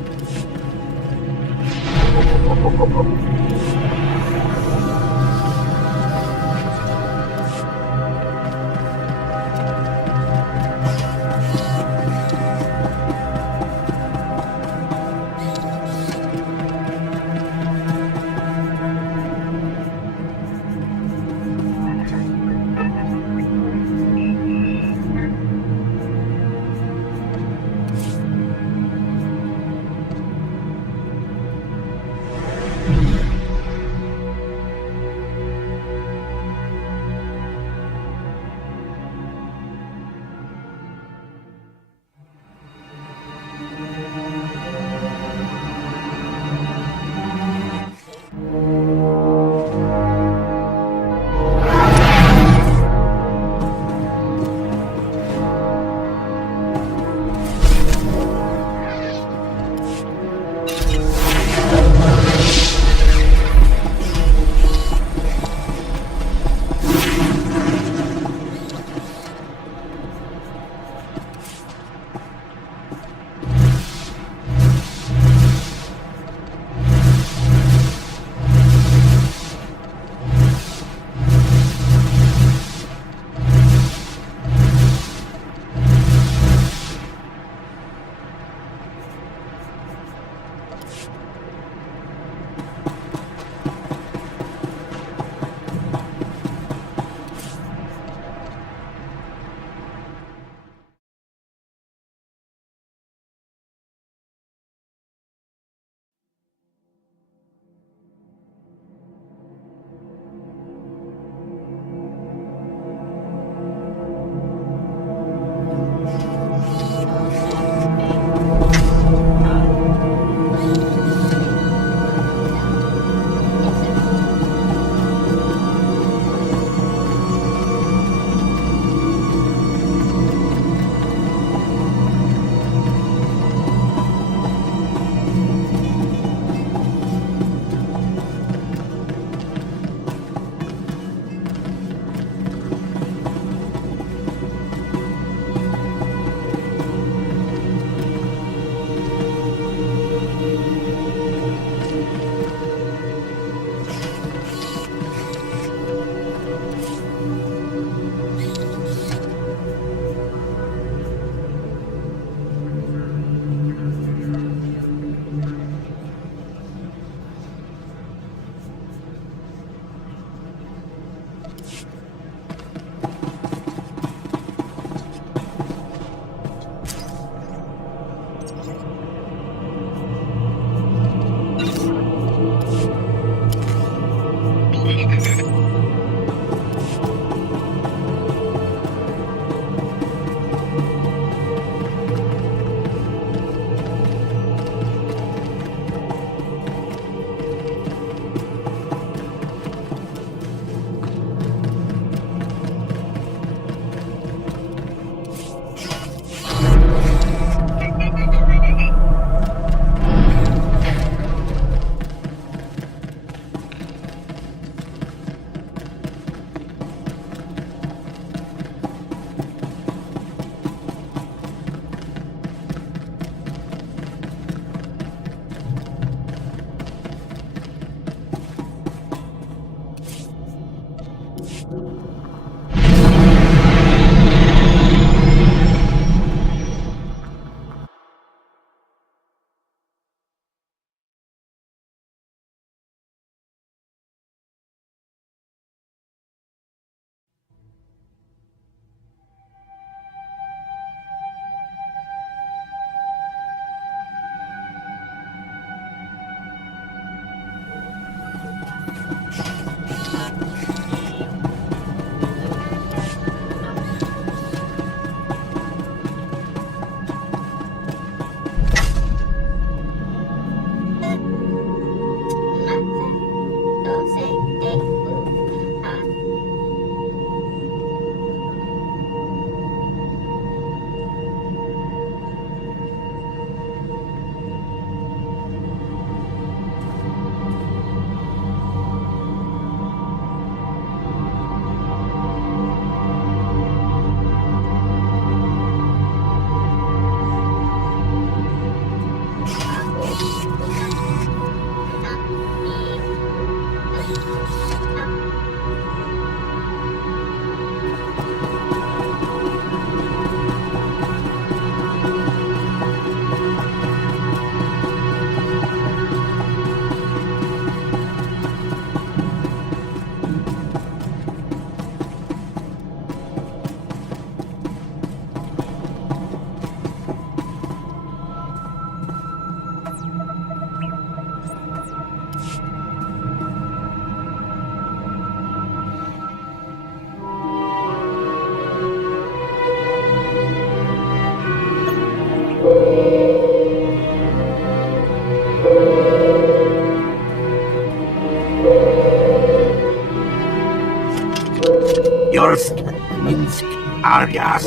Arias.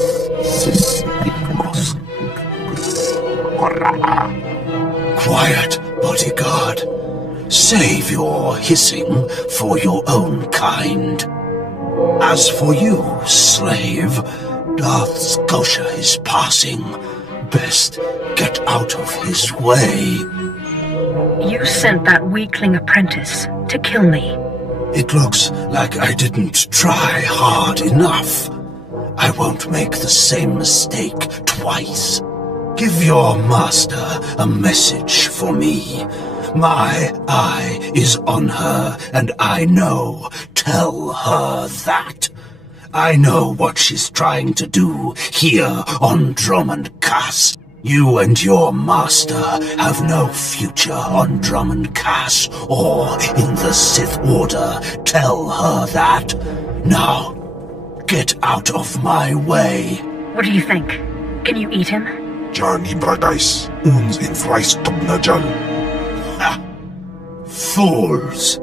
Quiet, bodyguard. Save your hissing for your own kind. As for you, slave, Darth Scotia is passing. Best get out of his way. You sent that weakling apprentice to kill me. It looks like I didn't try hard enough. I won't make the same mistake twice. Give your master a message for me. My eye is on her, and I know. Tell her that. I know what she's trying to do here on Drummond Cass. You and your master have no future on Drummond Cass or in the Sith Order. Tell her that. Now, get out of my way. What do you think? Can you eat him? Johnny Bradais, uns in Freistub Najal. Ha! Fools!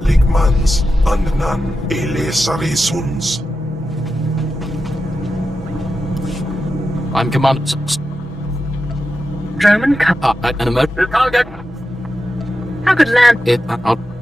Ligmans, Annan, Elesare Suns. I'm Commander... Drummond Cass. an emergency target. How could land... I'll...